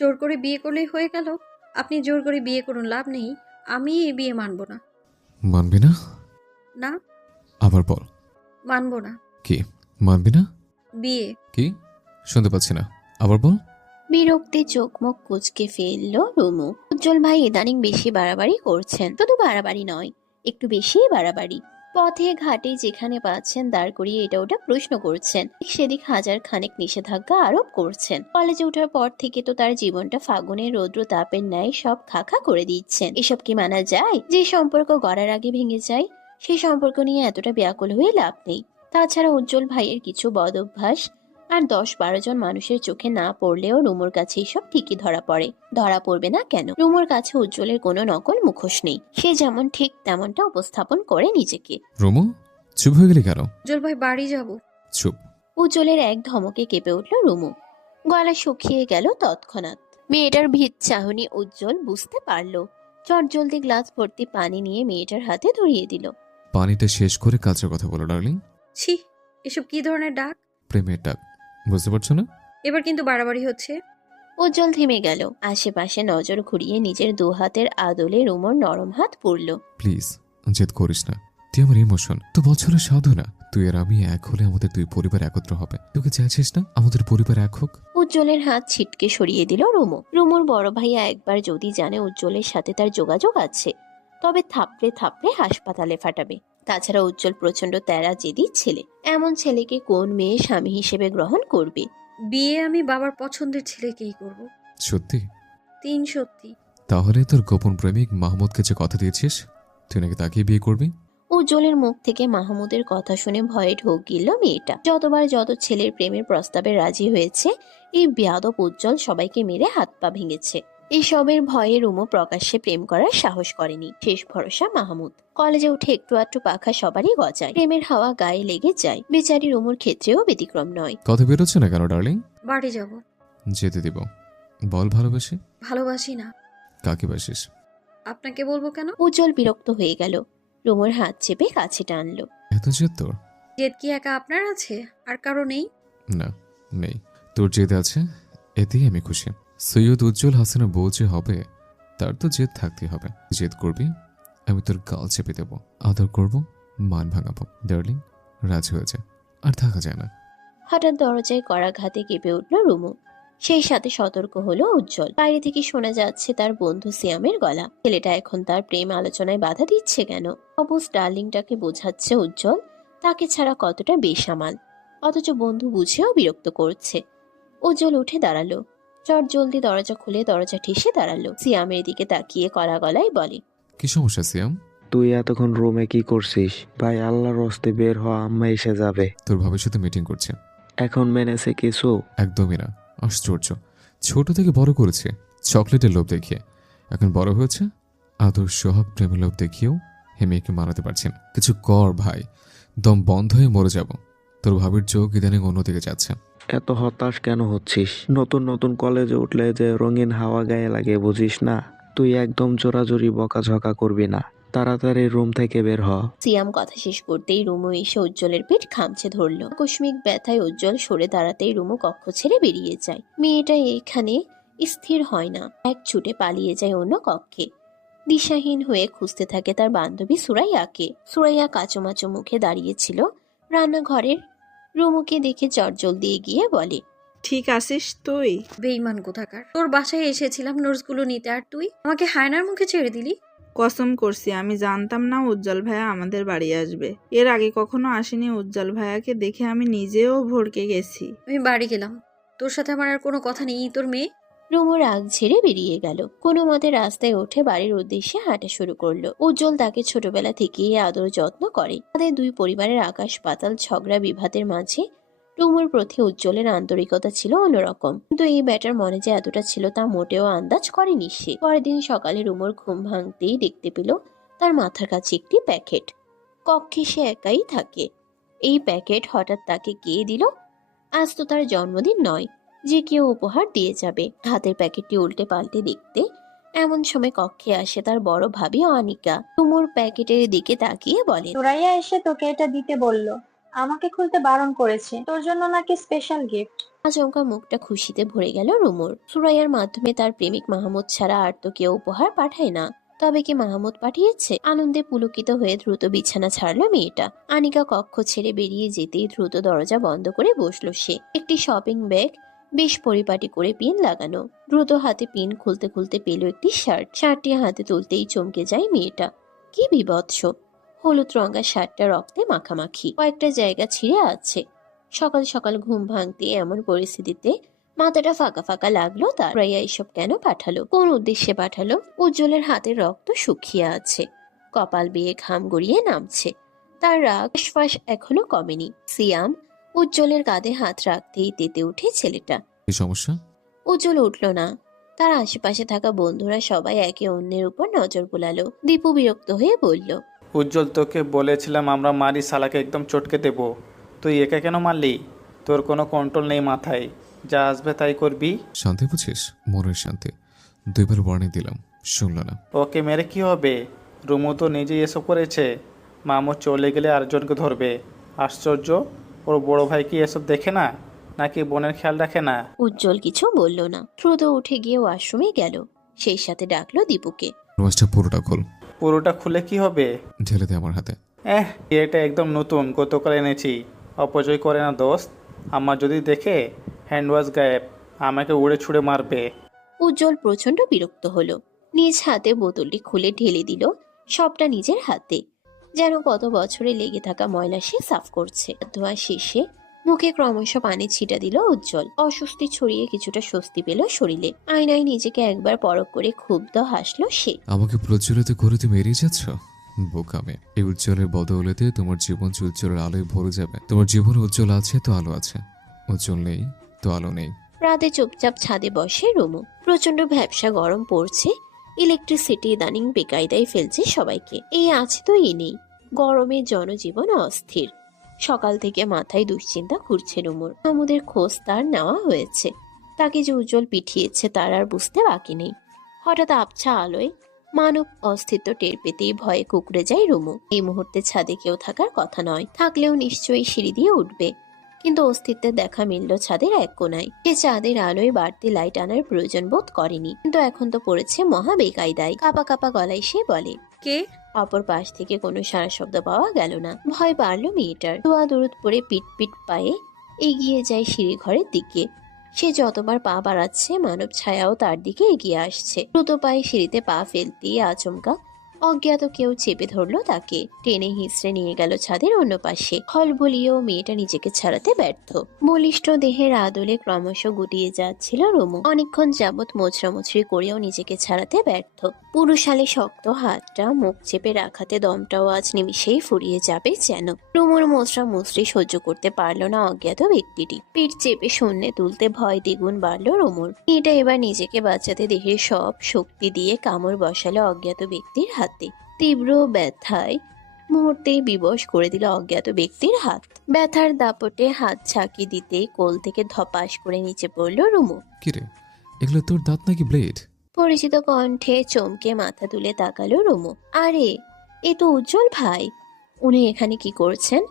জোর করে বিয়ে করলেই হয়ে গেল? আপনি জোর করে বিয়ে করুন, লাভ নেই। আমি এই বিয়ে মানব না। মানবি না? না, আবার বল। মানব না। কি মানবি না? বিয়ে। কি শুনতে পাচ্ছি না, আবার বল। বিরক্তি চোখ মুখ কুঁচকে ফেলল রুমু। উজ্জ্বল ভাই ইদানিং বেশি বাড়াবাড়ি করছেন, শুধু বাড়াবাড়ি নয়, একটু বেশিই বাড়াবাড়ি। পথে ঘাটে যেখানে পাচ্ছেন দাঁড় করিয়ে এটা ওটা প্রশ্ন করছেন, সেদিক হাজার খানেক নিষেধাজ্ঞা আরোপ করছেন। কলেজে ওঠার পর থেকে তো তার জীবনটা ফাগুনের রৌদ্র তাপের ন্যায় সব খাখা করে দিচ্ছেন। এসব কি মানা যায়? যে সম্পর্ক গড়ার আগে ভেঙে যায়, সেই সম্পর্ক নিয়ে এতটা ব্যাকুল হয়ে লাভ নেই। তাছাড়া উজ্জ্বল ভাইয়ের কিছু বদ অভ্যাস আর ১০-১২ জন মানুষের চোখে না পড়লেও রুমুর কাছে এসব ঠিকই ধরা পড়ে। ধরা পড়বে না কেন? রুমুর কাছে উজ্জ্বলের কোনো নকল মুখোশ নেই, সে যেমন ঠিক তেমনটা উপস্থাপন করে নিজেকে। রুমু, চুপ হয়ে গেলি কেন? উজ্জ্বল ভাই, বাড়ি যাব। চুপ। উজ্জ্বলের এক ধমকে কেঁপে উঠল রুমু, গলা শুকিয়ে গেল তৎক্ষণাৎ। মেয়েটার ভিত চাহনি উজ্জ্বল বুঝতে পারল। চটজলদি গ্লাস ভর্তি পানি নিয়ে মেয়েটার হাতে ধরিয়ে দিল। পানিটা শেষ করে কাজের কথা বলো ডার্লিং। ছি, এসব কি ধরনের ডাক? প্রেমের ডাক, বুঝতে পারছো না? এবার কিন্তু বাড়াবাড়ি হচ্ছে। উজ্জ্বল থেমে গেল। আশেপাশে নজর ঘুরিয়ে নিজের দু হাতের আদলে রুমুর নরম হাত পড়ল। প্লিজ জেদ করিস না, তুই আমার ইমোশন, তো বছরের সাধনা। তুই আর আমি এক হলে আমাদের দুই পরিবার একত্র হবে। তোকে চাইছিস না আমাদের পরিবার এক হোক? উজ্জ্বলের হাত ছিটকে সরিয়ে দিল রুমু। রুমুর বড় ভাইয়া একবার যদি জানে উজ্জ্বলের সাথে তার যোগাযোগ আছে, তবে থাপড়ে থাপড়ে হাসপাতালে ফাটাবে। তাছাড়া উজ্জ্বল প্রচন্ড তেরা জেদি ছেলে, এমন ছেলেকে কোন মেয়ে স্বামী হিসেবে গ্রহণ করবে? বিয়ে আমি বাবার পছন্দের ছেলেকেই করব। সত্যি? ৩ সত্যি। তাহলে তোর গোপন প্রেমিক মাহমুদকে যে কথা দিয়েছিস, তুই নাকি তাকেই বিয়ে করবি? উজ্জ্বলের মুখ থেকে মাহমুদের কথা শুনে ভয়ে ঢোক গিলল মেয়েটা। যতবার যত ছেলের প্রেমের প্রস্তাবে রাজি হয়েছে, এই বেয়াদব উজ্জ্বল সবাইকে মেরে হাত পা ভেঙেছে। এসবের ভয়ে রুমু প্রকাশ্যে প্রেম করার সাহস করেনি। শেষ ভরসা মাহমুদ। কলেজে উঠে একটু আধটু পাখা সবারই গজায়, প্রেমের হাওয়া গায়ে লেগে যায়। বেচারি রুমুর ক্ষেত্রেও ব্যতিক্রম নয়। কথা বেরোচ্ছে না কেন ডার্লিং? বাড়ি যাব। যেতে দিব। বল ভালোবাসি। ভালোবাসি না। কাকে বাসিস? আপনাকে বলবো কেন? উজ্জ্বল বিরক্ত হয়ে গেল, রুমুর হাত চেপে কাছে টানলো। এত জেদ তোর? জেদ কি একা আপনার আছে, আর কারো নেই? না, নেই। তোর জেদ আছে, এতেই আমি খুশি। সৈয়দ উজ্জ্বল হাসানের বউ যে হবে, তার তো জেদ থাকতেই হবে। জেদ করবি, আমি তোর গাল চেপে দেবো, আদর করব, মান ভাঙাবো। ডার্লিং, রাজি হয়ে যায়, আর থাকা যায় না। হঠাৎ দরজায় করাঘাতে কেঁপে উঠল রুমু। সেই সাথে সতর্ক হলো উজ্জ্বল। বাইরে থেকে শোনা যাচ্ছে তার বন্ধু সিয়ামের গলা। ছেলেটা এখন তার প্রেম আলোচনায় বাধা দিচ্ছে কেন? অবুজ ডার্লিংটাকে বোঝাচ্ছে উজ্জ্বল তাকে ছাড়া কতটা বেসামাল, অথচ বন্ধু বুঝেও বিরক্ত করছে। উজ্জ্বল উঠে দাঁড়ালো, চট জলদি দরজা খুলে দরজা ঠেসে দাঁড়ালো। সিয়ামের দিকে তাকিয়ে কড়া গলায় বলে, কি সমস্যা সিয়াম? তুই এতক্ষণ রুমে কি করছিস? ভাই আল্লাহর হস্তে বের হ, আম্মা এসে যাবে। তোর ভাবির সাথে মিটিং করছে। এখন মেনেছে কিছু? একদমই না, আশ্চর্য। ছোট থেকে বড় করেছে চকলেটের লোভ দেখিয়ে, এখন বড় হয়েছে আদর সোহাগ প্রেমের লোভ দেখিয়েও হে মেয়েকে মানাতে পারছি না। কিছু কর ভাই, দম বন্ধ হয়ে মরে যাব। তোর ভাবির চোখ ইদানিং অন্যদিকে যাচ্ছে। এত হতাশ কেন হচ্ছিস? নতুন নতুন কলেজে উঠলে যে রঙিন হাওয়া গায়ে লাগে বুঝিস না? তুই একদম জোরাজুরি বকাঝকা করবি না, তাড়াতাড়ি রুম থেকে বের হ। সিয়াম কথা শেষ করতেই রুমু এসে উজ্জ্বলের পিঠ খামচে ধরল। আকস্মিক ব্যথায় উজ্জ্বল সরে দাঁড়াতেই রুমু কক্ষ ছেড়ে বেরিয়ে যায়। মেয়েটা এখানে স্থির হয় না, এক ছুটে পালিয়ে যায় অন্য কক্ষে। দিশাহীন হয়ে খুঁজতে থাকে তার বান্ধবী সুরাইয়াকে। সুরাইয়া কাচুমাচু মুখে দাঁড়িয়েছিল রান্নাঘরের। রুমুকে দেখে চটজলদি এগিয়ে বলে, ঠিক আছিস তুই? বেঈমান কোথাকার! তোর বাসায় এসেছিলাম নোটসগুলো নিতে, আর তুই আমাকে হায়নার মুখে ছেড়ে দিলি। কসম করছি আমি জানতাম না উজ্জ্বল ভাইয়া আমাদের বাড়ি আসবে। এর আগে কখনো আসেনি। উজ্জ্বল ভাইয়াকে দেখে আমি নিজেও ভড়কে গেছি। আমি বাড়ি গেলাম, তোর সাথে আমার আর কোনো কথা নেই। তোর মেয়ে। রুমু রাগ ঝেড়ে বেরিয়ে গেল। কোনো মতে রাস্তায় উঠে বাড়ির উদ্দেশ্যে হাঁটা শুরু করলো। উজ্জ্বল তাকে ছোটবেলা থেকেই আদর যত্ন করে। তাদের দুই পরিবারের আকাশ পাতাল ঝগড়া বিভাতের মাঝে রুমুর প্রতি উজ্জ্বলের আন্তরিকতা ছিল অন্যরকম, কিন্তু এই ব্যাটার মনে যে এতটা ছিল তা মোটেও আন্দাজ করেনি সে। পরের দিন সকালে রুমুর ঘুম ভাঙতেই দেখতে পেল তার মাথার কাছে একটি প্যাকেট। কক্ষে সে একাই থাকে। এই প্যাকেট হঠাৎ তাকে কে দিল? আজ তো তার জন্মদিন নয় যে কেউ উপহার দিয়ে যাবে। হাতের প্যাকেটটি উল্টে পাল্টে দেখতে এমন সময় কক্ষে আসে তার বড় ভাবি অনিকা। রুমুর প্যাকেটের দিকে তাকিয়ে বলে, সুরাইয়া এসে তোকে এটা দিতে বলল। আমাকে খুলতে বারণ করেছে, তোর জন্য নাকি স্পেশাল গিফট। আচমকা মুখটা খুশিতে ভরে গেল রুমুর। সুরাইয়ার মাধ্যমে তার প্রেমিক মাহমুদ ছাড়া আর তো কেউ উপহার পাঠায় না। তবে কি মাহমুদ পাঠিয়েছে? আনন্দে পুলকিত হয়ে দ্রুত বিছানা ছাড়লো মেয়েটা। আনিকা কক্ষ ছেড়ে বেরিয়ে যেতেই দ্রুত দরজা বন্ধ করে বসলো সে। একটি শপিং ব্যাগ, বেশ পরিপাটি করে পিন লাগানো। দ্রুত হাতে পিন খুলতে খুলতে পেল একটি শার্টটি হাতে তুলতেই চমকে যায় মেয়েটা। কি বিভৎস! হলুদ রঙা শার্টটা রক্তে মাখামাখি, কয়েকটা জায়গা ছিঁড়ে আছে। সকাল সকাল ঘুম ভাঙতে এমন পরিস্থিতিতে মাথাটা ফাঁকা ফাঁকা লাগলো তার। রাইয়া এসব কেন পাঠালো? কোন উদ্দেশ্যে পাঠালো? উজ্জ্বলের হাতের রক্ত শুকিয়ে আছে, কপাল বেয়ে ঘাম গড়িয়ে নামছে। তার রাগ শ্বাস এখনো কমেনি। সিয়াম উজ্জ্বলের কাঁধে হাত রাখতেই তেতে উঠে ছেলেটা। কি সমস্যা? উজ্জ্বল উঠল না। তার আশেপাশে থাকা বন্ধুরা সবাই একে অন্যের উপর নজর বুলালো। দীপু বিরক্ত হয়ে বলল, উজ্জ্বল, তোকে বলেছিলাম আমরা মারি শালাকে একদম চটকে দেব, তুই একা কেন মারলি? তোর কোনো কন্ট্রোল নেই মাথায়, যা আসবে তাই করবি। শান্তি বুঝিস? মনের শান্তি। 2বার ওয়ার্নিং দিলাম, শুনল না। ওকে মেরে কি হবে? রুমু তো নিজেই এসব করেছে। মামু চলে গেলে আরেকজনকে ধরবে। আশ্চর্য, ওর বড় ভাই কি এসব দেখে না, নাকি বোনের খেয়াল রাখে না? উজ্জ্বল কিছু বলল না। দ্রুত উঠে গিয়ে ওয়াশরুমে গেল। সেই সাথে ডাকলো দীপুকে। রোজটা পুরোটা খোল। পুরোটা খুলে কি হবে? ঢেলে দে আমার হাতে। এটা একদম নতুন, গতকাল এনেছি। অপচয় করে না দোস্ত, আমার যদি দেখে হ্যান্ড ওয়াশ গায়েব, আমাকে উড়ে ছুঁড়ে মারবে। উজ্জ্বল প্রচন্ড বিরক্ত হলো। নিজ হাতে বোতলটি খুলে ঢেলে দিল, সবটা নিজের হাতে। যেন কত বছরে লেগে থাকা ময়লা সে সাফ করছে। ধোয়া শেষে মুখে ক্রমশ পানি ছিটা দিল উজ্জ্বল। অস্বস্তি ছড়িয়ে কিছুটা স্বস্তি পেল শরীরে। আয়নায় নিজেকে একবার পরখ করে ক্ষুব্ধ হাসলো সে। আমাকে প্রজ্বলিত করে তুমি এড়িয়ে যাচ্ছ? বোকামে। এই উজ্জ্বলের বদৌলতে তোমার জীবন যে উজ্জ্বলের আলোয় ভরে যাবে। তোমার জীবনে উজ্জ্বল আছে তো আলো আছে, উজ্জ্বল নেই তো আলো নেই। রাতে চুপচাপ ছাদে বসে রুমু। প্রচন্ড ভ্যাপসা গরম পড়ছে। ইলেকট্রিসিটি ইদানিং বেকায়দায় ফেলছে সবাইকে। এই আছে তো এই নেই। গরমে জনজীবন অস্থির। সকাল থেকে মাথায় দুশ্চিন্তা ঘুরছে রুমুর। মাহমুদের খোঁজ তার নেওয়া হয়েছে। তাকে যে উজ্জ্বল পিঠিয়েছে তার আর বুঝতে বাকি নেই। হঠাৎ আবছা আলোয় মানব অস্তিত্ব টের পেতেই ভয়ে কুকড়ে যায় রুমু। এই মুহূর্তে ছাদে কেউ থাকার কথা নয়, থাকলেও নিশ্চয়ই সিঁড়ি দিয়ে উঠবে। কিন্তু অস্তিত্বের দেখা মিলল ছাদের এক কোনায়। সে চাঁদের আলোয় বাড়তি লাইট আনার প্রয়োজন বোধ করেনি, কিন্তু এখন তো পড়েছে মহা বেকায়দায়। কাপা কাপা গলায় সে বলে, কে? অপর পাশ থেকে কোনো সারা শব্দ পাওয়া গেল না। ভয় বাড়ল মেয়েটার। দোয়া দূরত পরে পিট পিট পায়ে এগিয়ে যায় সিঁড়ি ঘরের দিকে। সে যতবার পা বাড়াচ্ছে মানব ছায়াও তার দিকে এগিয়ে আসছে। দ্রুত পায়ে সিঁড়িতে পা ফেলতেই আচমকা অজ্ঞাত কেউ চেপে ধরলো তাকে। টেনে হিঁচড়ে নিয়ে গেল ছাদের অন্য পাশে। খলবলিয়েও মেয়েটা নিজেকে ছাড়াতে ব্যর্থ। বলিষ্ঠ দেহের আদলে ক্রমশ গুটিয়ে যাচ্ছিল রুমু। অনেকক্ষণ যাবৎ মোছড়ামুছড়ি করেও নিজেকে ছাড়াতে ব্যর্থ। পুরুষালে শক্ত হাতটা মুখ চেপে রাখাতে দমটাও আজ নিমিষেই ফুরিয়ে যাবে যেন। রুমুর মোছড়ামুছড়ি সহ্য করতে পারল না অজ্ঞাত ব্যক্তিটি। পিঠ চেপে শূন্যে তুলতে ভয় দ্বিগুণ বাড়ল রুমুর। মেয়েটা এবার নিজেকে বাঁচাতে দেহের সব শক্তি দিয়ে কামড় বসালো অজ্ঞাত ব্যক্তির হাতে। তীব্র ব্যথায় মুহূর্তেই বিবশ করে দিল অজ্ঞাত ব্যক্তির হাত। ব্যথার দাপটে হাত ঝাঁকি দিতে কোল থেকে ধপাস করে নিচে পড়ল রুমু। কিরে, এগুলো তোর দাঁত নাকি ব্লেড? পরিচিত কণ্ঠে চমকে মাথা তুলে তাকালো রুমু। আরে, এ তো উজ্জ্বল ভাই। উনি এখানে কি করছেন?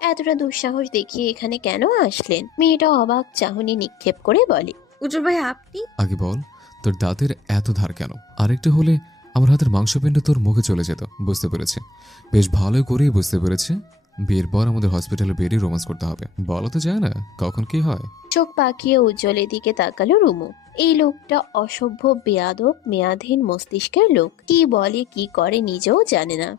এতটা দুঃসাহস দেখিয়ে এখানে কেন আসলেন? মেয়েটা অবাক চাহনি নিক্ষেপ করে বলে, উজ্জ্বল ভাই আপনি? আগে বল, তোর দাঁতের এত ধার কেন? আরেকটু হলে আমার হাতের মাংসপিণ্ড তোর মুখে চলে যেত। বুঝতে পেরেছি, বেশ ভালো করেই বুঝতে পেরেছি। বিয়ের পর আমাদের হসপিটালে বেরিয়ে রোমান্স করতে হবে। বলা তো যায় না কখন কি হয়। চোখ পাকিয়ে উজ্জ্বলের দিকে তাকালো রুমু। এই লোকটা অসভ্য, বেয়াদব, মেয়াধীন মস্তিষ্কের লোক। কি বলে কি করে নিজেও জানে না।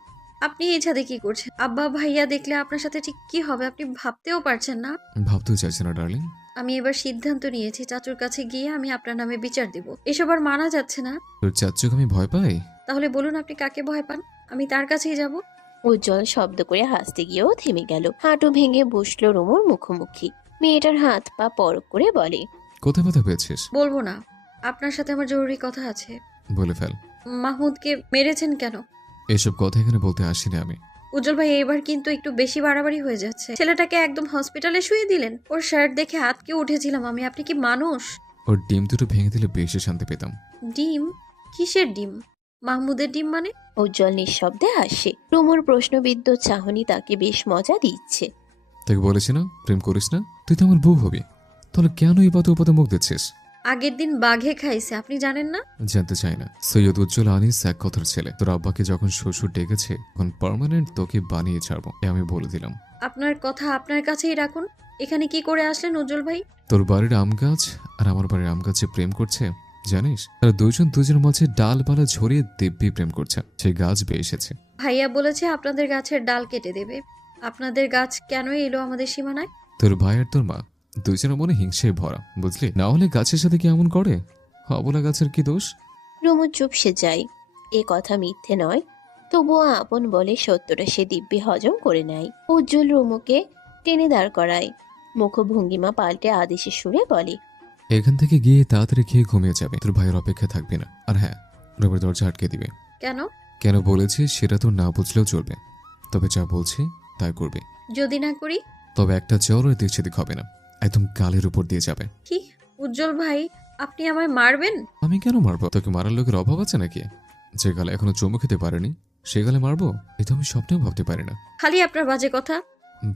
আপনি এই ছাদে কি করছেন? আব্বা ভাইয়া দেখলে আপনার সাথে ঠিক কি হবে আপনি ভাবতেও পারছেন না। ভাবতেও চাইছি না ডার্লিং। আমি এবার সিদ্ধান্ত নিয়েছি, চাচুর কাছে গিয়ে আমি আপনার নামে বিচার দেব। এসব আর মানা যাচ্ছে না। তোর চাচ্চুকে আমি ভয় পাই? তাহলে বলুন আপনি কাকে ভয় পান, আমি তার কাছেই যাব। উজ্জ্বল শব্দ করে হাসতে গিয়েও থেমে গেল। হাঁটু ভেঙে বসলো রুমুর মুখোমুখি। মেয়েটার হাত পা পরক করে বলে, কোথায় ব্যথা পেয়েছিস? বলবো না, আপনার সাথে আমার জরুরি কথা আছে। বলে ফেল। মাহমুদকে মেরেছেন কেন? এসব কথা এখানে বলতে আসিনি আমি। উজ্জ্বল ভাই এবার কিন্তু একটু বেশি বাড়াবাড়ি হয়ে যাচ্ছে। ছেলেটাকে একদম হসপিটালে শুয়ে দিলেন। ওর শার্ট দেখে আতকে উঠেছিলাম আমি। আপনি কি মানুষ? ওর ডিম দুটো ভেঙে দিলে বেশি শান্তি পেতাম। ডিম? কিসের ডিম? মাহমুদের ডিম মানে? উজ্জ্বল নিঃশব্দে হাসে। রুমুর প্রশ্নবিদ্ধ চাহনি তাকে বেশ মজা দিচ্ছে। তোকে বলেছি না প্রেম করিস না, তুই তো আমার বউ হবি, তাহলে কেন এই পথে উপদে মুখ দিচ্ছিস? আগের দিন বাঘে খাইছে, আপনি জানেন না? জানতে চাই না। সৈয়দ উজ্জ্বল আনিস এক কথার ছেলে। তোর আব্বাকে যখন শ্বশুর ডেকেছে তখন পার্মানেন্ট তোকে বানিয়ে ছাড়বো, এ আমি বলে দিলাম। আপনার কথা আপনার কাছেই রাখুন। এখানে কি করে আসলেন উজ্জ্বল ভাই? তোর বাড়ির আম গাছ আর আমার বাড়ির আম গাছে প্রেম করছে জানিস? তারা দুজন দুজনের মাঝে ডালপালা ঝরিয়ে দিব্যি প্রেম করছে, সেই গাছ বেয়ে এসেছে। ভাইয়া বলেছে আপনাদের গাছের ডাল কেটে দেবে। আপনাদের গাছ কেন এলো আমাদের সীমানায়? তোর ভাই আর তোর মা দুজনের মনে হিংসায় ভরা, বুঝলি? না হলে গাছের সাথে কি এমন করে? অবলা গাছের কি দোষ? রুমু চুপসে যায়। এ কথা মিথ্যে নয়, তবুও আপন বলে সত্যটা সে দিব্যি হজম করে নেয়। উজ্জ্বল রুমুকে টেনে দাঁড় করায়, মুখভঙ্গিমা পাল্টে আদেশের সুরে বলে, এখান থেকে গিয়ে তাড়াতাড়ি খেয়ে ঘুমিয়ে যাবে, তোর ভাইয়ের অপেক্ষা থাকবে না। আর হ্যাঁ, রুমের দরজা আটকে দিবে। কেন? কেন বলেছি সেটা তো না বুঝলেও চলবে, তবে যা বলছি তাই করবে। যদি না করি? তবে একটা জ্বরের দিক সেদিক হবে না, একদম গালের উপর দিয়ে যাবে। কি উজ্জ্বল ভাই, আপনি আমায় মারবেন? আমি কেন মারবো? তোকে মারার লোকের অভাব আছে নাকি? যে গালে এখনো চুমু খেতে পারেনি সে গালে মারবো, এ তো আমি স্বপ্নেও ভাবতে পারি না। খালি আপনার বাজে কথা।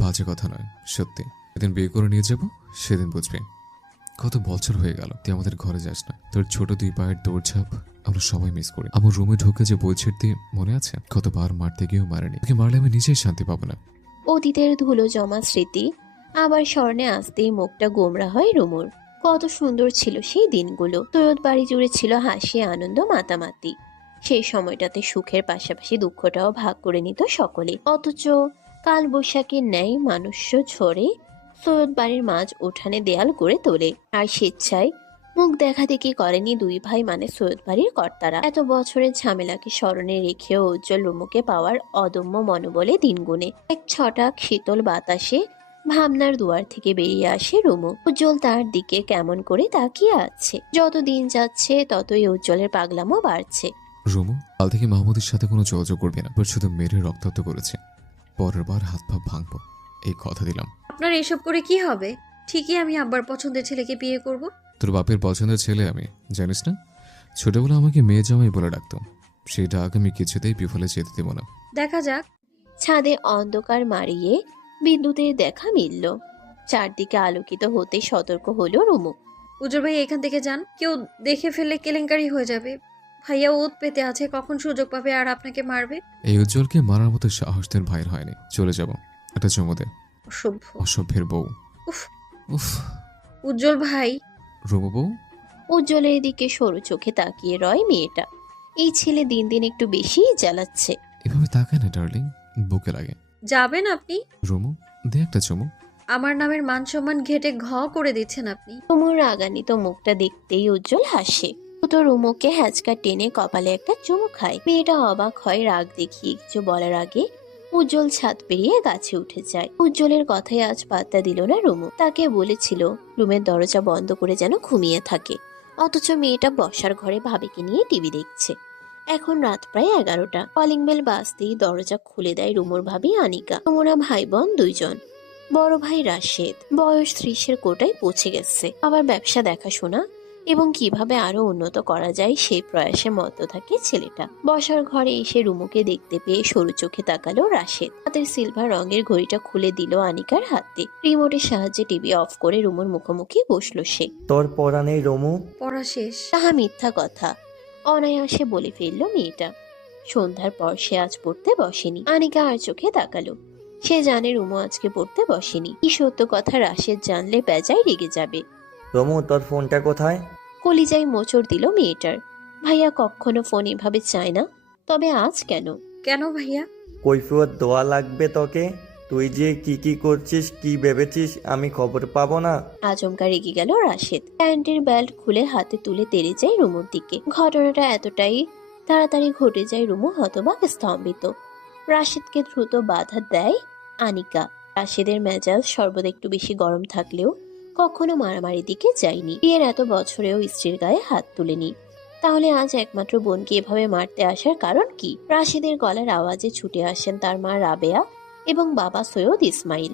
বাজে কথা নয়, সত্যি। যেদিন বিয়ে করে নিয়ে যাব সেদিন বুঝবি। কত বছর হয়ে গেল তুই আমাদের ঘরে যাস না। তোর ছোট দুই পায়ের দৌড়ঝাঁপ আমরা সবাই মিস করি। আমার রুমে ঢুকে যে বই ছিঁড়তে মনে আছে? কতবার মারতে গিয়েও মারেনি। তোকে মারলে আমি নিজেই শান্তি পাবো না। অতীতের ধুলো জমা স্মৃতি আবার স্মরণে আসতেই মুখটা গোমরা হয় রুমুর। কত সুন্দর ছিল সেই দিনগুলো। সৈয়দ বাড়ি জুড়ে ছিল হাসি, আনন্দ, মাতামাতি। সেই সময়টাতে সুখের পাশাপাশি দুঃখটাও ভাগ করে নিত সকলে। অথচ কাল বৈশাখীর ন্যায় মানুষ্য ঝরে সৈয়দ বাড়ির মাঝ উঠানে দেয়াল গড়ে তোলে। আর স্বেচ্ছায় মুখ দেখা দেখি করেনি দুই ভাই, মানে সৈয়দ বাড়ির কর্তারা। এত বছরের ঝামেলাকে স্মরণে রেখেও উজ্জ্বল রুমুকে পাওয়ার অদম্য মনোবলে দিন গুনে। এক ছটাক শীতল বাতাসে ভাবনার দুয়ার থেকে বেরিয়ে আসে রুমু। উজ্জ্বল তার দিকে কেমন করে তাকিয়ে আছে। যত দিন যাচ্ছে ততই উজ্জ্বলের পাগলামো বাড়ছে। রুমু, কাল থেকে মাহমুদের সাথে কোনো যোগাযোগ করবি না। তোর শুধু মেরে রক্তাক্ত করেছে, পরের বার হাত পা ভাঙবো, এই কথা দিলাম। আপনার এসব করে কি হবে? ঠিকই আমি আব্বার পছন্দের ছেলেকে বিয়ে করব। তোর বাপের পছন্দের ছেলে আমি, জানিস না? ছোটবেলা আমাকে মেয়ে জামাই বলে ডাকতো, সেই ডাক আমি কিছুতেই বিফলে যেতে দেব না। দেখা যাক। ছাদে অন্ধকার মারিয়ে বিদ্যুতের দেখা মিলল। চারদিকে আলোকিত হতে সতর্ক হলো রুমু। উজ্জ্বল ভাই এখান থেকে যান, কেউ দেখে ফেললে কেলেঙ্কারি হয়ে যাবে। ভাইয়া ওত পেতে আছে, কখন সুযোগ পাবে আর আপনাকে মারবে। এই উজ্জ্বলকে মারার মতো সাহস তোর ভাইয়ের হয়নি। চলে যাব, একটা চুমু দে। অসভ্য। অসভ্যের বউ। উফ। উফ। উজ্জ্বল ভাই। রুমু বউ। উজ্জ্বলের দিকে সরু চোখে তাকিয়ে রয় মেয়েটা। এই ছেলে দিন দিন একটু বেশিই জ্বালাচ্ছে। এভাবে তাকায় না ডার্লিং, বুকে লাগে। যাবেন আপনি? রুমু, দে একটা চুমু। আমার নামের মান সম্মান ঘেটে ঘ করে দিচ্ছেন আপনি। রুমুর রাগান্বিত মুখটা দেখতেই উজ্জ্বল হাসে। তো রুমুকে হ্যাচকা টেনে কপালে একটা চুমু খায়। মেয়েটা অবাক হয়, রাগ দেখিয়ে কিছু বলার আগে উজ্জ্বল ছাদ পেরিয়ে গাছে উঠে যায়। উজ্জ্বলের কথায় আজ পাত্তা দিল না রুমু। তাকে বলেছিল রুমের দরজা বন্ধ করে যেন ঘুমিয়ে থাকে, অথচ মেয়েটা বসার ঘরে ভাবিকে নিয়ে টিভি দেখছে। এখন রাত প্রায় 11টা। কলিং বেল বাজতেই দরজা খুলে দেয় রুমুর ভাবি আনিকা। রুমুরা ভাই বোন দুইজন। বড় ভাই রাশেদ বয়স 30-এর কোটায় পৌঁছে গেছে। আবার ব্যবসা দেখাশোনা এবং কিভাবে আরো উন্নত করা যায় সেই প্রয়াসে মত্ত থাকে ছেলেটা। বসার ঘরে এসে রুমুকে দেখতে পেয়ে সরু চোখে তাকালো রাশেদ। হাতের সিলভার রঙের ঘড়িটা খুলে দিল আনিকার হাতে। রিমোটের সাহায্যে টিভি অফ করে রুমুর মুখোমুখি বসলো সে। তোর পড়া নেই রমু? পড়া শেষ। তাহা মিথ্যা কথা, অনায়াসে বলে ফেললো মেয়েটা। সন্ধ্যার পর সে আজ পড়তে বসেনি। আনিকা আর চোখে তাকালো। সে জানে রুমু আজকে পড়তে বসেনি। কি সত্য কথা রাশেদ জানলে বেজায় রেগে যাবে। রমু, তোর ফোনটা কোথায়? কলিজায় মোচড় দিল মেয়েটার। ভাইয়া কখনো ফোন এভাবে চায় না, তবে আজ কেন? কেন ভাইয়া? কৈফিয়ত দেওয়া লাগবে তোকে। তুই যে কি করছিস, কি ভেবেছিস আমি খবর পাবো না? আচমকা রেগে গেল রাশেদ। প্যান্টের বেল্ট খুলে হাতে তুলে তেড়ে যায় রুমুর দিকে। ঘটনাটা এতটাই তাড়াতাড়ি ঘটে যায় রুমু হতবাক, স্তম্ভিত। রাশেদকে দ্রুত বাধা দেয় আনিকা। রাশেদের মেজাজ সর্বদা একটু বেশি গরম থাকলেও কখনো মারামারির দিকে যায়নি। বিয়ের এত বছরেও স্ত্রীর গায়ে হাত তুলেনি। তাহলে আজ একমাত্র বোনকে এভাবে মারতে আসার কারণ কি? রাশেদের গলার আওয়াজে ছুটে আসেন তার মা রাবেয়া এবং বাবা সৈয়দ ইসমাইল।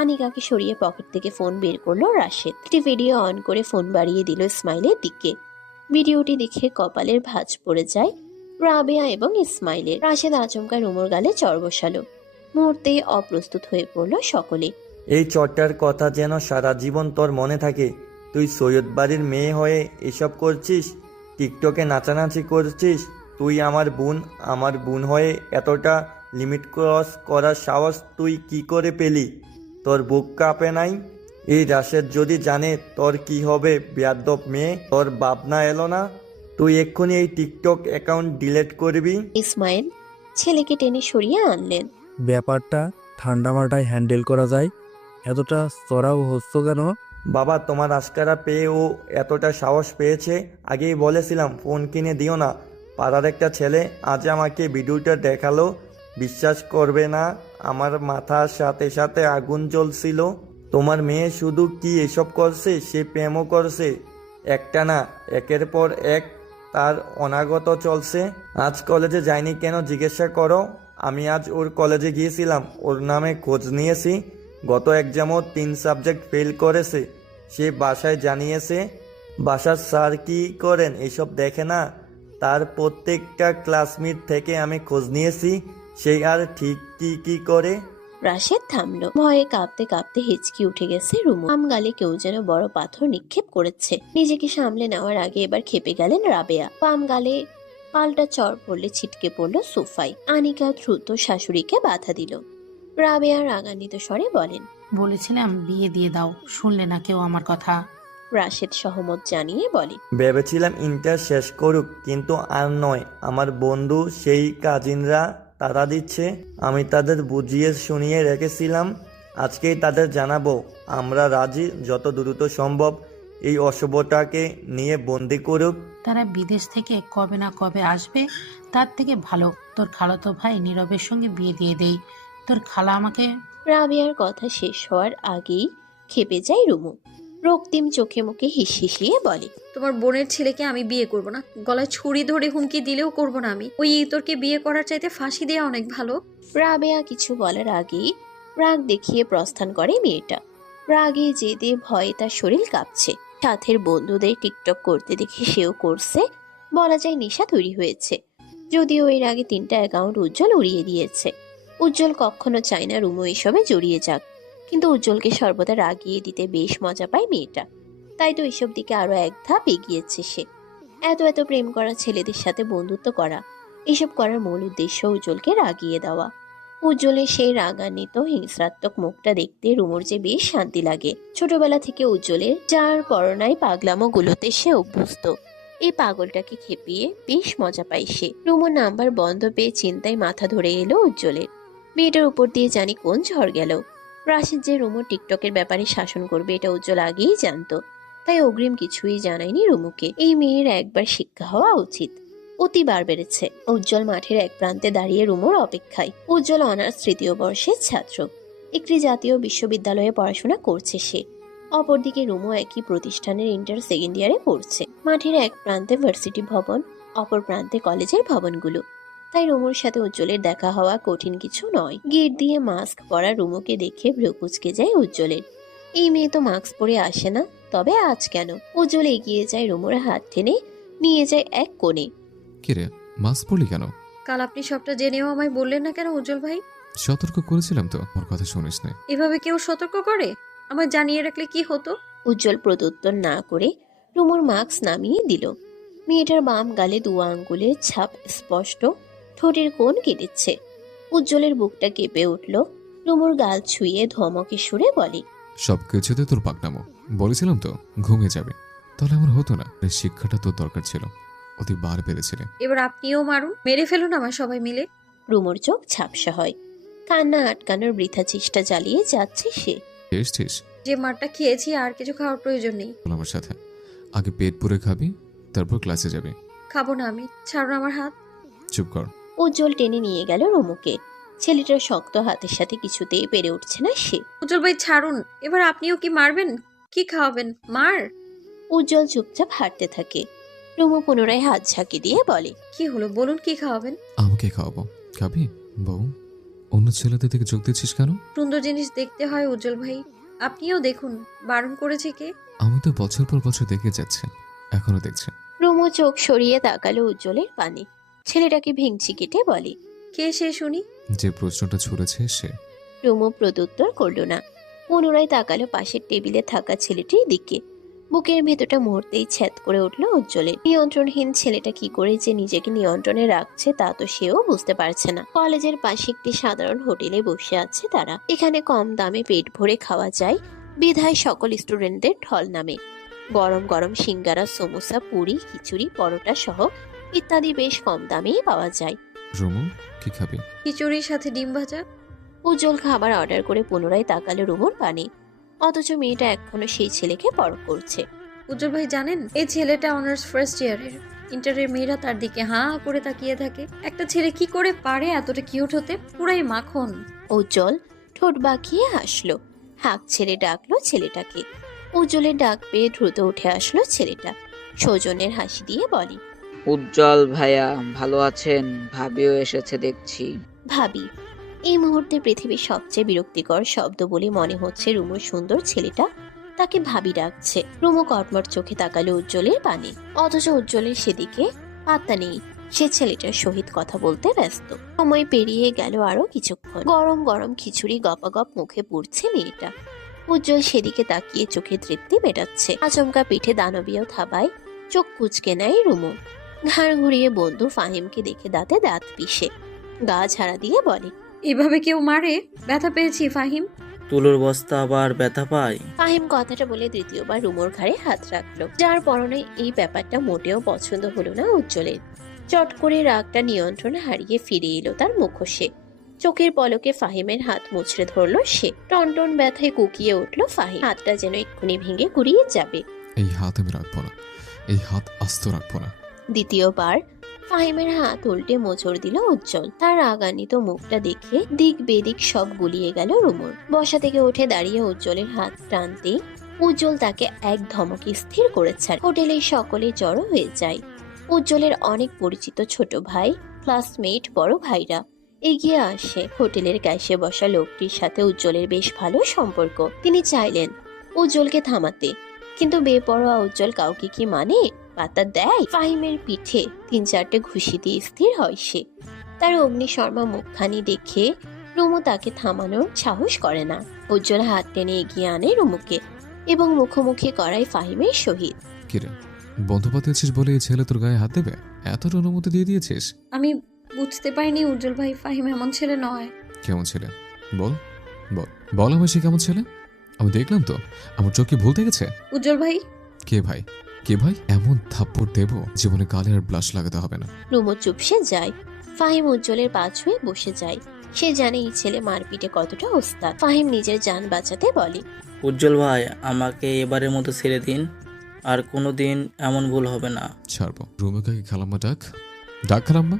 আনিকাকে সরিয়ে পকেট থেকে ফোন বের করলো রাশেদ। একটি ভিডিও অন করে ফোন বাড়িয়ে দিল ইসমাইলের দিকে। ভিডিওটি দেখে কপালের ভাঁজ পড়ে যায় রাবেয়া এবং ইসমাইলের। রাশেদ আচমকা রুমুর গালে চড় বসালো। মুহূর্তেই অপ্রস্তুত হয়ে পড়ল সকলে। এই চটটার কথা যেন সারা জীবন তোর মনে থাকে। তুই সৈয়দ বাড়ির মেয়ে হয়ে এসব করছিস, টিকটকে নাচানাচি করছিস। তুই আমার বোন হয়ে এতটা লিমিট ক্রস করার সাহস তুই কি করে পেলি? তোর বুক কাঁপে নাই? এই রাশেদ যদি জানে তোর কি হবে বেয়াদব মেয়ে, তোর ভাবনা এলো না? তুই এক্ষুনি এই টিকটক অ্যাকাউন্ট ডিলিট করবি। ইসমাইল ছেলেকে টেনে সরিয়ে আনলেন। ব্যাপারটা ঠান্ডা মাথায় হ্যান্ডেল করা যায়, এতটা চড়াও হচ্ছ কেন? বাবা, তোমার আজকারা পেয়ে ও এতটা সাহস পেয়েছে। আগেই বলেছিলাম ফোন কিনে দিও না। পাড়ার একটা ছেলে আজ আমাকে ভিডিওটা দেখালো, বিশ্বাস করবে না, আমার মাথার সাথে সাথে আগুন জ্বলছিল। তোমার মেয়ে শুধু কি এসব করছে, সে প্রেমও করছে। একটা না, একের পর এক তার অনাগত চলছে। আজ কলেজে যায়নি কেন জিজ্ঞাসা করো। আমি আজ ওর কলেজে গিয়েছিলাম, ওর নামে খোঁজ নিয়েছি। গত এক্সামও 3 সাবজেক্ট ফেল করেছে। সে বাসায় জানিয়েছে। বাসার স্যার কি করেন এসব দেখে না? তার প্রত্যেকটা ক্লাসমেট থেকে আমি খোঁজ নিয়েছি, সেই আর ঠিক কি করে। রাশেদ থামলো। ভয়ে কাঁপতে কাঁপতে হিচকি উঠে গেছে রুমু। আম গালে কেউ যেন বড় পাথর নিক্ষেপ করেছে। নিজেকে সামলে নেওয়ার আগে এবার খেপে গেলেন রাবেয়া। পাম গালে পাল্টা চর পড়লে ছিটকে পড়লো সোফায়। আনিকা দ্রুত শাশুড়িকে বাধা দিল। রাবেয়া রাগান্বিত স্বরে বলেন, বলেছিলাম বিয়ে দিয়ে দাও, শুনলে না কেউ আমার কথা। রাশেদ সহমত জানিয়ে বলে, ভেবেছিলাম ইন্টার শেষ করুক, কিন্তু আর নয়। আমার বন্ধু সেই কাজিনরা তারা দিচ্ছে। আমি তাদের বুঝিয়ে শুনিয়ে রেখেছিলাম, আজকেই তাদের জানাবো আমরা রাজি। যত দ্রুত সম্ভব এই অশুভটাকে নিয়ে বন্দি করুক। তারা বিদেশ থেকে কবে না কবে আসবে, তার থেকে ভালো তোর খালাতো ভাই নীরবের সঙ্গে বিয়ে দিয়ে দেই। তোর খালা আমাকে। রাবেয়ার কথা শেষ হওয়ার আগেই খেপে যায় রুমু। রক্তিম চোখে মুখে হিসহিসিয়ে বলে, তোমার বোনের ছেলেকে আমি বিয়ে করব না। গলায় ছুরি ধরে হুমকি দিলেও করব না আমি। ওই ইতরকে বিয়ে করার চাইতে ফাঁসি দেওয়া অনেক ভালো। রাবেয়া কিছু বলার আগেই রাগ দেখিয়ে প্রস্থান করে মেয়েটা। রাগে জেদে ভয়ে তার শরীর কাঁপছে। সাথের বন্ধুদের টিকটক করতে দেখে সেও করছে। বলা যায় নেশা তৈরি হয়েছে। যদিও এর আগে 3টা অ্যাকাউন্ট উজ্জ্বল উড়িয়ে দিয়েছে। উজ্জ্বল কখনো চায় না রুমু এসবে জড়িয়ে যাক, কিন্তু উজ্জ্বলকে সর্বদা রাগিয়ে দিতে বেশ মজা পায় মেয়েটা। তাই তো এসব দিকে আরো এক ধাপ এগিয়েছে সে। এত প্রেম করা ছেলেদের সাথে বন্ধুত্ব করা, এসব করার মূল উদ্দেশ্য উজ্জ্বলকে রাগিয়ে দেওয়া। উজ্জ্বলের সেই রাগান্বিত হিংস্রাত্মক মুখটা দেখতে রুমুর যে বেশ শান্তি লাগে। ছোটবেলা থেকে উজ্জ্বলের যার পরনায় পাগলামো গুলোতে সে অভ্যস্ত। এই পাগলটাকে খেপিয়ে বেশ মজা পায় সে। রুমুর নাম্বার বন্ধ পেয়ে চিন্তায় মাথা ধরে এলো উজ্জ্বলের। মেয়েটার উপর দিয়ে জানি কোন ঝড় গেল। রাশিদ যে রুমু টিকটকের ব্যাপারে শাসন করবে এটা উজ্জ্বল আগেই জানতো, তাই অগ্রিম কিছুই জানায়নি রুমুকে। এই মেয়ের একবার শিক্ষা হওয়া উচিত। অতিবার বেড়েছে। উজ্জ্বল মাঠের এক প্রান্তে দাঁড়িয়ে রুমুর অপেক্ষায়। উজ্জ্বল অনার্স 3য় বর্ষের ছাত্র। একটি জাতীয় বিশ্ববিদ্যালয়ে পড়াশোনা করছে সে। অপরদিকে রুমু একই প্রতিষ্ঠানের ইন্টার 2nd ইয়ারে পড়ছে। মাঠের এক প্রান্তে ভার্সিটি ভবন, অপর প্রান্তে কলেজের ভবনগুলো। তাই রুমুর সাথে উজ্জ্বলের দেখা হওয়া কঠিন কিছু নয়। গেট দিয়ে মাস্ক পরা রুমুকে দেখে ভ্রু কুঁচকে যায় উজ্জ্বলের। এই মেয়ে তো মাস্ক পরে আসে না, তবে আজ কেন? উজ্জ্বল এগিয়ে যায় রুমুর হাত টেনে নিয়ে যায় এক কোণে। কিরে, মাস্ক পরলি কেন? কাল আপনি সবটা জেনেও আমায় বললেন না কেন উজ্জ্বল ভাই? সতর্ক করেছিলাম তো, ওর কথা শুনিস না। এভাবে কেউ সতর্ক করে? আমার জানিয়ে রাখলে কি হতো? উজ্জ্বল প্রত্যুত্তর না করে রুমুর মাস্ক নামিয়ে দিল। মেয়েটার বাম গালে 2 আঙ্গুলের ছাপ স্পষ্ট, ঠোঁটের কোণ কেটেছে। উজ্জ্বলের বুকটা কেঁপে উঠল। রুমুর গাল ছুঁয়ে ধমকে সুরে বলে, সবকিছুতে তোর পাকনামো। বলেছিলাম তো ঘুমিয়ে যাবে, তাহলে আমার হতো না। এই শিক্ষাটা তোর দরকার ছিল, অতি বার পেরেছিলে। এবার আপনিও মারুন, মেরে ফেলুন আমার সবাই মিলে। রুমুর চোখ ঝাপসা হয়। কান্না আটকানোর বৃথা চেষ্টা চালিয়ে যাচ্ছে সে। এসছিস? যে মারটা খেয়েছি আর কিছু খাওয়ার প্রয়োজন নেই। বল আমার সাথে। আগে পেট পুরে খাবি, তারপর ক্লাসে যাবি। খাবো না আমি, ছাড়ুন আমার হাত। চুপ কর। উজ্জ্বল টেনে নিয়ে গেল রুমুকে। ছেলেটার শক্ত হাতের সাথে কিছুতেই পেরে উঠছে না সে। উজ্জ্বল ভাই ছাড়ুন, এবার আপনিও কি মারবেন? কি খাওয়াবেন? মার। উজ্জ্বল চুপচাপ হাঁটতে থাকে। রুমু পুনরায় হাত ঝাঁকি দিয়ে বলে, কি হলো বলুন, কি খাওয়াবেন? আমাকে খাওয়াবো। খাবি? বউ, অন্য ছেলেদের দিকে চোখ দিচ্ছিস কেন? সুন্দর জিনিস দেখতে হয় উজ্জ্বল ভাই, আপনিও দেখুন। বারণ করেছে কে? আমি তো বছর পর বছর দেখে যাচ্ছে, এখনো দেখছে। রুমু চোখ সরিয়ে তাকালো উজ্জ্বলের পানে। ছেলেটাকে ভেঙচি কেটে বলে, কে সে শুনি? যে প্রশ্নটা ছুড়েছে সে। রুমু প্রত্যুত্তর করল না। পুনরায় তাকালো পাশের টেবিলে থাকা ছেলেটির দিকে। বুকের ভেতরটা মুহূর্তেই ছ্যাদ করে উঠল উজ্জ্বলের। নিয়ন্ত্রণহীন ছেলেটা কি করে যে নিজেকে নিয়ন্ত্রণে রাখছে তা তো সেও বুঝতে পারছে না। কলেজের পাশে একটি সাধারণ হোটেলে বসে আছে তারা। এখানে কম দামে পেট ভরে খাওয়া যায় বিধায় সকল স্টুডেন্টদের ঢল নামে। গরম গরম সিঙ্গারা, সমোসা, পুরি, খিচুড়ি, পরোটা সহ ইত্যাদি বেশ কম দামেই পাওয়া যায়। রুমু, কি খাবি? খিচুড়ির সাথে ডিম ভাজা। উজ্জ্বল খাবার অর্ডার করে পুনরায় তাকালো রুমুর পানে, অথচ মেয়েটা এখনো সেই ছেলেকে পরখ করছে। উজ্জ্বল ভাই জানেন, এই ছেলেটা অনার্স ফার্স্ট ইয়ারের। ইন্টারের মেয়েরা তার দিকে হাঁ করে তাকিয়ে থাকে। একটা ছেলে কি করে পারে এতটা কিউট হতে? পুরাই মাখন। উজ্জ্বল ঠোঁট বাঁকিয়ে হাসলো, হাঁক ছেড়ে ডাকলো ছেলেটাকে। উজ্জ্বলের ডাক পেয়ে দ্রুত উঠে আসলো ছেলেটা, সৌজন্যের হাসি দিয়ে বলে, উজ্জ্বল ভাইয়া ভালো আছেন? ভাবিও এসেছে দেখছি। ভাবি? এই মুহূর্তে পৃথিবীর সবচেয়ে বিরক্তিকর শব্দ বলে মনে হচ্ছে রুমুর সুন্দর ছেলেটা তাকে ভাবি ডাকছে। রুমু কটমট চোখে তাকালো উজ্জ্বলের পানে, অথচ উজ্জ্বলের সেদিকে পাত্তা নেই। সে ছেলেটার সহিত কথা বলতে ব্যস্ত। সময় পেরিয়ে গেল আরো কিছুক্ষণ। গরম গরম খিচুড়ি গপাগপ মুখে পুড়ছে মেয়েটা। উজ্জ্বল সেদিকে তাকিয়ে চোখে তৃপ্তি মেটাচ্ছে। আচমকা পিঠে দানবীয় থাবায় চোখ কুচকে নেয় রুমু। ঘাড় ঘুরিয়ে বন্ধু ফাহিমকে দেখে দাঁতে দাঁত পিষে গা ঝাড়া দিয়ে বলে, এভাবে কেউ মারে? ব্যথা পেয়েছি ফাহিম। তুলোর বস্তা আবার ব্যথা পায়? ফাহিম কথাটা বলে দ্বিতীয়বার রুমুর ঘাড়ে হাত রাখলো, যার পরনে এই ব্যাপারটা মোটেও পছন্দ হলো না উজ্জ্বলের। চট করে রাগটা নিয়ন্ত্রণ হারিয়ে ফিরে এলো তার মুখোশে। চোখের পলকে ফাহিমের হাত মুচড়ে ধরলো সে। টনটন ব্যথায় কুকিয়ে উঠলো ফাহিম। হাতটা যেন এক্ষুনি ভেঙে গুড়িয়ে যাবে। এই হাত আমি রাখবো না, এই হাত আস্ত রাখবো না। দ্বিতীয়বার ফাহিমের হাত উল্টে মোচড় দিল উজ্জ্বল। তার রাগান্বিত মুখটা দেখে দিক বেদিক সব গুলিয়ে গেল রুমুর। বসা থেকে উঠে দাঁড়িয়ে উজ্জ্বলের হাত টানতে উজ্জ্বল তাকে এক ধমকে স্থির করেছে। হোটেলে সকলে জড়ো হয়ে যায়। উজ্জ্বলের অনেক পরিচিত ছোট ভাই, ক্লাসমেট, বড় ভাইরা এগিয়ে আসে। হোটেলের ক্যাশে বসা লোকটির সাথে উজ্জ্বলের বেশ ভালো সম্পর্ক। তিনি চাইলেন উজ্জ্বলকে থামাতে, কিন্তু বেপরোয়া উজ্জ্বল কাউকে কি মানে? পাতা দেয়? ফাহিমের পিঠে 3-4টে ঘুষি দিয়ে স্থির হয় সে। তার অগ্নিশর্মা মুখখানি দেখে রুমু তাকে থামানোর সাহস করে না। উজ্জ্বল হাত টেনে এগিয়ে আনে রুমুকে এবং মুখোমুখি করায় ফাহিমের সহিত। কিরে, বন্ধু পাতিয়েছিস বলে এই ছেলে তোর গায়ে হাত দেবে? এতটা অনুমতি দিয়ে দিয়েছিস? আমি বুঝতে পারিনি উজ্জ্বল ভাই, ফাহিম এমন ছেলে নয়। কেমন ছেলে? বল বল বল আমার, সে কেমন ছেলে? আমি দেখলাম তো, আমার চোখ কি ভুল দেখেছে? উজ্জ্বল ভাই। কে ভাই? কে ভাই? এমন থাপ্পড় দেব জীবনে গালে আর ব্লাশ লাগাতে হবে না। রুমু চুপসে যায়। ফাহিম উজ্জ্বলের পা ছুঁয়ে বসে যায়। সে জানে এই ছেলে মারপিটে কতটা ওস্তাদ। ফাহিম নিজের জান বাঁচাতে বলে, উজ্জ্বল ভাই আমাকে এবারের মতো ছেড়ে দিন, আর কোনোদিন এমন ভুল হবে না। ছাড়বো। রুমুকে খালাম্মা ডাক, ডাক খালাম্মা।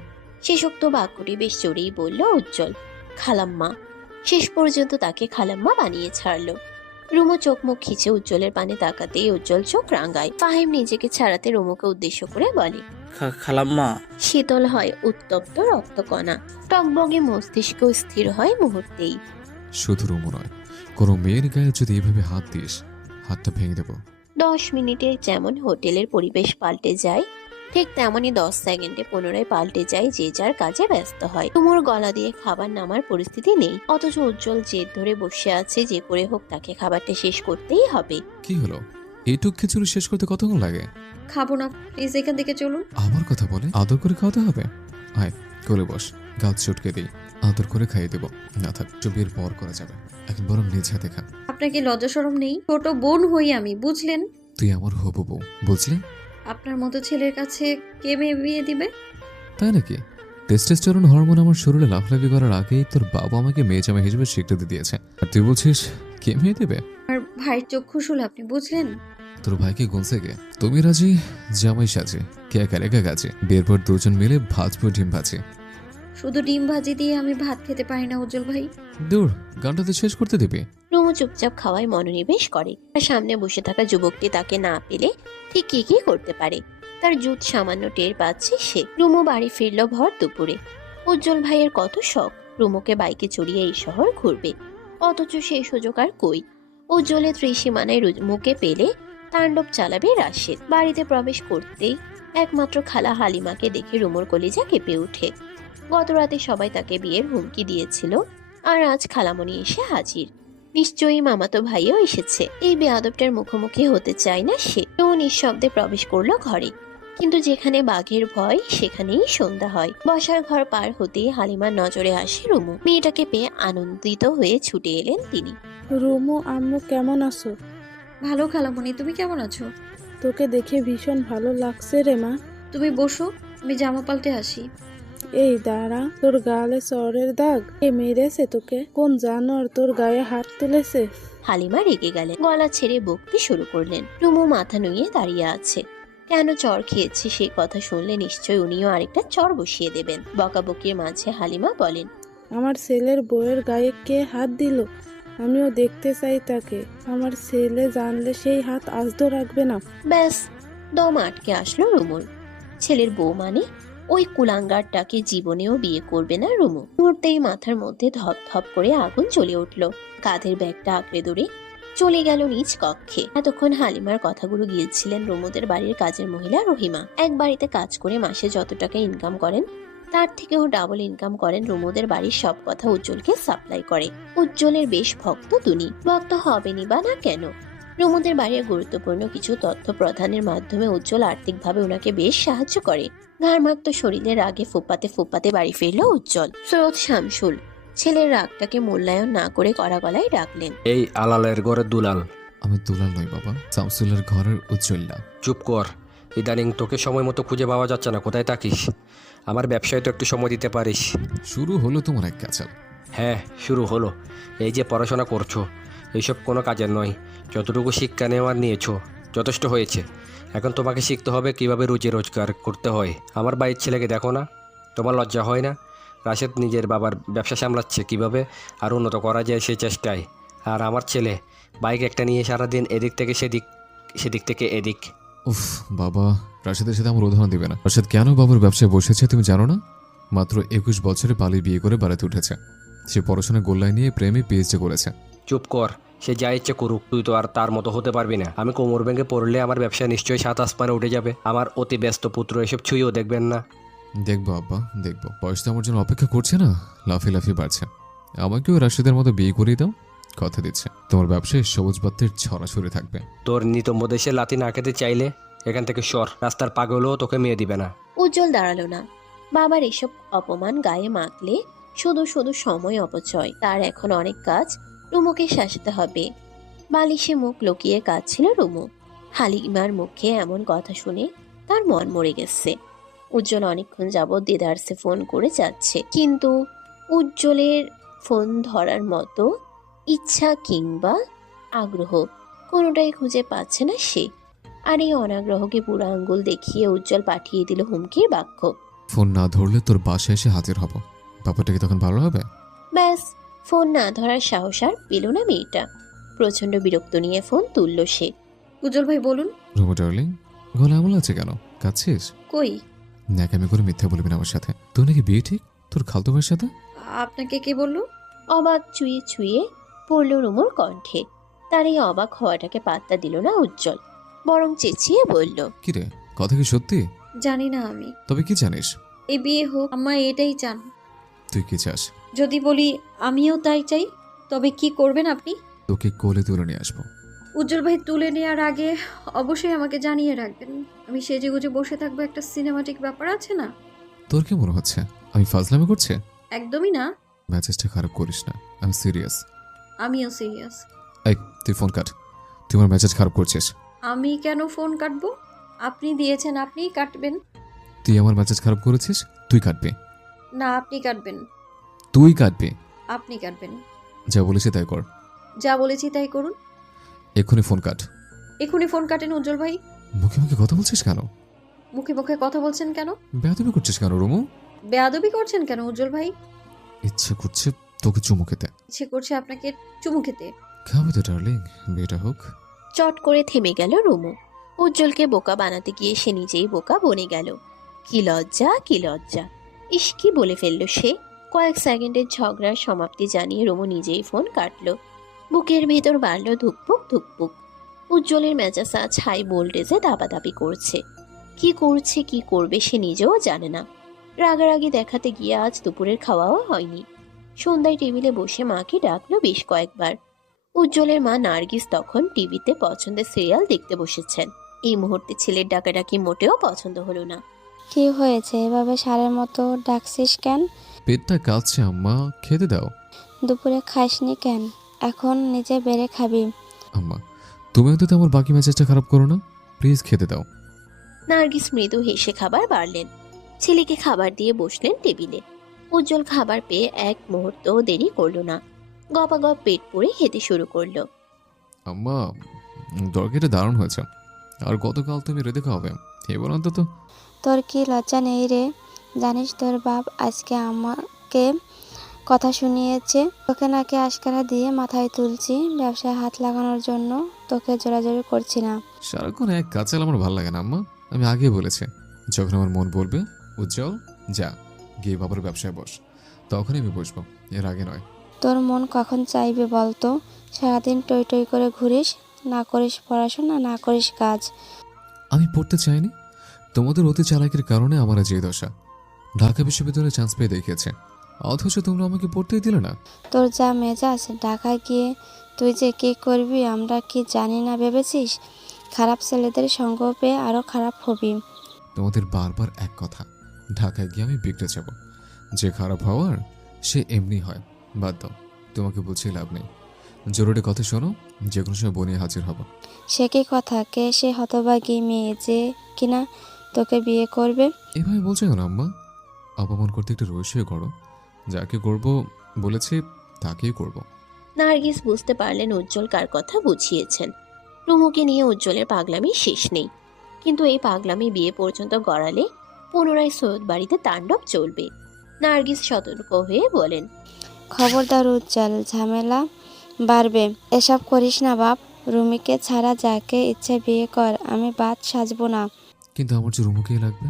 শেষোক্ত বাক্যটি বেশ জোরেই বলল উজ্জ্বল। খালাম্মা। শেষ পর্যন্ত তাকে খালাম্মা বানিয়ে ছাড়লো। রুমু চোখ মুখ খিচে উজ্জ্বলের পানে তাকাতেই উজ্জ্বল চোখ রাঙায়। ফাহিম নিজেকে ছাড়াতে রুমুকে উদ্দেশ্য করে বলে, খালাম্মা। শীতল হয় উত্তপ্ত রক্তকণা, টকবগে মস্তিষ্ক স্থির হয় মুহূর্তেই। শুধু রুমু নয়, কোনো মেয়ের গায়ে যদি এভাবে হাত দিস, হাতটা ভেঙে দেবো। 10 মিনিটে যেমন হোটেলের পরিবেশ পাল্টে যায়, ঠিক তেমনই 10 সেকেন্ডে পুনরায় পাল্টে যায়, যে যার কাজে ব্যস্ত হয়। তুমুর গলা দিয়ে খাবার নামার পরিস্থিতি নেই, অথচ উজ্জ্বল জেদ ধরে বসে আছে যে করে হোক তাকে খাবারটা শেষ করতেই হবে। কি হলো? এইটুক খিচুড়ি শেষ করতে কতক্ষণ লাগে? খাবো না, প্লিজ এখান থেকে চলুন। আমার কথা বলে আদর করে খাওয়াতে হবে? আয় কোলে বস, গাল চটকে দিই, আদর করে খাইয়ে দেবো। না থাক, চুপির পর করা যাবে, এখন বরং নিজ হাতে খা। আপনাকে লজ্জা শরম নেই? ছোট বোন হই আমি, বুঝলেন? তুই আমার হবু বউ, বুঝলি? আপনার মতো ছেলের কাছে কে মেয়ে বিয়ে দিবে? তাই নাকি? টেস্টোস্টেরন হরমোন আমার শরীরে লাফলাফি করার আগেই তোর বাবা আমাকে মেয়ে জামাই হিসেবে স্বীকৃতি দিয়েছে, আর তুই বলছিস কে মেয়ে দেবে? আর ভাইয়ের চক্ষু শুল আপনি, বুঝলেন? তোর ভাইকে গুনছে গে? তুমি রাজি, জামাই সাজে, কে একা গাছে, বিয়ের পর দুজন মিলে ভাজবো ডিম ভাজে। শুধু ডিম ভাজি দিয়ে আমি ভাত খেতে পারি না উজ্জ্বল ভাই। দূর, গানটাতে শেষ করতে দিবি? রুমু চুপচাপ খাওয়ায় মনোনিবেশ করে। তার সামনে বসে থাকা যুবকটি তাকে না পেলে ঠিক কি কি করতে পারে তার জুত সামান্য টের পাচ্ছে সে। রুমু বাড়ি ফিরল ভর দুপুরে। উজ্জ্বল ভাইয়ের কত শখ রুমুকে বাইকে চড়িয়ে এই শহর ঘুরবে, অথচ সেই সুযোগ আর কই। উজ্জ্বলের ত্রিসীমানায় রুমুকে পেলে তাণ্ডব চালাবে রাশেদ। বাড়িতে প্রবেশ করতেই একমাত্র খালা হালিমাকে দেখে রুমুর কলিজা কেঁপে ওঠে। গত রাতে সবাই তাকে বিয়ের হুমকি দিয়েছিল, আর আজ খালামণি এসে হাজির। নিশ্চয়ই মামাতো ভাইও এসেছে। এই বেয়াদবটার মুখোমুখি হতে চায় না সে। রুমু নিঃশব্দে প্রবেশ করলো ঘরে। কিন্তু যেখানে বাঘের ভয় সেখানেই সন্ধ্যা হয়। বসার ঘর পার হতেই হালিমার নজরে আসে রুমু। মেয়েটাকে পেয়ে আনন্দিত হয়ে ছুটে এলেন তিনি। রুমু, আম্মু কেমন আছো? ভালো খালামণি, তুমি কেমন আছো? তোকে দেখে ভীষণ ভালো লাগছে রে মা। তুমি বসো, আমি জামা পাল্টে আসি। এই দাঁড়া, তোর গালে চরের দাগ কে মেরেছে তোকে? কোন জানোয়ার তোর গায়ে হাত তুলেছে? হালিমা রেগে গেলেন, গলা ছেড়ে বকতে শুরু করলেন। রুমু মাথা নুইয়ে দাঁড়িয়ে আছে। কেন চর খেয়েছে সে কথা শুনলে নিশ্চয় উনিও আরেকটা চর বসিয়ে দেবেন। বকাবকির মাঝে হালিমা বলেন, আমার ছেলের বউয়ের গায়ে কে হাত দিল? আমিও দেখতে চাই তাকে। আমার ছেলে জানলে সেই হাত আস্ত রাখবে না। ব্যাস, দম আটকে আসলো রুমুর। ছেলের বউ মানে ওই কুলাঙ্গারটাকে জীবনেও বিয়ে করবে না রুমু। মুহূর্তেই মাথার মধ্যে ধপ ধপ করে আগুন জ্বলে উঠল। কাঁধের ব্যাগটা আঁকড়ে ধরে চলে গেল নিজ কক্ষে। এতক্ষণ হালিমার কথাগুলো গিলছিলেন রুমুদের বাড়ির কাজের মহিলা রহিমা। এক বাড়িতে কাজ করে মাসে যত টাকা ইনকাম করেন তার থেকেও ডাবল ইনকাম করেন রুমুদের বাড়ির সব কথা উজ্জ্বলকে সাপ্লাই করে। উজ্জ্বলের বেশ ভক্ত দুনি। ভক্ত হবেনি বা না কেন? রুমুদের বাড়ির গুরুত্বপূর্ণ কিছু তথ্য প্রদানের মাধ্যমে উজ্জ্বল আর্থিকভাবে ওনাকে বেশ সাহায্য করে। ঘাড়মাক্ত শরীরের রাগে ফোপাতে ফোপাতে বাড়ি ফিরল উজ্জ্বল। সৈয়দ শামসুল ছেলের রাগটাকে মূল্যায়ন না করে কড়া গলায় ডাকলেন, এই আলালের ঘরের দুলাল। আমি দুলাল নই বাবা, শামসুলের ঘরের উজ্জ্বলা। চুপ কর, ইদানিং তোকে সময় মতো খুঁজে পাওয়া যাচ্ছে না। কোথায় থাকিস? আমার ব্যবসায় তো একটু সময় দিতে পারিস। শুরু হলো তোমার এক কাচাল। হ্যাঁ, শুরু হলো। এই যে পড়াশোনা করছো, এইসব কোনো কাজের নয়। যতটুকু শিক্ষা নেওয়ার নিয়েছো যথেষ্ট হয়েছে। এখন তোমাকে শিখতে হবে কিভাবে রুজি রোজগার করতে হয়। আমার বাড়ির ছেলেকে দেখো না, তোমার লজ্জা হয় না? রাশেদ নিজের বাবার ব্যবসা সামলাচ্ছে, কিভাবে আর উন্নত করা যায় সেই চেষ্টায়। আর আমার ছেলে বাইক একটা নিয়ে সারাদিন এদিক থেকে সেদিক, সেদিক থেকে এদিক। উফ বাবা, রাশেদের সাথে আমার উদাহরণ দিবে না। রাশেদ কেন বাবার ব্যবসায় বসেছে তুমি জানো না? মাত্র 21 বছরে পালিয়ে বিয়ে করে বাড়িতে উঠেছে। সে পড়াশোনা গোল্লায় নিয়ে প্রেমে পিএইচডি করেছে। চুপ কর, সে যা ইচ্ছে করুক, তুই তো আর তার মতো হতে পারবি না। আমি কোমর ভেঙে পড়লে আমার ব্যবসা নিশ্চয়ই 7 আসমানে উঠে যাবে। আমার অতি ব্যস্ত পুত্র এসব ছুঁয়েও দেখবেন না। দেখবো আব্বা, দেখবো। বয়স তো আমার জন্য অপেক্ষা করছে না, লাফিয়ে লাফিয়ে বাড়ছে। আমাকেও রাশেদের মতো বিয়ে করিয়ে দাও, কথা দিচ্ছে। তোমার ব্যবসায় সবুজ বাত্তের ছড়াছড়ি থাকবে। তোর নিতম্ব দেশে লাথি না খেতে চাইলে এখান থেকে সর। রাস্তার পাগলও তোকে মেয়ে দিবে না। উজ্জ্বল দাঁড়ালো না। বাবার এসব অপমান গায়ে মাখলে শুধু শুধু সময় অপচয়। তার এখন অনেক কাজ রুমুকে শাসাতে হবে। বালিশে মুখ লুকিয়ে কাঁদছিল রুমু। হালিমার মুখে এমন কথা শুনে তার মন মরে গেছে। উজ্জ্বল অনেকক্ষণ যাবৎ দেদারসে ফোন করে যাচ্ছে, কিন্তু উজ্জ্বলের ফোন ধরার মতো ইচ্ছা কিংবা আগ্রহ কোনোটাই খুঁজে পাচ্ছে না সে। আর এই অনাগ্রহকে বুড়ো আঙ্গুল দেখিয়ে উজ্জ্বল পাঠিয়ে দিল হুমকির বাক্য, ফোন না ধরলে তোর বাসায় এসে হাজির হব। ব্যাপারটা কি তখন ভালো হবে? ব্যাস, ফোন না ধরার সাহস আর পেল না মেয়েটা। প্রচন্ড বিরক্ত নিয়ে ফোন তুলল সে। উজ্জ্বল ভাই বলুন। রুমু ডার্লিং, গলা আমল আছে কেন? কাঁদছিস? কই? ন্যাকামি করে মিথ্যা বলবি না আমার সাথে। তোর নাকি বিয়ে ঠিক তোর খালতো ভাইয়ের সাথে? আপনাকে কে বললো? অবাক চুইয়ে চুইয়ে পড়ল রুমুর কণ্ঠে। তার এই অবাক হওয়াটাকে পাত্তা দিল না উজ্জ্বল, বরং চেঁচিয়ে বলল, কিরে, কথা কি সত্যি? জানি না আমি। তবে কি জানিস? এই বিয়ে হোক, আম্মা এটাই চান। তুই কি চাস? যদি বলি আমিও তাই চাই, তবে কি করবেন আপনি? তোকে কোলে তুলে নিয়ে আসবো। উজ্জ্বল ভাই তুলে নেওয়ার আগে অবশ্যই আমাকে জানিয়ে রাখবেন। আমি সেজে গুজে বসে থাকবো, একটা সিনেমাটিক ব্যাপার আছে না? তোর কি মনে হচ্ছে আমি ফাজলামি করছি? একদমই না। মেসেজটা খারাপ করিস না, আমি সিরিয়াস। আমিও সিরিয়াস। এই তুই ফোন কাট, তুই আমার মেসেজ খারাপ করছিস। আমি কেন ফোন কাটবো? আপনি দিয়েছেন, আপনিই কাটবেন। তুই আমার মেসেজ খারাপ করেছিস, তুই কাটবি। না, আপনি কাটবেন। তুই কাটবি। আপনি কাটবেন। যা বলেছি তাই কর। যা বলেছি তাই করুন। এক্ষুনি ফোন কাট। এখুনি ফোন কাটেন উজ্জ্বল ভাই। মুখে মুখে কথা বলছিস কেন? মুখে মুখে কথা বলছেন কেন? বেয়াদবি করছিস কেন রুমু? বেয়াদবি করছেন কেন উজ্জ্বল ভাই? ইচ্ছে করছে তোকে চুমু খেতে। ইচ্ছে করছে আপনাকে চুমু খেতে। খাবে তো ডার্লিং, বিয়েটা হোক। চট করে থেমে গেল রুমু। উজ্জ্বলকে বোকা বানাতে গিয়ে সে নিজেই বোকা বনে গেল। কি লজ্জা, কি লজ্জা! ইস, কি বলে ফেলল সে! কয়েক সেকেন্ডের ঝগড়ার সমাপ্তি জানিয়ে রুমু নিজেই ফোন কাটল। বুকের ভেতর বাড়ল ধুকপুক ধুকপুক। উজ্জ্বলের মেজাজ আজ হাই ভোল্টেজে দাপাদাপি করছে। কি করছে, কি করবে সে নিজেও জানে না। রাগারাগি দেখাতে গিয়ে আজ দুপুরের খাওয়াও হয়নি। সন্ধ্যায় টেবিলে বসে মাকে ডাকলো বেশ কয়েকবার। উজ্জ্বলের মা নার্গিস তখন টিভিতে পছন্দের সিরিয়াল দেখতে বসেছেন। এই মুহূর্তে ছেলের ডাকাডাকি মোটেও পছন্দ হলো না। কি হয়েছে এভাবে সারের মতো ডাকছিস কেন? পেটটা কাঁদছে আম্মা, খেতে দাও। দুপুরে খাসনি কেন? এখন নিজে বেড়ে খাবি। আম্মা, তুমি অন্তত আমার বাকি মেজাজটা খারাপ করো না, প্লিজ খেতে দাও। নার্গিস মৃদু হেসে খাবার বাড়লেন। ছেলেকে খাবার দিয়ে বসলেন টেবিলে। উজ্জ্বল খাবার পেয়ে এক মুহূর্ত দেরি করলো না, গপাগপ পেট পুড়ে খেতে শুরু করলো। আম্মা, তরকারিটা দারুণ হয়েছে, আর গতকাল তুমি রেঁধে খাওয়াবে, এবার অন্তত। তোর কি লজ্জা নেই রে? জানিস তোর বাপ আজকে আমাকে কথা শুনিয়েছে, তোকে নাকি আশকারা দিয়ে মাথায় তুলছি ব্যবসায় হাত লাগানোর জন্য, তোকে জোরাজোরি করছি না। সারাক্ষণ এক কাচাল আমার ভালো লাগে না আম্মা, আমি আগে বলেছি যখন আমার মন বলবে উজ্জ্বল যা গিয়ে বাবার ব্যবসায় বস, তখনই আমি বসবো, এর আগে নয়। তোর মন কখন চাইবে বলতো? সারাদিন টই টই করে ঘুরিস, না করিস পড়াশোনা, না করিস কাজ। আমি পড়তে চাইনি, তোমাদের অতি চালাকির কারণে আমার যে দশা। ঢাকা বিশ্ববিদ্যালয়ে চান্স পেয়ে দেখিয়েছে, অথচ তোমরা আমাকে পড়তেই দিলে না। তোর যা মেজাজ, ঢাকা গিয়ে তুই যে কী করবি আমরা কি জানি না ভেবেছিস? খারাপ ছেলেদের সঙ্গ পেয়ে আরও খারাপ হবি। তোমাদের বারবার এক কথা, ঢাকায় গিয়ে আমি বিগড়ে যাব, যে খারাপ হওয়ার সে এমনি হয়। বাদ দাও, তোমাকে বুঝিয়ে লাভ নেই। জরুরি কথা শোনো, যে কোনো সময় বনিয়ে হাজির হব। সে কি কথা? কে সে হতভাগী মেয়ে যে কিনা তোকে বিয়ে করবে? এভাবে বলছো কেন আম্মা? অপমান করতে একটু রহস্য করো, যাকে করব বলেছি তাকেই করব। নার্গিস বুঝতে পারলেন উজ্জ্বল কার কথা বুঝিয়েছেন। রুমুকে নিয়ে উজ্জ্বলের পাগলামি শেষ নেই, কিন্তু এই পাগলামি বিয়ে পর্যন্ত গড়ালে পুনরায় সৈয়দ বাড়িতে তাণ্ডব চলবে। নার্গিস সতর্ক হয়ে বলেন, খবরদার উজ্জ্বল, ঝামেলা বাড়বে। এসব করিস না বাপ, রুমিকে ছাড়া যাকে ইচ্ছে বিয়ে কর, আমি বাদ সাজবো না। কিন্তু আমার যে রুমুকেই লাগবে।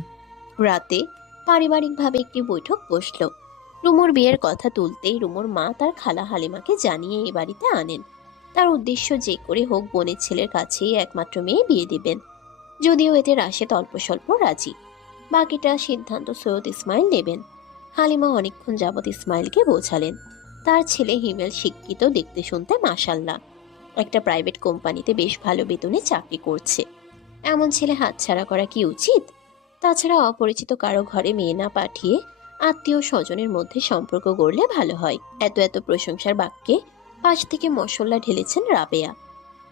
রাতে পারিবারিকভাবে একটি বৈঠক বসল। রুমুর বিয়ের কথা তুলতেই রুমুর মা তার খালা হালিমাকে জানিয়ে এ বাড়িতে আনেন। তার উদ্দেশ্য যে করে হোক বোনের ছেলের কাছেই একমাত্র মেয়ে বিয়ে দিবেন। যদিও এতে রাশেদ অল্প স্বল্প রাজি, বাকিটা সিদ্ধান্ত সৈয়দ ইসমাইল নেবেন। হালিমা অনেকক্ষণ যাবৎ ইসমাইলকে বোঝালেন তার ছেলে হিমেল শিক্ষিত, দেখতে শুনতে মাশাল্লাহ, একটা প্রাইভেট কোম্পানিতে বেশ ভালো বেতনে চাকরি করছে। এমন ছেলে হাতছাড়া করা কি উচিত? তাছাড়া অপরিচিত কারো ঘরে মেয়ে না পাঠিয়ে আত্মীয় স্বজনের মধ্যে সম্পর্ক গড়লে ভালো হয়। এত এত প্রশংসার বাক্যে পাশ থেকে মশলা ঢেলেছেন রাবেয়া,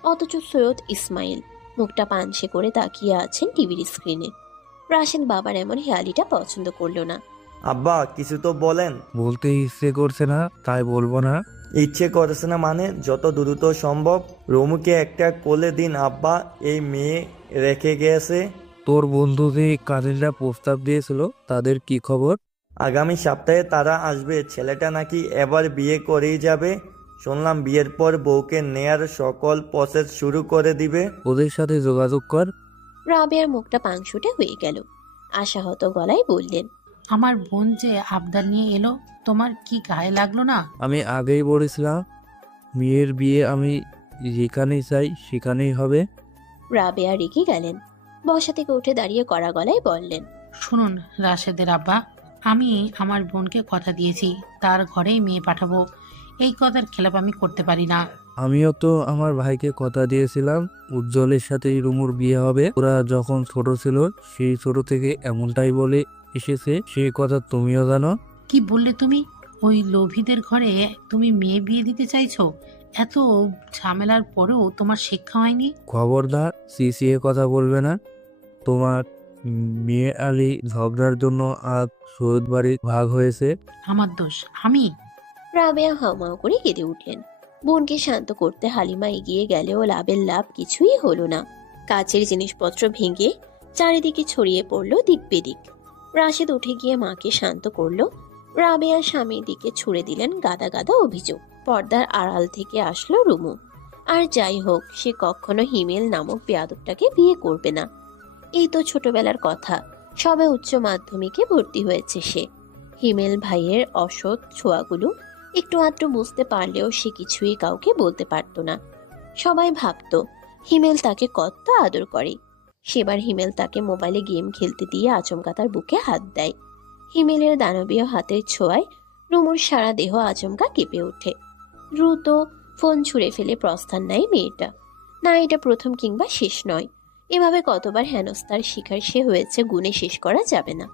অথচ সৈয়দ ইসমাইল মুখটা পানসে করে তাকিয়ে আছেন টিভির স্ক্রিনে। রাশেদ বাবার এমন হেয়ালিটা পছন্দ করলো না। আব্বা কিছু তো বলেন। বলতে ইচ্ছে করছে না তাই বলবো না। ইচ্ছে করছে না মানে যত দ্রুত সম্ভব রুমুকে একটা কোলে দিন আব্বা, এই মেয়ে রেখে গেছে। তোর বন্ধু যে কাজিনরা প্রস্তাব দিয়েছিল তাদের কি খবর? আগামী সপ্তাহে তারা আসবে। ছেলেটা নাকি এবার বিয়ে করেই যাবে। শুনলাম বিয়ের পর বউকে নেয়ার সকল প্রসেস শুরু করে দিবে। ওদের সাথে যোগাযোগ কর। রাবেয়ার মুখটা পাংশুটে হয়ে গেল, আশাহত গলায় বললেন, আমার বোন যে আবদার নিয়ে এলো, তোমার কি গায়ে লাগলো না? আমি আগেই বলেছিলাম মেয়ের বিয়ে আমি যেখানেই চাই সেখানেই হবে। রাবেয়া রেগে গেলেন। বসা থেকে উঠে দাঁড়িয়ে কড়া গলায় বললেন, শুনুন রাশেদের আব্বা, আমি আমার বোনকে কথা দিয়েছি তার ঘরেই মেয়ে পাঠাবো। এই কথার খেলাপ আমি করতে পারি না। আমিও তো আমার ভাইকে কথা দিয়েছিলাম উজ্জ্বলের সাথেই রুমুর বিয়ে হবে। ওরা যখন ছোট ছিল সেই ছোট থেকে এমনটাই বলে এসেছে, সেই কথা তুমিও জানো। কি বললে তুমি? ওই লোভীদের ঘরে তুমি মেয়ে বিয়ে দিতে চাইছো? এত ঝামেলার পরেও তোমার শিক্ষা হয়নি? খবরদার সিসিয়ে কথা বলবে না। তোমার মেয়ে আলী ঝগড়ার জন্য আজ সৈয়দ বাড়ির ভাগ হয়েছে। আমার দোষ? আমি? রাবেয়া হাউমাউ করে কেঁদে উঠলেন। বোনকে শান্ত করতে হালিমা এগিয়ে গেলেও লাভের লাভ কিছুই হলো না। কাচের জিনিসপত্র ভেঙে চারিদিকে ছড়িয়ে পড়ল দিক বেদিক। রাশেদ উঠে গিয়ে মাকে শান্ত করলো। রাবেয়া স্বামীর দিকে ছুড়ে দিলেন গাদা গাদা অভিযোগ। পর্দার আড়াল থেকে আসলো রুমু। আর যাই হোক, সে কখনো হিমেল নামক বেয়াদবটাকে বিয়ে করবে না। এই তো ছোটবেলার কথা, সবে উচ্চ মাধ্যমিকে ভর্তি হয়েছে সে। হিমেল ভাইয়ের অসৎ ছোঁয়াগুলো একটু আধটু বুঝতে পারলেও সে কিছুই কাউকে বলতে পারত না। সবাই ভাবত হিমেল তাকে কত আদর করে। সেবার হিমেল তাকে মোবাইলে গেম খেলতে দিয়ে আচমকা তার বুকে হাত দেয়। হিমেলের দানবীয় হাতের ছোঁয়ায় রুমুর সারা দেহ আচমকা কেঁপে ওঠে। দ্রুত ফোন ছুঁড়ে ফেলে প্রস্থান নেয় মেয়েটা। না এটা প্রথম কিংবা শেষ নয়, এভাবে কতবার হেনস্থার শিকার সে হয়েছে গুণে শেষ করা যাবে না।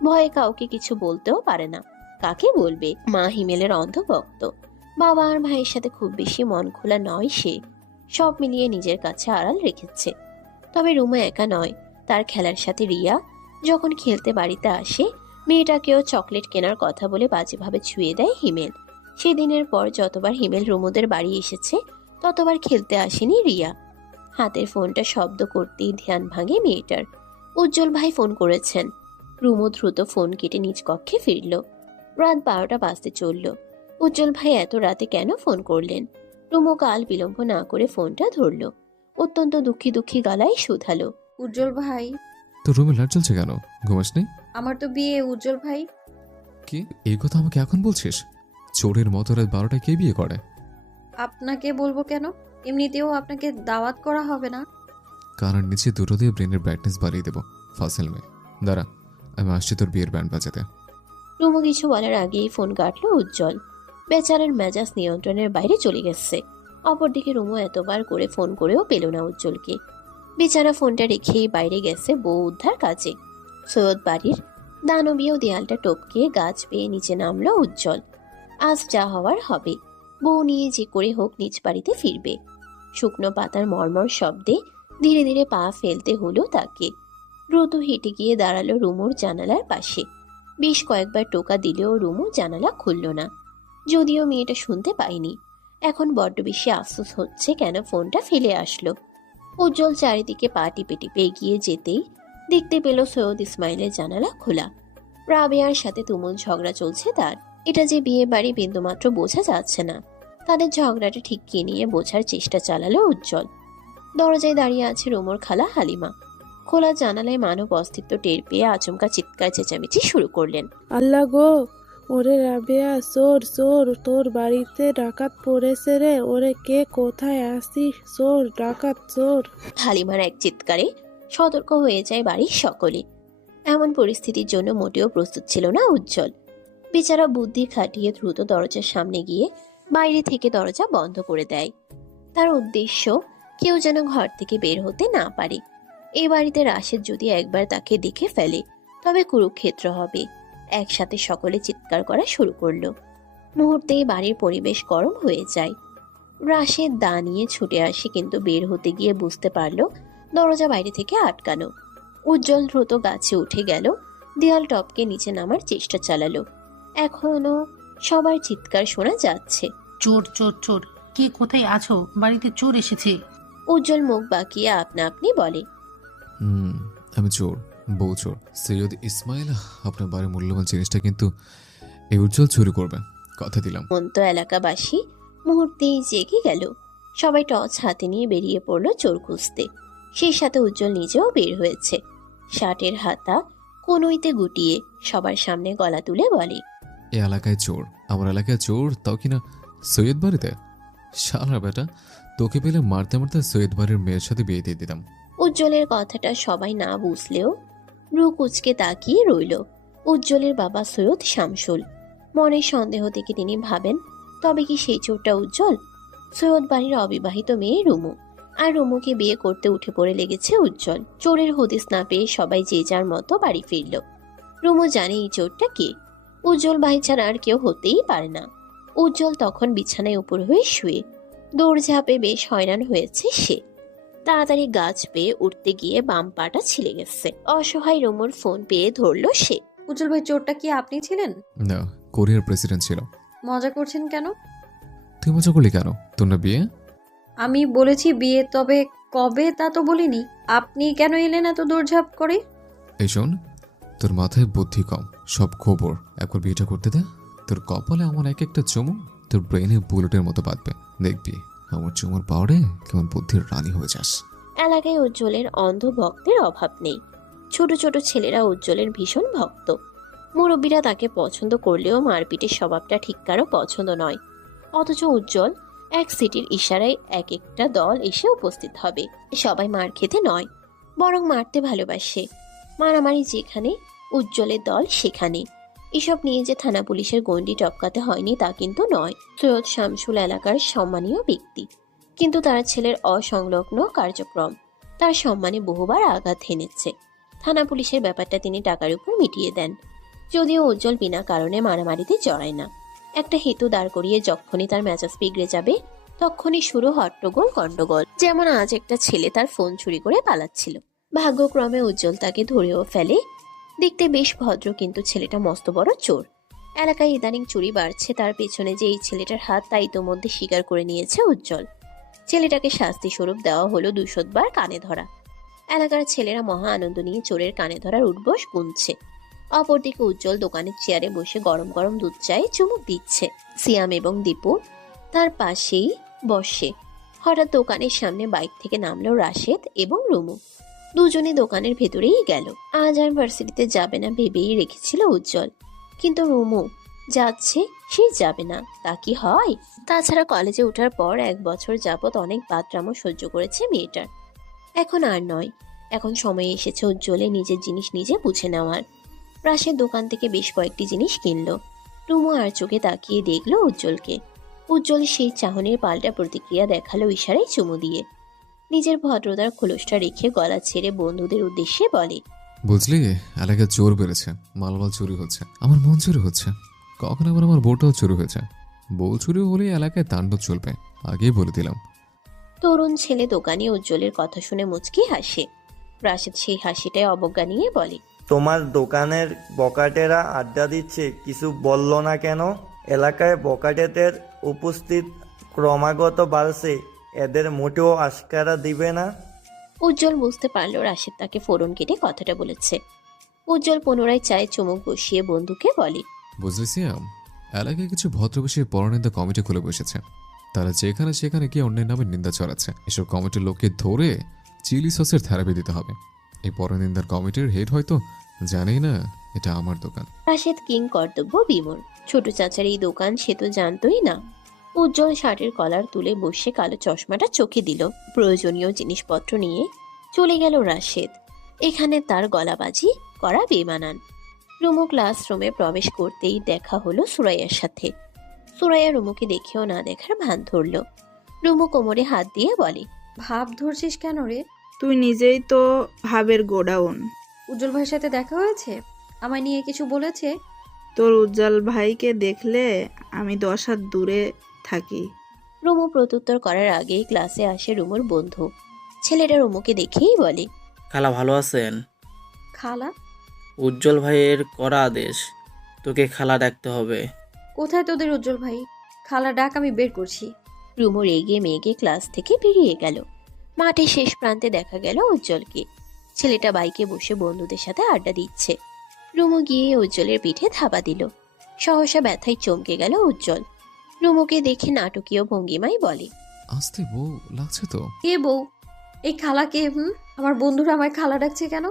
ভয়ে কাউকে কিছু বলতেও পারে না। কাকে বলবে? মা হিমেলের অন্ধভক্ত, বাবা আর ভাইয়ের সাথে খুব বেশি মন খোলা নয় সে, সব মিলিয়ে নিজের কাছে আড়াল রেখেছে। তবে রুমা একা নয়, তার খেলার সাথে রিয়া যখন খেলতে বাড়িতে আসে মেয়েটাকেও চকলেট কেনার কথা বলে বাজেভাবে ছুঁয়ে দেয় হিমেল। সেদিনের পর যতবার হিমেল রুমুদের বাড়ি এসেছে ততবার খেলতে আসেনি রিয়া। হাতের ফোনটা শব্দ করতেই ধ্যান ভাঙে মেয়েটার। উজ্জ্বল ভাই ফোন করেছেন। রুমু দ্রুত ফোন কেটে নিজ কক্ষে ফিরল। রাত 12টা বাজতে চলল। উজ্জ্বল ভাই এত রাতে কেন ফোন করলেন? রুমু কাল বিলম্ব না করে ফোনটা ধরল। অত্যন্ত দুঃখী দুঃখী গলায় শুধালো, উজ্জ্বল ভাই। তোর রুমে লাইট জ্বলছে কেন? ঘুমাসনি? আমার তো বিয়ে উজ্জ্বল ভাই। কি এই কথা আমাকে এখন বলছিস? চোরের মতো রাত 12টায় কে বিয়ে করে? আপনাকে বলবো কেন? এমনিতেও আপনাকে দাওয়াত করা হবে না। কানের নিচে দুটো দিয়ে ব্রেনের ব্রাইটনেস বাড়িয়ে দেবো। ফাসিল মেয়ে, দাঁড়া, আমি আসছি তোর বিয়ের ব্যান্ড বাজাতে। রুমু কিছু বলার আগেই ফোন কাটলো উজ্জ্বল। বেচারার মেজাজ নিয়ন্ত্রণের বাইরে চলে গেছে। অপরদিকে রুমু এতবার করে ফোন করেও পেল না উজ্জ্বলকে। বেচারা ফোনটা রেখেই বাইরে গেছে বউ উদ্ধার কাজে। সৈয়দ বাড়ির দানবীয় দেয়ালটা টপকে গাছ পেয়ে নিচে নামলো উজ্জ্বল। আজ যা হওয়ার হবে, বউ নিয়ে যে করে হোক নিজ বাড়িতে ফিরবে। শুকনো পাতার মর্মর শব্দে ধীরে ধীরে পা ফেলতে হলো তাকে। দ্রুত হেঁটে গিয়ে দাঁড়ালো রুমুর জানালার পাশে। বেশ কয়েকবার টোকা দিলেও রুমু জানালা খুলল না। যদিও মেয়েটা শুনতে পায়নি। এখন বড্ড বেশি আফসোস হচ্ছে কেন ফোনটা ফেলে আসলো। উজ্জ্বল চারিদিকে পা টিপে টিপে এগিয়ে যেতেই দেখতে পেল সৈয়দ ইসমাইলের জানালা খোলা। রাবেয়ার সাথে তুমুল ঝগড়া চলছে তার। এটা যে বিয়ে বাড়ি বিন্দুমাত্র বোঝা যাচ্ছে না। তাদের ঝগড়াটা ঠিক কি নিয়ে বোঝার চেষ্টা চালালো উজ্জ্বল। দরজায় দাঁড়িয়ে আছে রুমুর খালা হালিমা। খোলা জানালায় মানব অস্তিত্ব টের পেয়ে আচমকা চিৎকার চেঁচামেচি শুরু করলেন। আল্লাহ গো, ওরে রাবেয়া, চোর চোর, তোর বাড়িতে ডাকাত পড়েছে রে। ওরে কে কোথায় আসিস? চোর, ডাকাত, চোর। হালিমার এক চিৎকারে সতর্ক হয়ে যায় বাড়ির সকলে। এমন পরিস্থিতির জন্য মোটেও প্রস্তুত ছিল না উজ্জ্বল। বেচারা বুদ্ধি খাটিয়ে দ্রুত দরজার সামনে গিয়ে বাইরে থেকে দরজা বন্ধ করে দেয়। তার উদ্দেশ্য কেউ যেন ঘর থেকে বের হতে না পারে। এই বাড়িতে রাশেদ যদি একবার তাকে দেখে ফেলে তবে কুরুক্ষেত্র হবে। একসাথে সকলে চিৎকার করা শুরু করলো। মুহূর্তেই বাড়ির পরিবেশ গরম হয়ে যায়। রাশেদ দা নিয়ে ছুটে আসে, কিন্তু বের হতে গিয়ে বুঝতে পারলো দরজা বাইরে থেকে আটকানো। উজ্জ্বল দ্রুত গাছে উঠে গেল, দেয়াল টপকে নিচে নামার চেষ্টা চালালো। এখনো সবার চিৎকার শোনা যাচ্ছে, চোর চোর চোর, কে কোথায় আছো? বাড়িতে চোর এসেছে। উজ্জ্বল মুখ বাঁকিয়ে আপনা আপনি বলে, আমি চোর, বউ চোর। সৈয়দ ইসমাইল আপনার বাড়ির মূল্যবান জিনিসটা কিন্তু এই উজ্জ্বল চুরি করবে, কথা দিলাম। মন্ত এলাকাবাসী মুহূর্তেই জেগে গেল। সবাই টর্চ হাতে নিয়ে বেরিয়ে পড়লো চোর খুঁজতে। সেই সাথে উজ্জ্বল নিজেও বের হয়েছে, শার্টের হাতা কনুইতে গুটিয়ে সবার সামনে গলা তুলে বলে, এ এলাকায় চোর, আমার এলাকায় চোর, তাও কিনা সৈয়দ বাড়িতে। শালা বেটা, তোকে পেলে মারতে মারতে সৈয়দ বাড়ির মেয়ের সাথে বিয়ে দিয়ে দিতাম। উজ্জ্বলের কথাটা সবাই না বুঝলেও রু কুচকে তাকিয়ে রইল। উজ্জ্বলের বাবা সৈয়দ শামসুল। মনের সন্দেহ থেকে তিনি ভাবেন, তবে কি সেই চোরটা উজ্জ্বল? সৈয়দ বাড়ির অবিবাহিত মেয়ে রুমু, আর রুমুকে বিয়ে করতে উঠে পড়ে লেগেছে উজ্জ্বল। চোরের হদিস না পেয়ে সবাই যে যার মতো বাড়ি ফিরল। রুমু জানে এই চোরটা কে। উজ্জ্বল ভাই ছাড়া আর কেউ হতেই পারে না। উজ্জ্বল তখন বিছানায় উপর হয়ে শুয়ে দৌড়ঝাঁপে বেশ হয়রান হয়েছে সে। তাড়াতাড়ি গাছ পেয়ে উঠতে গিয়ে বাম পাটা ছিলে গেছে। অসহায় রুমুর ফোন পেয়ে ধরলো সে। উজ্জ্বল ভাই, চোরটা কি আপনি ছিলেন? না, কোরিয়ার প্রেসিডেন্ট ছিল। মজা করছেন কেন? তুই মজা করলি কেন? তোর না বিয়ে? আমি বলেছি বিয়ে, তবে কবে তা তো বলিনি। আপনি কেন এলেন এত দৌড়ঝাঁপ করে? এই শোন, তোর মাথায় বুদ্ধি কম, সব খবর। একবার বিয়েটা করতে দে, তোর কপালে এমন এক একটা চুমু তোর ব্রেনে বুলেটের মতো বাঁধবে। দেখবি আমার চুমুর পাওয়ারে কেমন বুদ্ধির রানী হয়ে যাস। এলাকায় উজ্জ্বলের অন্ধ ভক্তের অভাব নেই। ছোট ছোট ছেলেরা উজ্জ্বলের ভীষণ ভক্ত। মুরব্বীরা তাকে পছন্দ করলেও মারপিটের স্বভাবটা ঠিক কারো পছন্দ নয়। অথচ উজ্জ্বল এক সিটির ইশারায় এক একটা দল এসে উপস্থিত হবে। সবাই মার খেতে নয়, বরং মারতে ভালোবাসে। মারামারি যেখানে, উজ্জ্বলের দল সেখানে। এসব নিয়ে যে থানা পুলিশের গণ্ডি টপকাতে হয়নি তা কিন্তু নয়। সৈয়দ শামসুল এলাকার সম্মানীয় ব্যক্তি, কিন্তু তার ছেলের অসংলগ্ন কার্যক্রম তার সম্মানে বহুবার আঘাত হেনেছে। থানা পুলিশের ব্যাপারটা তিনি টাকার উপর মিটিয়ে দেন, যদিও উজ্জ্বল বিনা কারণে মারামারিতে জড়ায় না। একটা হেতু দাঁড় করিয়ে যখনই তার মেজাজ বিগড়ে যাবে তখনই শুরু হট্টগোল গন্ডগোল। যেমন আজ একটা ছেলে তার ফোন চুরি করে পালাচ্ছিল, ভাগ্যক্রমে উজ্জ্বল তাকে ধরেও ফেলে। দেখতে বেশ ভদ্র, কিন্তু ছেলেটা মস্ত বড় চোর। এলাকায় ইদানিং চুরি বাড়ছে, তার পেছনে যে এই ছেলেটার হাত তা ইতোমধ্যে স্বীকার করে নিয়েছে উজ্জ্বল। ছেলেটাকে শাস্তি স্বরূপ দেওয়া হলো 200 বার কানে ধরা। এলাকার ছেলেরা মহা আনন্দ নিয়ে চোরের কানে ধরার উঠবোস গুনছে। অপরদিকে উজ্জ্বল দোকানের চেয়ারে বসে গরম গরম দুধ চায়ে চুমুক দিচ্ছে। সিয়াম এবং দীপু তার পাশেই বসে। হঠাৎ দোকানের সামনে বাইক থেকে নামলো রাশেদ এবং রুমু। দুজনে দোকানের ভেতরেই গেল। আজ আর ভার্সিটিতে যাবে না ভেবেই রেখেছিল উজ্জ্বল, কিন্তু রুমু যাচ্ছে, সে যাবে না তা কি হয়? তাছাড়া কলেজে ওঠার পর 1 বছর যাবৎ অনেক বাদরামও সহ্য করেছে মেয়েটার। এখন আর নয়, এখন সময় এসেছে উজ্জ্বলের নিজের জিনিস নিজে বুঝে নেওয়ার। রাশেদ দোকান থেকে বেশ কয়েকটি জিনিস কিনলো। রুমু আর চোখে তাকিয়ে দেখলো উজ্জ্বলকে। উজ্জ্বল সেই চাহনির পাল্টা প্রতিক্রিয়া দেখালো ইশারায় চুমু দিয়ে। নিজের ভদ্রতার খোলসটা রেখে গলা ছেড়ে বন্ধুদের উদ্দেশ্যে বলে, বুঝলি, এলাকায় চোর বেড়েছে, মালমাল চুরি হচ্ছে, আমার মন চুরি হচ্ছে, কখন আবার আমার বউটাও চুরি হয়েছে। বউ চুরি হলে এলাকায় তাণ্ডব চলবে, আগেই বলে দিলাম। তরুণ ছেলে দোকানি উজ্জ্বলের কথা শুনে মুচকি হাসে। রাশেদ সেই হাসিটায় অবজ্ঞা নিয়ে বলে, তোমার দোকানের বকাটেরা আড্ডা দিচ্ছে, কিছু বলল না কেন? এলাকায় বকাটেদের উপস্থিত ক্রমাগত বাড়ছে, এদের মোটেও আশকারা দিবে না। উজ্জ্বল বুঝতে পারলো রাশেদ তাকে ফোড়ন কেটে কথাটা বলেছে। উজ্জ্বল পুনরায় চায়ে চুমুক বসিয়ে বন্ধুকে বলে, বুঝলি সিয়াম, এলাকায় কিছু ভদ্রবেশী পরনিন্দা কমিটি খুলে বসেছে। তারা যেখানে সেখানে গিয়ে অন্যের নামে নিন্দা চড়াচ্ছে। এসব কমিটির লোককে ধরে চিলি সসের থেরাপি দিতে হবে। এই পরনিন্দার কমিটির হেড হয়তো জানেই না এটা আমার দোকান। রাশেদ কিং কর্তব্য বিমূঢ়। ছোট চাচার এই দোকান সে তো জানতই না। উজ্জ্বল শার্টের কলার তুলে বসে কালো চশমাটা চোখে দিল। প্রয়োজনীয় জিনিসপত্র নিয়ে চলে গেল রাশেদ। এখানে তার গলাবাজি করা বেমানান। রুমু ক্লাসরুমে প্রবেশ করতেই দেখা হলো সুরাইয়ার সাথে। সুরাইয়া রুমুকে দেখেও না দেখার ভান ধরল। রুমু কোমরে হাত দিয়ে বলে, ভাব ধরছিস কেন রে? তুই নিজেই তো ভাবের গোডাউন। উজ্জ্বল ভাইয়ের সাথে দেখা হয়েছে? আমায় নিয়ে কিছু বলেছে? তোর উজ্জ্বল ভাইকে দেখলে আমি 10 হাত দূরে থাকি। রুমু প্রত্যুত্তর করার আগেই ক্লাসে আসে রুমুর বন্ধু। ছেলেটা রুমুকে দেখেই বলে, খালা ভালো আছেন? খালা? উজ্জ্বল ভাইয়ের করা আদেশ, তোকে খালা ডাকতে হবে। কোথায় তোদের উজ্জ্বল ভাই? খালা ডাক, আমি বের করছি। রুমু রেগে মেগে ক্লাস থেকে বেরিয়ে গেল। মাঠের শেষ প্রান্তে দেখা গেল উজ্জ্বলকে। ছেলেটা বাইকে বসে বন্ধুদের সাথে আড্ডা দিচ্ছে। রুমু গিয়ে উজ্জ্বলের পিঠে থাবা দিল। সহসা ব্যথায় চমকে গেল উজ্জ্বল। রুমুকে দেখে নাটকীয় ভঙ্গিমায় বলে, আসতে বউ লাগছে তো। কে বউ? এই খালা কে? আমার বন্ধুরা আমায় খালা ডাকছে কেন?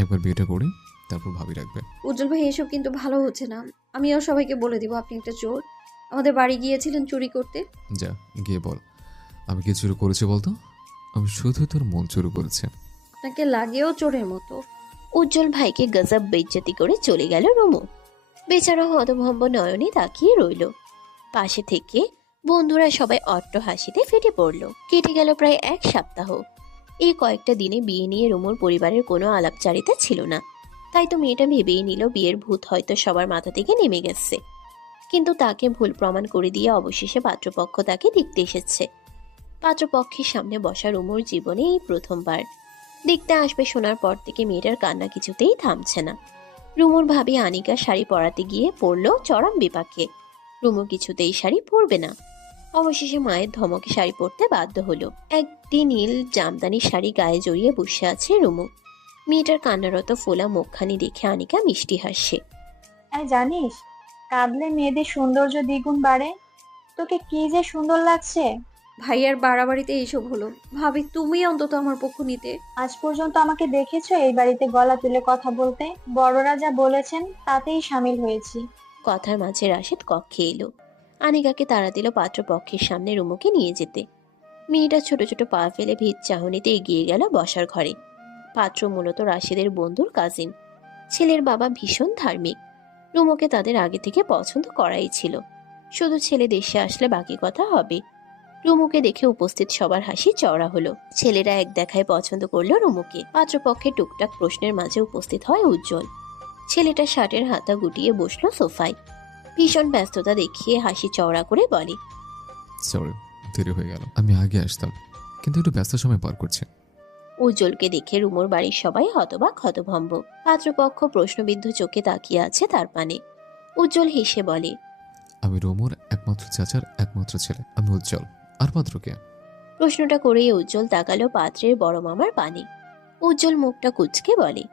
একবার বিয়েটা করি, তারপর ভাবি রাখবে। উজ্জ্বল ভাই, এসব কিন্তু ভালো হচ্ছে না। আমিও সবাইকে বলে দিব আপনি একটা চোর। আমাদের বাড়ি গিয়েছিলেন চুরি করতে। যা গিয়ে বল, আমি কি চুরি করেছি বলতো? আমি শুধু তোর মন চুরি করেছি। আপনাকে লাগেও চোরের মতো। উজ্জ্বল ভাইকে গজব বেইজ্জতি করে চলে গেল রুমু। বেচারা হতভম্ব নয়নে তাকিয়ে রইল। পাশে থেকে বন্ধুরা সবাই অট্ট হাসিতে ফেটে পড়ল। কেটে গেল প্রায় 1 সপ্তাহ। এই কয়েকটা দিনে বিয়ে নিয়ে রুমুর পরিবারের কোনো আলাপচারিতা ছিল না। তাই তো মেয়েটা ভেবেই নিল বিয়ের ভূত হয়তো সবার মাথা থেকে নেমে গেছে। কিন্তু তাকে ভুল প্রমাণ করে দিয়ে অবশেষে পাত্রপক্ষ তাকে দেখতে এসেছে। পাত্রপক্ষের সামনে বসা রুমুর জীবনে এই প্রথমবার। দেখতে আসবে শোনার পর থেকে মেয়েটার কান্না কিছুতেই থামছে না। রুমুর ভাবি আনিকা শাড়ি পরাতে গিয়ে পড়ল চরম বিপাকে। রুমু কিছুতেই শাড়ি পরবে না। অবশেষে মায়ের ধমকে শাড়ি পরতে বাধ্য হলো। একটি নীল জামদানি শাড়ি গায়ে জড়িয়ে বসে আছে রুমু। মেয়েটার কান্নারত ফোলা মুখখানি দেখে আনিকা মিষ্টি হাসছে। জানিস, কাঁদলে মেয়েদের সৌন্দর্য দ্বিগুণ বাড়ে। তোকে কি যে সুন্দর লাগছে। ভাইয়ার বাড়াবাড়িতে এইসব হলো। ভাবি, তুমি অন্তত আমার পক্ষ নিতে। আজ পর্যন্ত আমাকে দেখেছো এই বাড়িতে গলা তুলে কথা বলতে? বড়রা যা বলেছেন তাতেই সামিল হয়েছি। কথার মাঝে রাশেদ কক্ষে এলো। আনিকাকে তাড়া দিল পাত্রপক্ষের সামনে রুমুকে নিয়ে যেতে। মেয়েটা ছোট ছোট পা ফেলে ভিত চাহনিতে এগিয়ে গেল বসার ঘরে। পাত্র মূলত রাশেদের বন্ধুর কাজিন। ছেলের বাবা ভীষণ ধার্মিক। রুমুকে তাদের আগে থেকে পছন্দ করাই ছিল, শুধু ছেলে দেশে আসলে বাকি কথা হবে। রুমুকে দেখে উপস্থিত সবার হাসি চওড়া হলো। ছেলেরা এক দেখায় পছন্দ করলো রুমুকে। পাত্রপক্ষে টুকটাক প্রশ্নের মাঝে উপস্থিত হয় উজ্জ্বল। ছেলেটা শার্টের হাতা গুটিয়ে বসলো সোফায়। ভীষণ ব্যস্ততা দেখিয়ে হাসি চওড়া করে বলে, সরি, দেরি হয়ে গেল। আমি আগে আসতাম, কিন্তু একটু ব্যস্ত সময় পার করছি। উজ্জ্বলকে দেখে রুমুর বাড়ির সবাই হতবাক হতভম্ব। পাত্রপক্ষ প্রশ্নবিদ্ধ চোখে তাকিয়ে আছে তার পানে। উজ্জ্বল হেসে বলে, আমি রুমুর একমাত্র চাচার একমাত্র ছেলে। আমি উজ্জ্বল। আর পাত্র কে? প্রশ্নটা করেই উজ্জ্বল তাকালো পাত্রের বড় মামার পানে। উজ্জ্বল মুখটা কুঁচকে বলে,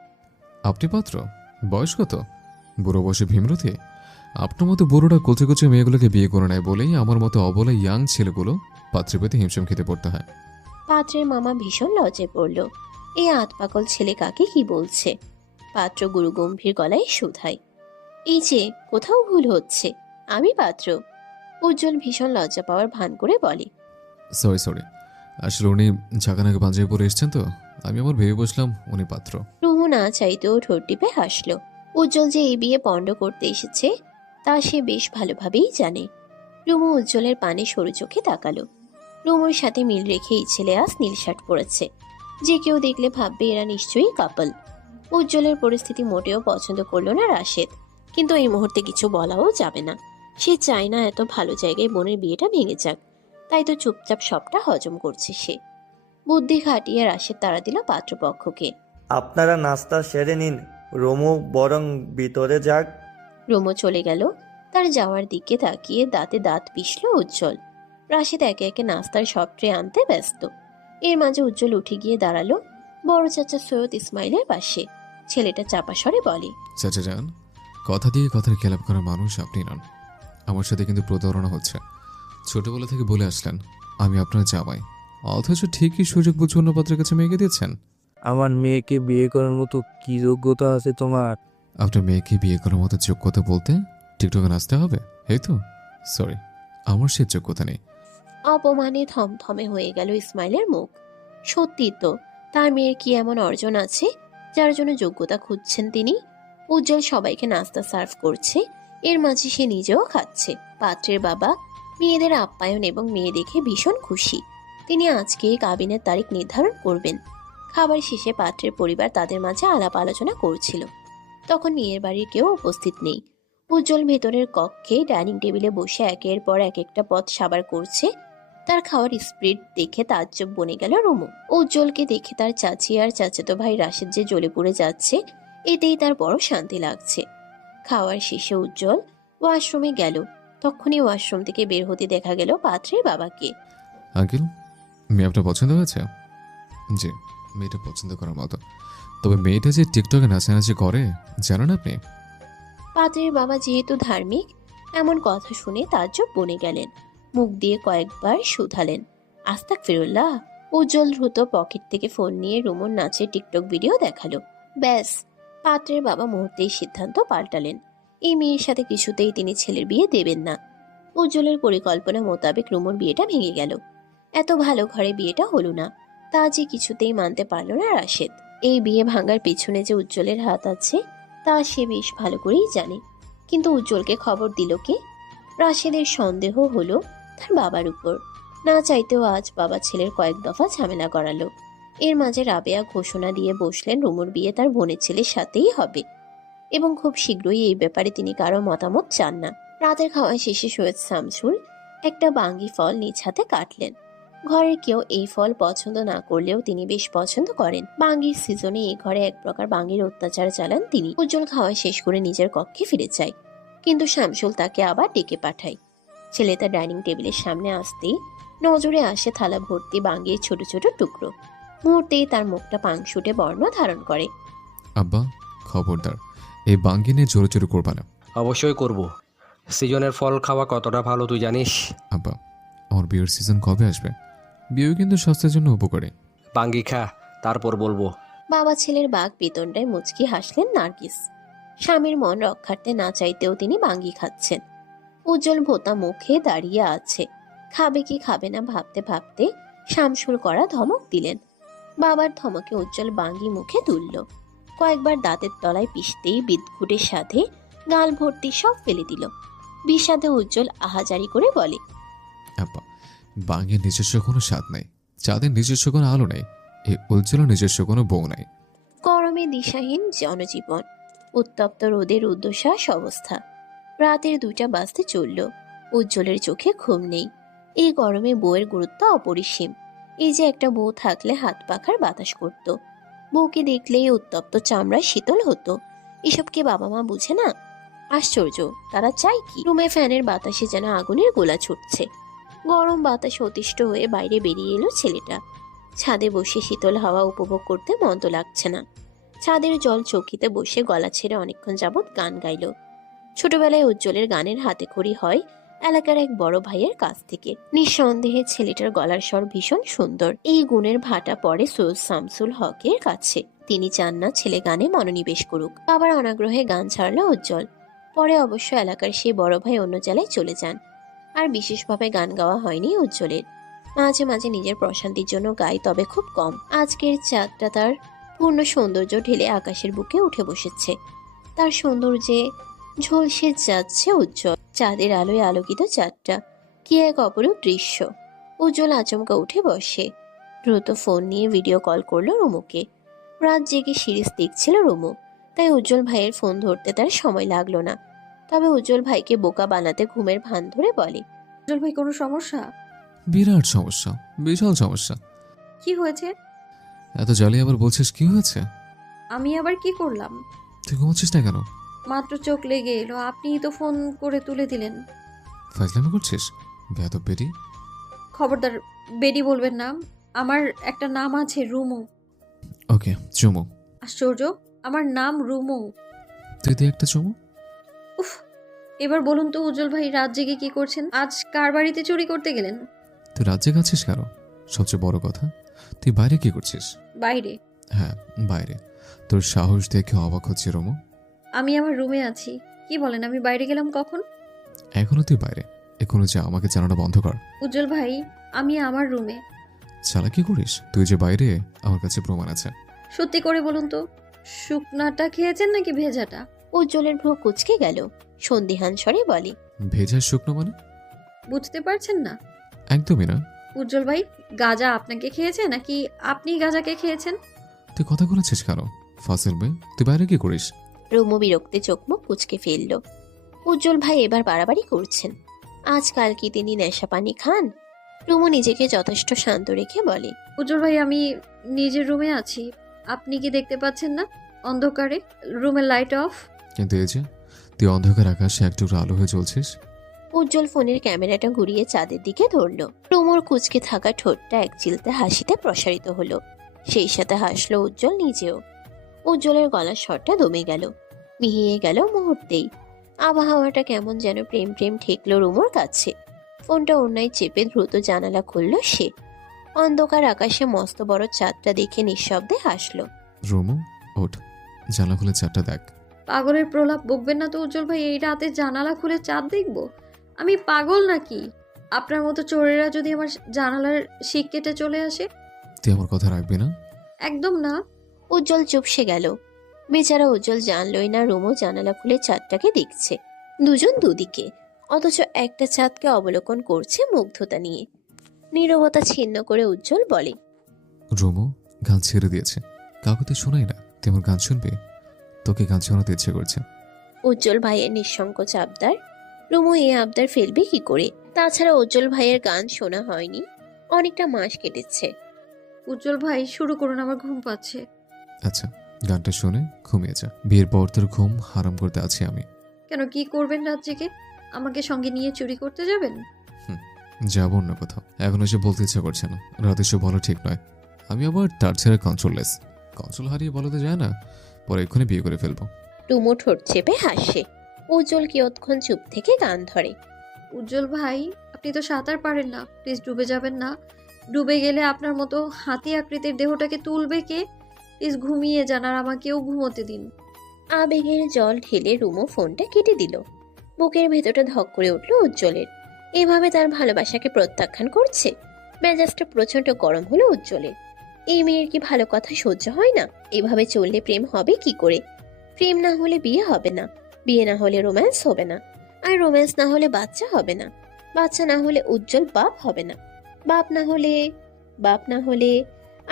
আপনি পাত্র? বয়স কত? বুড়ো বয়সে ভীমরতি? আপনার মতো বুড়োটা কোচে কোচে মেয়েগুলোকে বিয়ে করে নেয় বলেই আমার মতো অবলা ইয়াং ছেলেগুলো পাত্রে পেতে হিমশিম খেতে পড়তে হয়। পাত্রের মামা ভীষণ লজ্জায় পড়ল। এই আতপাকল ছেলে কাকে কি বলছে। পাত্র গুরু গম্ভীর গলায় শুধায়, এই যে কোথাও ভুল হচ্ছে, আমি পাত্র। উজ্জ্বল ভীষণ লজ্জা পাওয়ার ভান করে বলে, সরি, আসলে উনি ঝাঁকানাকে পাঞ্জাবি পরে এসছেন তো আমি আমার ভেবে বসলাম উনি পাত্র। রুমু না চাইতেও ঠোঁট টিপে হাসলো। উজ্জ্বল যে এই বিয়ে পণ্ড করতে এসেছে তা সে বেশ ভালোভাবেই জানে। রুমু উজ্জ্বলের পানে সরু চোখে তাকালো। রুমুর সাথে মিল রেখে এই ছেলে আজ নীল শার্ট পরেছে। যে কেউ দেখলে ভাববে এরা নিশ্চয়ই কাপল। উজ্জ্বলের পরিস্থিতি মোটেও পছন্দ করলো না রাশেদ, কিন্তু এই মুহূর্তে কিছু বলাও যাবে না। সে চায় না এত ভালো জায়গায় বোনের বিয়েটা ভেঙে যাক, তাই তো চুপচাপ সবটা হজম করছে সে। বুদ্ধি খাটিয়ে রাশেদ তাড়া দিল পাত্রপক্ষকে। আপনারা নাস্তা সেরে নিন, রোমু বরং ভিতরে যাক। রুমু চলে গেল। তার যাওয়ার দিকে তাকিয়ে দাঁতে দাঁত পিষল উজ্জ্বল। রাশেদ একে একে নাস্তার সব ট্রে আনতে ব্যস্ত। এর মাঝে উজ্জ্বল উঠে গিয়ে দাঁড়ালো বড় চাচা সৈয়দ ইসমাইলের পাশে। ছেলেটা চাপা স্বরে বলে, চাচা যান, কথা দিয়ে কথার খেলাপ করা মানুষ আপনি নন। আমার সাথে কিন্তু প্রতারণা হচ্ছে। ছোটবেলা থেকে বলে আসলেন আমি আপনার জামাই, অথচ ঠিকই সুযোগ বুঝে অন্য পাত্রের কাছে মেয়েকে দিচ্ছেন। আমার মেয়েকে বিয়ে করার মতো কি যোগ্যতা আছে তোমার? আপনার মেয়েকে বিয়ে করার মতো যোগ্যতা বলতে টিকটকে নাচতে হবে, এই তো? সরি, আমার সে যোগ্যতা নেই। অপমানে থমথমে হয়ে গেল ইসমাইলের মুখ। সত্যি তো, তার মেয়ের কি এমন অর্জন আছে যার জন্য যোগ্যতা খুঁজছেন তিনি? উজ্জ্বল সবাইকে নাস্তা সার্ভ করছে, এর মাঝে সে নিজেও খাচ্ছে। পাত্রের বাবা মেয়েদের আপ্যায়ন এবং মেয়ে দেখে ভীষণ খুশি। তিনি আজকে কাবিনের তারিখ নির্ধারণ করবেন। খাবার শেষে পাত্রের পরিবার তাদের মাঝে আলাপ আলোচনা করছিল। তখন মেয়ের বাড়ির কেউ উপস্থিত নেই। উজ্জ্বল ভেতরের কক্ষে ডাইনিং টেবিলে বসে একের পর এক একটা পদ সাবার করছে। তার খাওয়ার স্পিড দেখে তাজ্জব বনে গেল রুমু। উজ্জ্বলকে দেখে তার চাচি আর চাচাতো ভাই রাশেদ যে জ্বলে পুড়ে যাচ্ছে, এতেই তার বড় শান্তি লাগছে। খাওয়ার শেষে উজ্জ্বল ওয়াশরুমে গেল। তখনই ওয়াশরুম থেকে বের হতে দেখা গেল পাত্রের বাবাকে। আঙ্কেল, মেয়ে আপনার পছন্দ হয়েছে? জি, মেয়েটা পছন্দ করার মতো। তবে মেয়েটা যে টিকটকে নাচানাচি করে জানেন আপনি? পাত্রের বাবা যেহেতু ধার্মিক, এমন কথা শুনে তাজ্জব বনে গেলেন। মুখ দিয়ে কয়েকবার শুধালেন, আস্তাগফিরুল্লাহ। উজ্জ্বল দ্রুত পকেট থেকে ফোন নিয়ে রুমুর নাচের টিকটক ভিডিও দেখালো। ব্যাস, পাত্রের বাবা মুহূর্তেই সিদ্ধান্ত পাল্টালেন। এই মেয়ের সাথে কিছুতেই তিনি ছেলের বিয়ে দেবেন না। উজ্জ্বলের পরিকল্পনা মোতাবেক রুমুর বিয়েটা ভেঙে গেল। এত ভালো ঘরে বিয়েটা হলো না, তা যে কিছুতেই মানতে পারল না রাশেদ। এই বিয়ে ভাঙার পেছনে যে উজ্জ্বলের হাত আছে তা সে বেশ ভালো করেই জানে। কিন্তু উজ্জ্বলকে খবর দিল কে? রাশেদের সন্দেহ হলো তার বাবার উপর। না চাইতেও আজ বাবা ছেলের কয়েক দফা ঝামেলা করালো। এর মাঝে রাবেয়া ঘোষণা দিয়ে বসলেন রুমুর বিয়ে তার বোনের ছেলের সাথেই হবে, এবং খুব শীঘ্রই এই ব্যাপারে তিনি কারো মতামত চান না। রাতের খাওয়া শেষে সৈয়দ শামসুল একটা বাঙ্গি ফল নিজ হাতে কাটলেন। ঘরের কেউ এই ফল পছন্দ না করলেও তিনি বেশ পছন্দ করেন। বাঙ্গির সিজনে এই ঘরে এক প্রকার বাঙ্গির অত্যাচার চালান তিনি। উজ্জ্বল খাওয়া শেষ করে নিজের কক্ষে ফিরে যায়, কিন্তু শামসুল তাকে আবার ডেকে পাঠায়। ছেলেটা ডাইনিং টেবিলের সামনে আসতেই নজরে আসে থালা ভর্তি বাঙ্গির ছোট ছোট টুকরো। মুহূর্তেই তার মুখটা পাংশুটে বর্ণ ধারণ করে। আব্বা, খবরদার এই বাঙ্গি নিয়ে জোরে জোরে করবা না। অবশ্যই করব। সিজনের ফল খাওয়া কতটা ভালো তুই জানিস? আব্বা, আমার বিয়ের সিজন কবে আসবে? বিয়ে কিন্তু স্বাস্থ্যের জন্য উপকারী। বাঙ্গি খা, তারপর বলবো। বাবা ছেলের বাঘ বেতনটায় মুচকি হাসলেন নার্গিস। স্বামীর মন রক্ষার্থে না চাইতেও তিনি বাঙ্গি খাচ্ছেন। উজ্জ্বল ভোতা মুখে দাঁড়িয়ে আছে। খাবে কি খাবে না ভাবতে ভাবতে শামসুল করা ধমক দিলেন। বাবার ধমকে উজ্জ্বল বাঙ্গি মুখে তুলল। কয়েকবার দাঁতের তলায় পিষতেই বিদঘুটের সাথে গাল ভর্তি সব ফেলে দিল। বিষাদে উজ্জ্বল আহাজারি করে বলে, আপা, বাঙের নিজস্ব কোনো স্বাদ নাই, চাঁদের নিজস্ব কোনো আলো নেই, এই উজ্জ্বল নিজস্ব কোনো বউ নাই। গরমে দিশাহীন জনজীবন, উত্তপ্ত রোদের ঊর্ধ্বশ্বাস অবস্থা। রাতের 2টা বাজতে চলল। উজ্জ্বলের চোখে ঘুম নেই। এই গরমে বউয়ের গুরুত্ব অপরিসীম। এই যে একটা বউ থাকলে হাত পাখার বাতাস করত, বউকে দেখলেই উত্তপ্ত চামড়া শীতল হতো। এসব কি বাবা মা বুঝে না? আশ্চর্য, তারা চায় কি? রুমে ফ্যানের বাতাসে যেন আগুনের গোলা ছুটছে। গরম বাতাসে অতিষ্ঠ হয়ে বাইরে বেরিয়ে এলো ছেলেটা। ছাদে বসে শীতল হাওয়া উপভোগ করতে মন্দ লাগছে না। ছাদের জল চৌকিতে বসে গলা ছেড়ে অনেকক্ষণ যাবৎ গান গাইল। ছোটবেলায় উজ্জ্বলের গানের হাতে খড়ি হয় এলাকার এক বড় ভাইয়ের কাছ থেকে। নিঃসন্দেহে ছেলেটার গলার স্বর ভীষণ সুন্দর। এই গুণের ভাটা পড়ে সৈয়দ শামসুল হকের কাছে। তিনি চান না ছেলে গানে মনোনিবেশ করুক। বাবার অনাগ্রহে গান ছাড়লো উজ্জ্বল। পরে অবশ্য এলাকার সেই বড় ভাই অন্য জেলায় চলে যান। আর বিশেষভাবে গান গাওয়া হয়নি উজ্জ্বলের। মাঝে মাঝে নিজের প্রশান্তির জন্য গায়, তবে খুব কম। আজকের চাঁদটা তার পূর্ণ সৌন্দর্য ঢেলে আকাশের বুকে উঠে বসেছে। তার সৌন্দর্যে ঝলসে যাচ্ছে উজ্জ্বল। চাঁদের আলোয় আলোকিত চাঁদটা কি এক অপরূপ দৃশ্য। উজ্জ্বল আচমকা উঠে বসে। দ্রুত ফোন নিয়ে ভিডিও কল করলো রুমুকে। রাত জেগে সিরিজ দেখছিল রুমু, তাই উজ্জ্বল ভাইয়ের ফোন ধরতে তার সময় লাগলো না। তবে উজ্জ্বল ভাইকে বোকা বানাতে ঘুমের ভান ধরে বলে, উজ্জ্বল ভাই কোনো সমস্যা? বিরাট সমস্যা, বিশাল সমস্যা। কি হয়েছে? এত জালি আবার বলছিস কি হয়েছে? আমি আবার কি করলাম? তুই ঘুমাচ্ছিস না কেন? মাত্র চোখ লেগে এলো, আপনিই তো ফোন করে তুলে দিলেন। ফাজলামি করছিস বেয়াদব বেরি। খবরদার বেডি বলবেন না। আমার একটা নাম আছে, রুমু। ওকে, চুমু। আশ্চর্য, আমার নাম রুমু। তুই দে একটা চুমু। উফ, এবার বলুন তো উজ্জ্বল ভাই রাত জেগে কি করছেন? আজ কার বাড়িতে চুরি করতে গেলেন? তুই রাজ্যে গেছিস কেন? সবচেয়ে বড় কথা, তুই বাইরে কি করছিস? বাইরে? হ্যাঁ, বাইরে। তোর সাহস দেখে অবাক হচ্ছে রমু। আমি আমার রুমে আছি। কি বলেন, আমি বাইরে গেলাম কখন? এখনো তুই বাইরে? এখনো যে আমাকে জানানো বন্ধ কর। উজ্জ্বল ভাই, আমি আমার রুমে। চালাকি করিস? তুই যে বাইরে, আমার কাছে প্রমাণ আছে। সত্যি করে বলুন তো, শুকনাটা খেয়েছেন নাকি ভেজাটা? উজ্জ্বলের ভ্রু কুঁচকে গেল। সন্দিহান স্বরে বলে, ভেজা শুকনো মানে? বুঝতে পারছেন না? একদমই না। উজ্জ্বল ভাই, গাজা আপনাকে খেয়েছে নাকি আপনি গাজাকে খেয়েছেন? তুই কথা বলেছিস কেন? ফাসিল ভাই, তুই বাইরে কি করিস? রুমু বিরক্তে চোখ মুখ কুঁচকে ফেলল। উজ্জ্বল ভাই এবার বাড়াবাড়ি করছেন। আজকাল কি তিনি নেশা পানি খান? রুমু নিজেকে যথেষ্ট শান্ত রেখে বলে, উজ্জ্বল ভাই, আমি নিজের রুমে আছি। আপনি কি দেখতে পাচ্ছেন না? অন্ধকারে রুমের লাইট অফ। কিন্তু এই যে তুই অন্ধকার আকাশে একটু আলো হয়ে চলছিস। উজ্জ্বল ফোনের ক্যামেরাটা ঘুরিয়ে চাঁদের দিকে ধরল। রুমুর কুঁচকে থাকা ঠোঁটটা এক চিলতে হাসিতে প্রসারিত হলো। সেই সাথে হাসলো উজ্জ্বল নিজেও। উজ্জ্বলের গলার স্বরটা দমে গেল, মিহিয়ে গেল মুহূর্তেই। আবহাওয়াটা কেমন যেন প্রেম প্রেম ঠেকলো রুমুর কাছে। ফোনটা অন্যায় চেপে দ্রুত জানালা খুলল সে। অন্ধকার আকাশে মস্ত বড় চাঁদটা দেখে নিঃশব্দে হাসলো। রমু, ওঠ, জানলা খুলে চারটা দেখ। পাগলের প্রলাপ বকবেন না তো উজ্জ্বল ভাই। এই রাতে জানালা খুলে চাঁদ দেখবো? আমি পাগল নাকি? আপনার মতো চোরেরা যদি আমার জানালার শিক কেটে চলে আসে? তুই আমার কথা রাখবি না? একদম না। উজ্জ্বল চুপসে গেল। বেচারা উজ্জ্বল জানলই না রুমু জানালা খুলে চাঁদটাকে দেখছে। দুজন দুদিকে, অথচ একটা চাঁদকে অবলোকন করছে মুগ্ধতা নিয়ে। নীরবতা ছিন্ন করে উজ্জ্বল বলে, রমু, গান ছেড়ে দিয়েছে, কাউকে তুই শোনাই না। তুই আমার গান শুনবি? তোকে গান শোনাতে ইচ্ছে করছে। উজ্জ্বল ভাইয়ের নিঃসংকোচ আবদার। রুমু এ আবদার ফেলবে কি করে? তাছাড়া উজ্জ্বল ভাইয়ের গান শোনা হয়নি অনেকটা মাস কেটেছে। উজ্জ্বল ভাই শুরু করুন, আমার ঘুম পাচ্ছে। আচ্ছা, গানটা শুনে ঘুমিয়ে যা। বিয়ের পর তোর ঘুম হারাম করতে আছি আমি। কেন, কি করবেন রাত জেগে? আমাকে সঙ্গে নিয়ে চুরি করতে যাবেন? যাবো না কোথাও। এখন এসে বলতে ইচ্ছা করছে না। রাতে এসে বলা ঠিক নয়। আমি আবার তার ছেড়ে কন্ট্রোললেস। কন্ট্রোল হারিয়ে বলতে যায় না, পরে এক্ষুনি বিয়ে করে ফেলবো। রুমু ঠোঁট চেপে হাসে। উজ্জ্বল কিয়ৎক্ষণ চুপ থেকে গান ধরে। উজ্জ্বল ভাই, আপনি তো সাঁতার পারেন না, প্লিজ ডুবে যাবেন না। ডুবে গেলে আপনার মতো হাতি আকৃতির দেহটাকে তুলবে কে? প্লিজ ঘুমিয়ে যান, আর আমাকেও ঘুমোতে দিন। আবেগের জল ঢেলে রুমু ফোনটা কেটে দিল। বুকের ভেতরটা ধক করে উঠল উজ্জ্বলের। এভাবে তার ভালোবাসাকে প্রত্যাখ্যান করছে। মেজাজটা প্রচন্ড গরম হলো উজ্জ্বলের। এই মেয়ের কি ভালো কথা সহ্য হয় না? এভাবে চললে প্রেম হবে কি করে? প্রেম না হলে বিয়ে হবে না। বিয়ে না হলে রোম্যান্স হবে না, আর রোম্যান্স না হলে বাচ্চা হবে না, বাচ্চা না হলে উজ্জ্বল বাপ হবে না, বাপ না হলে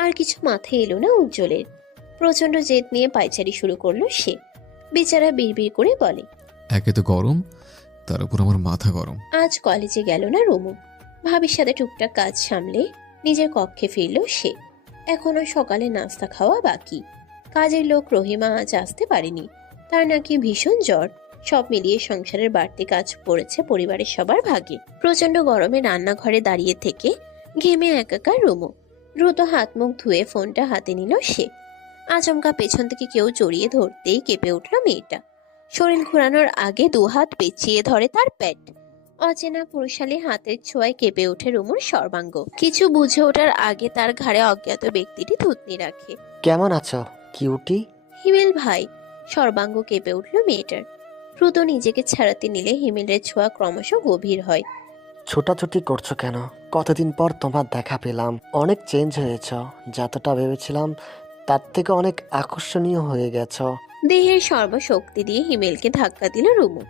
আর কিছু মাথায় এলো না উজ্জ্বলের। প্রচন্ড জেদ নিয়ে পায়চারি শুরু করলো সে। বেচারা বিড়বিড় করে বলে, একে তো গরম, তার উপর আমার মাথা গরম। আজ কলেজে গেল না রুমু। ভাবির সাথে টুকটাক কাজ সামলে নিজের কক্ষে ফিরল সে। এখনো সকালে নাস্তা খাওয়া বাকি। কাজের লোক রহিমা আজ আসতে পারেনি, তার নাকি ভীষণ জ্বর। সব মিলিয়ে সংসারের বাড়তি কাজ পড়েছে পরিবারের সবার ভাগে। প্রচন্ড গরমে রান্নাঘরে দাঁড়িয়ে থেকে ঘেমে একাকার রুমু। দ্রুত হাত মুখ ধুয়ে ফোনটা হাতে নিল সে। আচমকা পেছন থেকে কেউ জড়িয়ে ধরতেই কেঁপে উঠল মেয়েটা। শরীর ঘোরানোর আগে দুহাত পেঁচিয়ে ধরে তার পেট। অচেনা পুরুষালী হাতের ছোঁয়ায় কেঁপে ওঠে রুমুর সর্বাঙ্গ। কিছু বুঝে ওঠার আগে তার ঘাড়ে অজ্ঞাত ব্যক্তিটি থুতনি রাখে। কেমন আছো কিউটি? হিমেল ভাই। সর্বাঙ্গ কেঁপে উঠল মেয়েটার। দ্রুত নিজেকে ছাড়াতে নিলে হিমেলের ছোঁয়া ক্রমশ গভীর হয়। ছোটাছুটি করছো কেন? কতদিন পর তোমার দেখা পেলাম। অনেক চেঞ্জ হয়েছ, যতটা ভেবেছিলাম তার থেকে অনেক আকর্ষণীয় হয়ে গেছো। দেহের সর্বশক্তি দিয়ে হিমেলকে ধাক্কা দিল রুমু।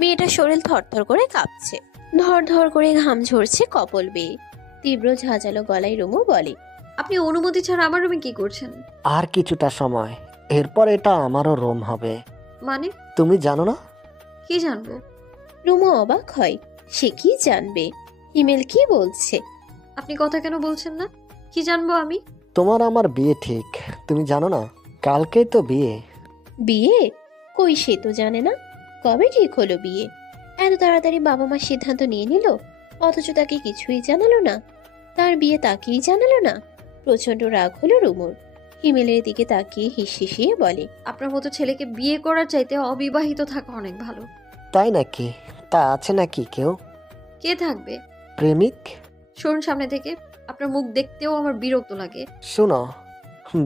মেয়েটার শরীর থরথর করে কাঁপছে, ধর ধর করে ঘাম ঝরছে কপল বেয়ে। তীব্র ঝাঁঝালো গলায় রুমু বলে, আপনি অনুমতি ছাড়া আমার রুমে কি করছেন? আর কিছুটা সময়, এরপর এটা আমারও রুম হবে। মানে? তুমি জানো না? কি জানবো? রুমু অবাক হয়। সে কি জানবে? হিমেল কি বলছে? আপনি কথা কেন বলছেন না? কি জানবো আমি? তোমার আমার বিয়ে ঠিক, তুমি জানো না? কালকেই তো বিয়ে। বিয়ে? কই, সে তো জানে না। কবে ঠিক হলো বিয়ে? এত তাড়াতাড়ি বাবা মা সিদ্ধান্ত নিয়ে নিল, অথচ তাকে কিছুই জানালো না। তার বিয়ে তাকেই জানালো না। প্রচন্ড রাগ হলো রুমুর। হিমেলের দিকে তাকিয়ে হিসিয়ে বলে, আপনার মতো ছেলেকে বিয়ে করার চাইতে অবিবাহিত থাকা অনেক ভালো। তাই নাকি? তা আছে নাকি কেউ? কে থাকবে? প্রেমিক? সরুন সামনে থেকে, আপনার মুখ দেখতেও আমার বিরক্ত লাগে। শোনো,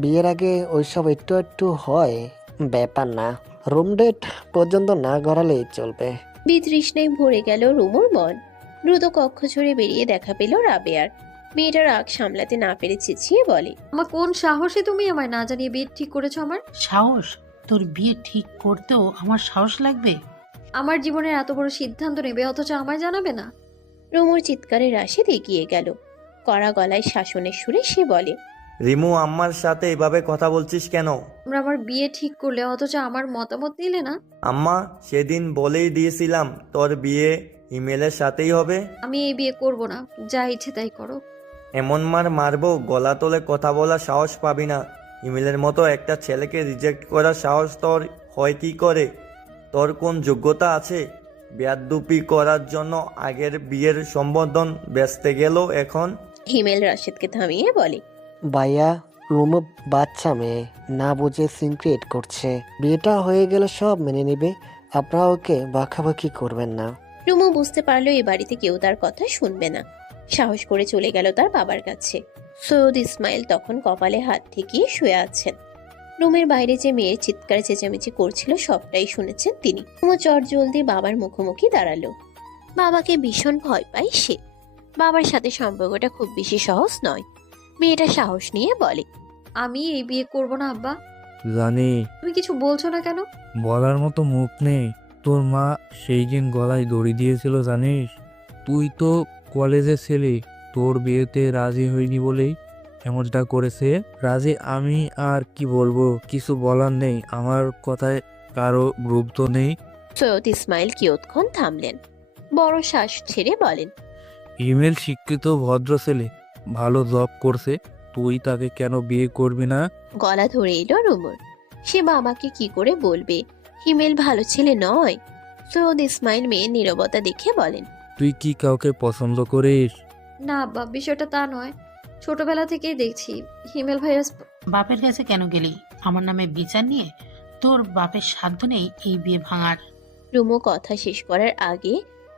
বিয়ের আগে ওইসব একটু একটু হয়, ব্যাপার না। রুম ডেট পর্যন্ত না গড়ালেই চলবে। বিতৃষ্ণায় ভরে গেল রুমুর মন। দ্রুত কক্ষ ছেড়ে বেরিয়ে দেখা পেল রাবেয়ার। মেয়েটার রাগ সামলাতে না পেরে চেঁচিয়ে বলে, আমার কোন সাহসে তুমি আমায় না জানিয়ে বিয়ে ঠিক করেছো? আমার সাহস? তোর বিয়ে ঠিক করতেও আমার সাহস লাগবে? আমার জীবনের এত বড় সিদ্ধান্ত নেবে অথচ আমায় জানাবে না? রুমুর চিৎকারের রাশি এগিয়ে গেল। কড়া গলায় শাসনের সুরে সে বলে, রিমু, আম্মার সাথে এভাবে কথা বলছিস কেন? আমরা আমার বিয়ে ঠিক করলে অথচ আমার মতামত নিলে না। আম্মা, সেদিন বলেই দিয়েছিলাম তোর বিয়ে ইমেলের সাথেই হবে। আমি এই বিয়ে করব না, যা ইচ্ছে তাই করো। এমন মার মারবো গলা তোলে কথা বলার সাহস পাবি না। ইমেলের মতো একটা ছেলেকে রিজেক্ট করার সাহস তোর হয় কি করে? তোর কোন যোগ্যতা আছে বেয়াদুপি করার জন্য? আগের বিয়ের সম্বোধন বেচতে গেল এখন। হিমেল রাশেদকে থামিয়ে বলে, ভাইয়া, রুমু বাচ্চা মেয়ে, না বুঝে সিনক্রিয়েট করছে। বিয়েটা হয়ে গেলে সব মেনে নেবে, আপনারা ওকে বাঁকাবাকি করবেন না। রুমু বুঝতে পারলো এ বাড়িতে কেউ তার কথা শুনবে না। সাহস করে চলে গেল তার বাবার কাছে। সৈয়দ ইসমাইল তখন কপালে হাত ঠেকিয়ে শুয়ে আছেন। রুমের বাইরে যে মেয়ের চিৎকার চেঁচামেচি করছিল সবটাই শুনেছেন তিনি। রুমু চট জলদি বাবার মুখোমুখি দাঁড়ালো। বাবাকে ভীষণ ভয় পায় সে। বাবার সাথে সম্পর্কটা খুব বেশি সহজ নয়। মেয়েটা সাহস নিয়ে বলে, আমি এই বিয়ে করব না আব্বা। জানি। তুমি কিছু বলছো না কেন? বলার মতো মুখ নেই। তোর মা সেই দিন গলায় দড়ি দিয়েছিল জানিস? তুই তো কলেজে ছিলি, তোর বিয়েতে রাজি হইনি বলেই এমনটা করেছে। রাজি আমি, আর কি বলবো, কিছু বলার নেই। আমার কথায় কারো গুরুত্ব নেই। সৈয়দ ইসমাইল কিয়ৎক্ষণ থামলেন, বড় শ্বাস ছেড়ে বলেন, ইমেল শিক্ষিত ভদ্র ছেলে, ভালো জব করছে, তুই তাকে কেন বিয়ে করবি না? গলা ধরে এলো রুমুর। সে বাবাকে কি করে বলবে হিমেল ভালো ছেলে নয়? সৈয়দ ইসমাইল মেয়ের নীরবতা দেখে বলেন, তুই কি কাউকে পছন্দ করিস? না আব্বা, বিষয়টা তা নয়। ছোটবেলা থেকেই দেখছি হিমেল ভাইরাস। বাপের কাছে কেন গেলি আমার নামে বিচার নিয়ে? তোর বাপের সাধ্য নেই এই বিয়ে ভাঙার। রুমু কথা শেষ করার আগে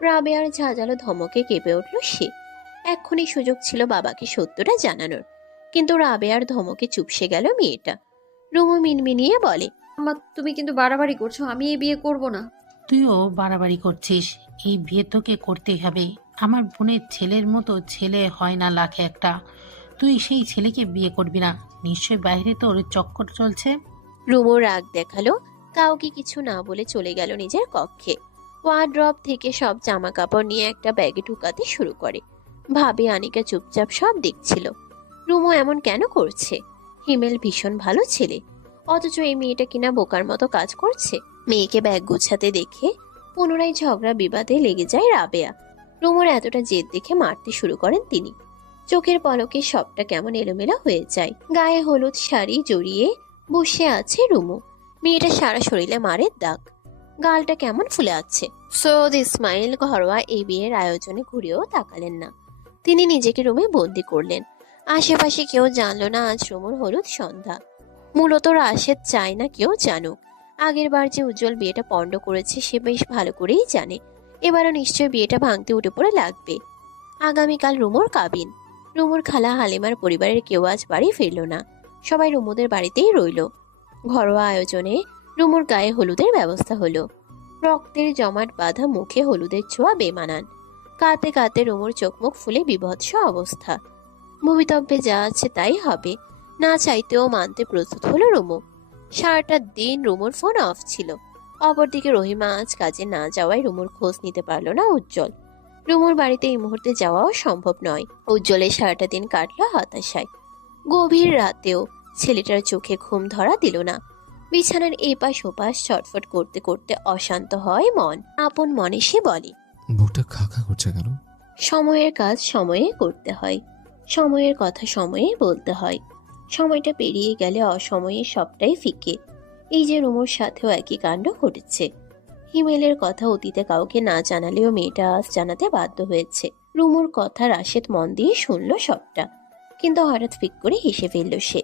রাবেয়ার ঝাঁঝালো ধমকে কেঁপে উঠল সে। এক্ষুনি সুযোগ ছিল বাবাকে সত্যটা জানানোর, কিন্তু রাবেয়ার ধমকে চুপসে গেল মেয়েটা। রুমু মিনমিনিয়ে বলে, আম্মা, তুমি কিন্তু বাড়াবাড়ি করছো। আমি এই বিয়ে করব না। তুইও বাড়াবাড়ি করছিস। এই বিয়ে তোকে করতেই হবে। আমার বোনের ছেলের মতো ছেলে হয় না লাখে একটা। তুই সেই ছেলেকে বিয়ে করবি না? নিশ্চয়ই বাইরে তোর চক্কর চলছে। রুমু রাগ দেখালো, কাউকে কিছু না বলে চলে গেল নিজের কক্ষে। ওয়ার্ড্রপ থেকে সব জামা কাপড় নিয়ে একটা ব্যাগে ঢুকাতে শুরু করে। ভাবি আনিকা চুপচাপ সব দেখছিল। রুমো এমন কেন করছে? হিমেল ভীষণ ভালো ছেলে, অথচ এই মেয়েটা কিনা বোকার মতো কাজ করছে। মেয়েকে ব্যাগ গুছাতে দেখে পুনরায় ঝগড়া বিবাদে লেগে যায় রাবেয়া। রুমোর এতটা জেদ দেখে মারতে শুরু করেন তিনি। চোখের পলকে সবটা কেমন এলোমেলো হয়ে যায়। গায়ে হলুদ শাড়ি জড়িয়ে বসে আছে রুমু। মেয়েটা সারা শরীরে মারের দাগ, গালটা কেমন ফুলে আছে। সৈয়দ ইসমাইল ঘরোয়া এই বিয়ের আয়োজনে ঘুরেও তাকালেন না। তিনি নিজেকে রুমে বন্দি করলেন। আশেপাশে কেউ জানলো না আজ রুমুর হলুদ সন্ধ্যা। মূলত রাশেদ চায় না কেউ জানুক। আগের বার যে উজ্জ্বল বিয়েটা পণ্ড করেছে সে বেশ ভালো করেই জানে এবারও নিশ্চয় বিয়েটা ভাঙতে উঠে পড়ে লাগবে। আগামীকাল রুমুর কাবিন। রুমুর খালা হালিমার পরিবারের কেউ আজ বাড়ি ফিরল না, সবাই রুমুদের বাড়িতেই রইল। ঘরোয়া আয়োজনে রুমুর গায়ে হলুদের ব্যবস্থা হলো। রক্তের জমাট বাঁধা মুখে হলুদের ছোঁয়া বেমানান। কাঁদতে কাঁদতে রুমুর চোখ মুখ ফুলে বিভৎস অবস্থা। ভবিতব্যে যা আছে তাই হবে, না চাইতেও মানতে প্রস্তুত হলো রুমু। সারাটা দিন রুমুর ফোন অফ ছিল। অপরদিকে রহিমা আজ কাজে না যাওয়ায় রুমুর খোঁজ নিতে পারল না উজ্জ্বল। রুমুর বাড়িতে এই মুহূর্তে যাওয়াও সম্ভব নয়। উজ্জ্বলের সারাটা দিন কাটলো হতাশায়। গভীর রাতেও ছেলেটার চোখে ঘুম ধরা দিল না। বিছানার এপাশ ওপাশ ছটফট করতে করতে অশান্ত হয় মন। আপন মনে সে বলে, বুকটা খাকা করছে কেন? সময়ের কাজ সময়ে করতে হয়, সময়ের কথা সময়ে বলতে হয়। সময়টা পেরিয়ে গেলে অসময়ে সবটাই ফিকে। এই যে রুমুর সাথেও একই কাণ্ড ঘটেছে। হিমেলের কথা অতীতে কাউকে না জানালেও মেয়েটা আজ জানাতে বাধ্য হয়েছে। রুমুর কথা রাশেদ মন দিয়ে শুনল সবটা, কিন্তু হঠাৎ ফিক করে হেসে ফেলল সে।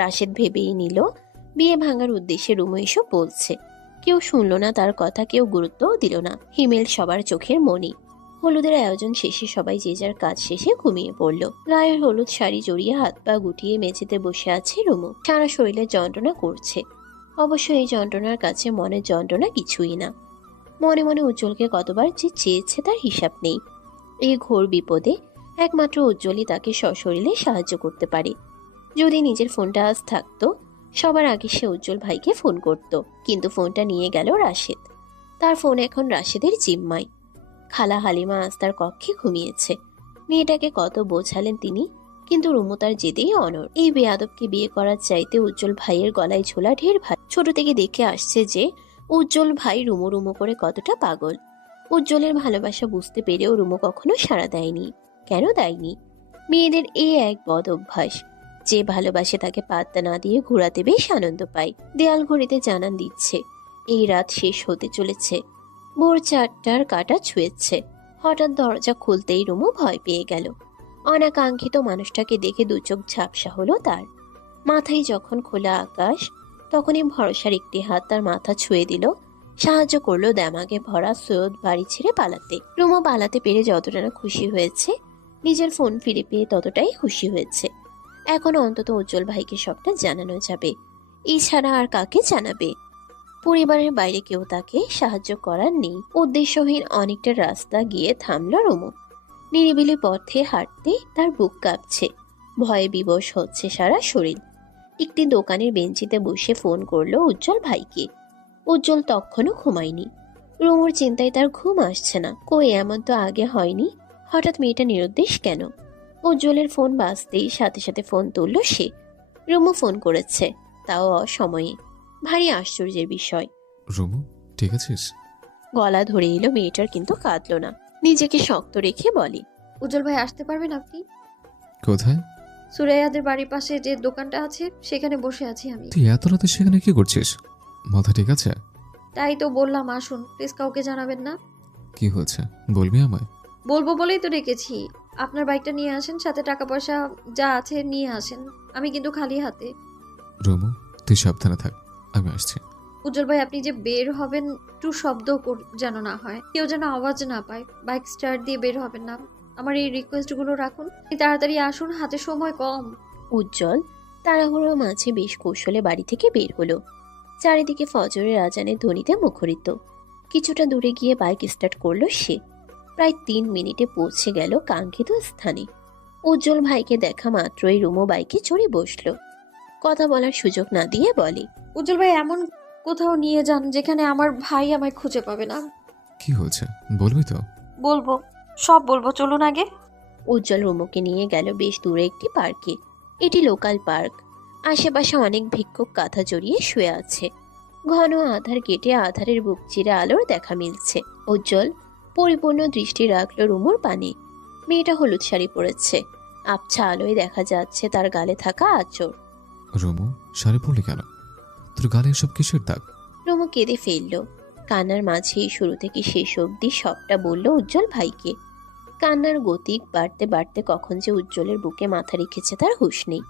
রাশেদ ভেবেই নিল বিয়ে ভাঙার উদ্দেশ্যে রুমু এসব বলছে। কেউ শুনল না তার কথা, কেউ গুরুত্বও দিল না। হিমেল সবার চোখের মনি। হলুদের আয়োজন শেষে সবাই যে যার কাজ শেষে ঘুমিয়ে পড়ল। গায়ের হলুদ শাড়ি জড়িয়ে হাত পা গুটিয়ে মেঝেতে বসে আছে রুমু। সারা শরীরে যন্ত্রণা করছে। অবশ্য এই যন্ত্রণার কাছে মনের যন্ত্রণা কিছুই না। মনে মনে উজ্জ্বলকে কতবার যে চেয়েছে তার হিসাব নেই। এই ঘোর বিপদে একমাত্র উজ্জ্বলই তাকে সশরীরে সাহায্য করতে পারে। যদি নিজের ফোনটা আজ থাকতো, সবার আগে সে উজ্জ্বল ভাইকে ফোন করত, কিন্তু ফোনটা নিয়ে গেল রাশেদ। তার ফোন এখন রাশেদের জিম্মায়। খালা হালিমা আজ তার কক্ষে ঘুমিয়েছে। মেয়েটাকে কত বোঝালেন তিনি, কিন্তু রুমু তার জেদেই অনড়। এই বেয়াদবকে বিয়ে করার চাইতে উজ্জ্বল ভাইয়ের গলায় ঝোলা ঢের ভাই। ছোট থেকে দেখে আসছে যে উজ্জ্বল ভাই রুমু রুমু করে কতটা পাগল। উজ্জ্বলের ভালোবাসা বুঝতে পেরেও রুমু কখনো সাড়া দেয়নি। কেন দেয়নি? মেয়েদের এই এক বদ অভ্যাস, যে ভালোবাসে তাকে পাত্তা না দিয়ে ঘোরাতে বেশ আনন্দ পায়। দেয়াল ঘড়িতে জানান দিচ্ছে এই রাত শেষ হতে চলেছে। ভোর 4টার কাঁটা ছুঁয়েছে। হঠাৎ দরজা খুলতেই রুমু ভয় পেয়ে গেল। অনাকাঙ্ক্ষিত মানুষটাকে দেখে দু চোখ ঝাপসা হলো তার। মাথায় যখন খোলা আকাশ, তখনই ভরসার একটি হাত তার মাথা ছুঁয়ে দিল, সাহায্য করলো দামাগে ভরা সৈয়দ বাড়ি ছেড়ে পালাতে। রুমু পালাতে পেরে যতটা না খুশি হয়েছে, নিজের ফোন ফিরে পেয়ে ততটাই খুশি হয়েছে। এখন অন্তত উজ্জ্বল ভাইকে সবটা জানানো যাবে। এছাড়া আর কাকে জানাবে? পরিবারের বাইরে কেউ তাকে সাহায্য করার নেই। উদ্দেশ্যহীন অনেকটা রাস্তা গিয়ে থামল রুমু। নিরিবিলি পথে হাঁটতে তার বুক কাঁপছে, ভয়ে বিবশ হচ্ছে সারা শরীর। একটি দোকানের বেঞ্চিতে বসে ফোন করলো উজ্জ্বল ভাইকে। উজ্জ্বল তখনও ঘুমায়নি। রুমুর চিন্তায় তার ঘুম আসছে না। কই, এমন তো আগে হয়নি। হঠাৎ মেয়েটা নিরুদ্দেশ কেন? উজ্জ্বলের ফোন বাজতেই সাথে সাথে ফোন তুলল সে। রুমু ফোন করেছে, তাও অসময়ে। ভারী আশ্চর্যের বিষয়। রুমু, ঠিক আছিস? গলা ধরে এলো মেয়েটার, কিন্তু কাঁদলো না। নিজেকে শক্ত রেখে বলে, উজ্জ্বল ভাই আসতে পারবেন আপনি? কোথায়? সুরাইয়াদের বাড়ির পাশে যে দোকানটা আছে সেখানে বসে আছি আমি। তুই এত রাতে সেখানে কি করছিস? মাথা ঠিক আছে? তাই তো বললাম আসুন, প্লিজ কাউকে জানাবেন না। কি হয়েছে বলবি আমায়? বলবো বলেই তো রেখেছি। আপনার বাইকটা নিয়ে আসেন, সাথে টাকা পয়সা যা আছে নিয়ে আসেন। আমি কিন্তু খালি হাতে। রুমু, তুই সাবধানে থাক, আমি আসছি। উজ্জ্বল ভাই, আপনি যে বের হবেন একটু শব্দ যেন না হয়, কেউ যেন আওয়াজ না পায়। বাইক স্টার্ট দিয়ে বের হবেন না। আমার এই রিকোয়েস্টগুলো রাখুন। তাড়াতাড়ি আসুন, হাতে সময় কম। উজ্জ্বল তাড়াহুড়োর মাঝে বেশ কৌশলে বাড়ি থেকে বের হলো। চারিদিকে ফজরের আজানের ধ্বনিতে মুখরিত। কিছুটা দূরে গিয়ে বাইক স্টার্ট করলো সে। প্রায় 3 মিনিটে পৌঁছে গেল কাঙ্ক্ষিত স্থানে। উজ্জ্বল ভাইকে দেখা মাত্রই রুমু বাইকে চড়ে বসলো। কথা বলার সুযোগ না দিয়ে বলে, উজ্জ্বল ভাই, এমন কোথাও নিয়ে যান যেখানে আমার ভাই আমায় খুঁজে পাবে না। কি হয়েছে বলবি তো? বলবো, সব বলবো, চলুন আগে। উজ্জ্বল রুমুকে নিয়ে গেল বেশ দূরে একটি পার্কে। এটি লোকাল পার্ক। আশেপাশে অনেক ভিক্ষুক কাঁথা জড়িয়ে শুয়ে আছে। ঘন আধার কেটে আধারের বুক চিরে আলোর দেখা মিলছে। উজ্জ্বল পরিপূর্ণ দৃষ্টি রাখলো রুমুর পানে। মেয়েটা হলুদ শাড়ি পরেছে। আবছা আলোয় দেখা যাচ্ছে তার গালে থাকা আঁচড়। রুমু, শাড়ি পরলি কেন? তোর গালে এসব কিসের দাগ? রুমু কেঁদে ফেলল। কান্নার মাঝেই শুরু থেকে শেষ অবধি সবটা বলল উজ্জ্বল ভাইকে। কান্নার গতিক বাড়তে বাড়তে কখন যে উজ্জ্বলের বুকে মাথা রেখেছে তার হুঁশ নেই।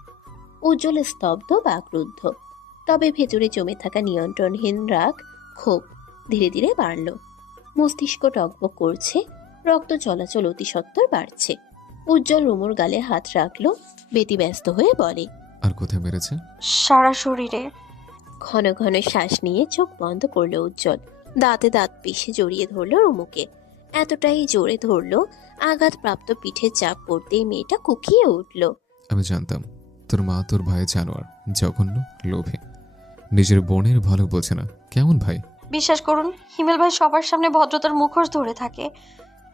উজ্জ্বল স্তব্ধ বাকরুদ্ধ। তবে ভেতরে জমে থাকা নিয়ন্ত্রণহীন রাগ, ক্ষোভ ধীরে ধীরে বাড়ল। মস্তিষ্ক টকবক করছে, রক্ত চলাচল অতি সত্বর বাড়ছে। উজ্জ্বল রুমুর গালে হাত রাখলো, ব্যতিব্যস্ত হয়ে বলে, আর কোথায় মেরেছে? সারা শরীরে। ঘন ঘন শ্বাস নিয়ে চোখ বন্ধ করলো উজ্জ্বল। দাঁতে দাঁত পিষে জড়িয়ে ধরলো রুমুকে। এতটাই জোরে ধরলো, আঘাতপ্রাপ্ত পিঠে চাপ পড়তেই মেয়েটা কুকিয়ে উঠল। আমি জানতাম তোর মা তোর ভাই জানোয়ার, জঘন্য, লোভী, নিজের বোনের ভালো বোঝে না। কেমন ভাই? বিশ্বাস করুন, হিমেল ভাই সবার সামনে ভদ্রতার মুখোশ ধরে থাকে।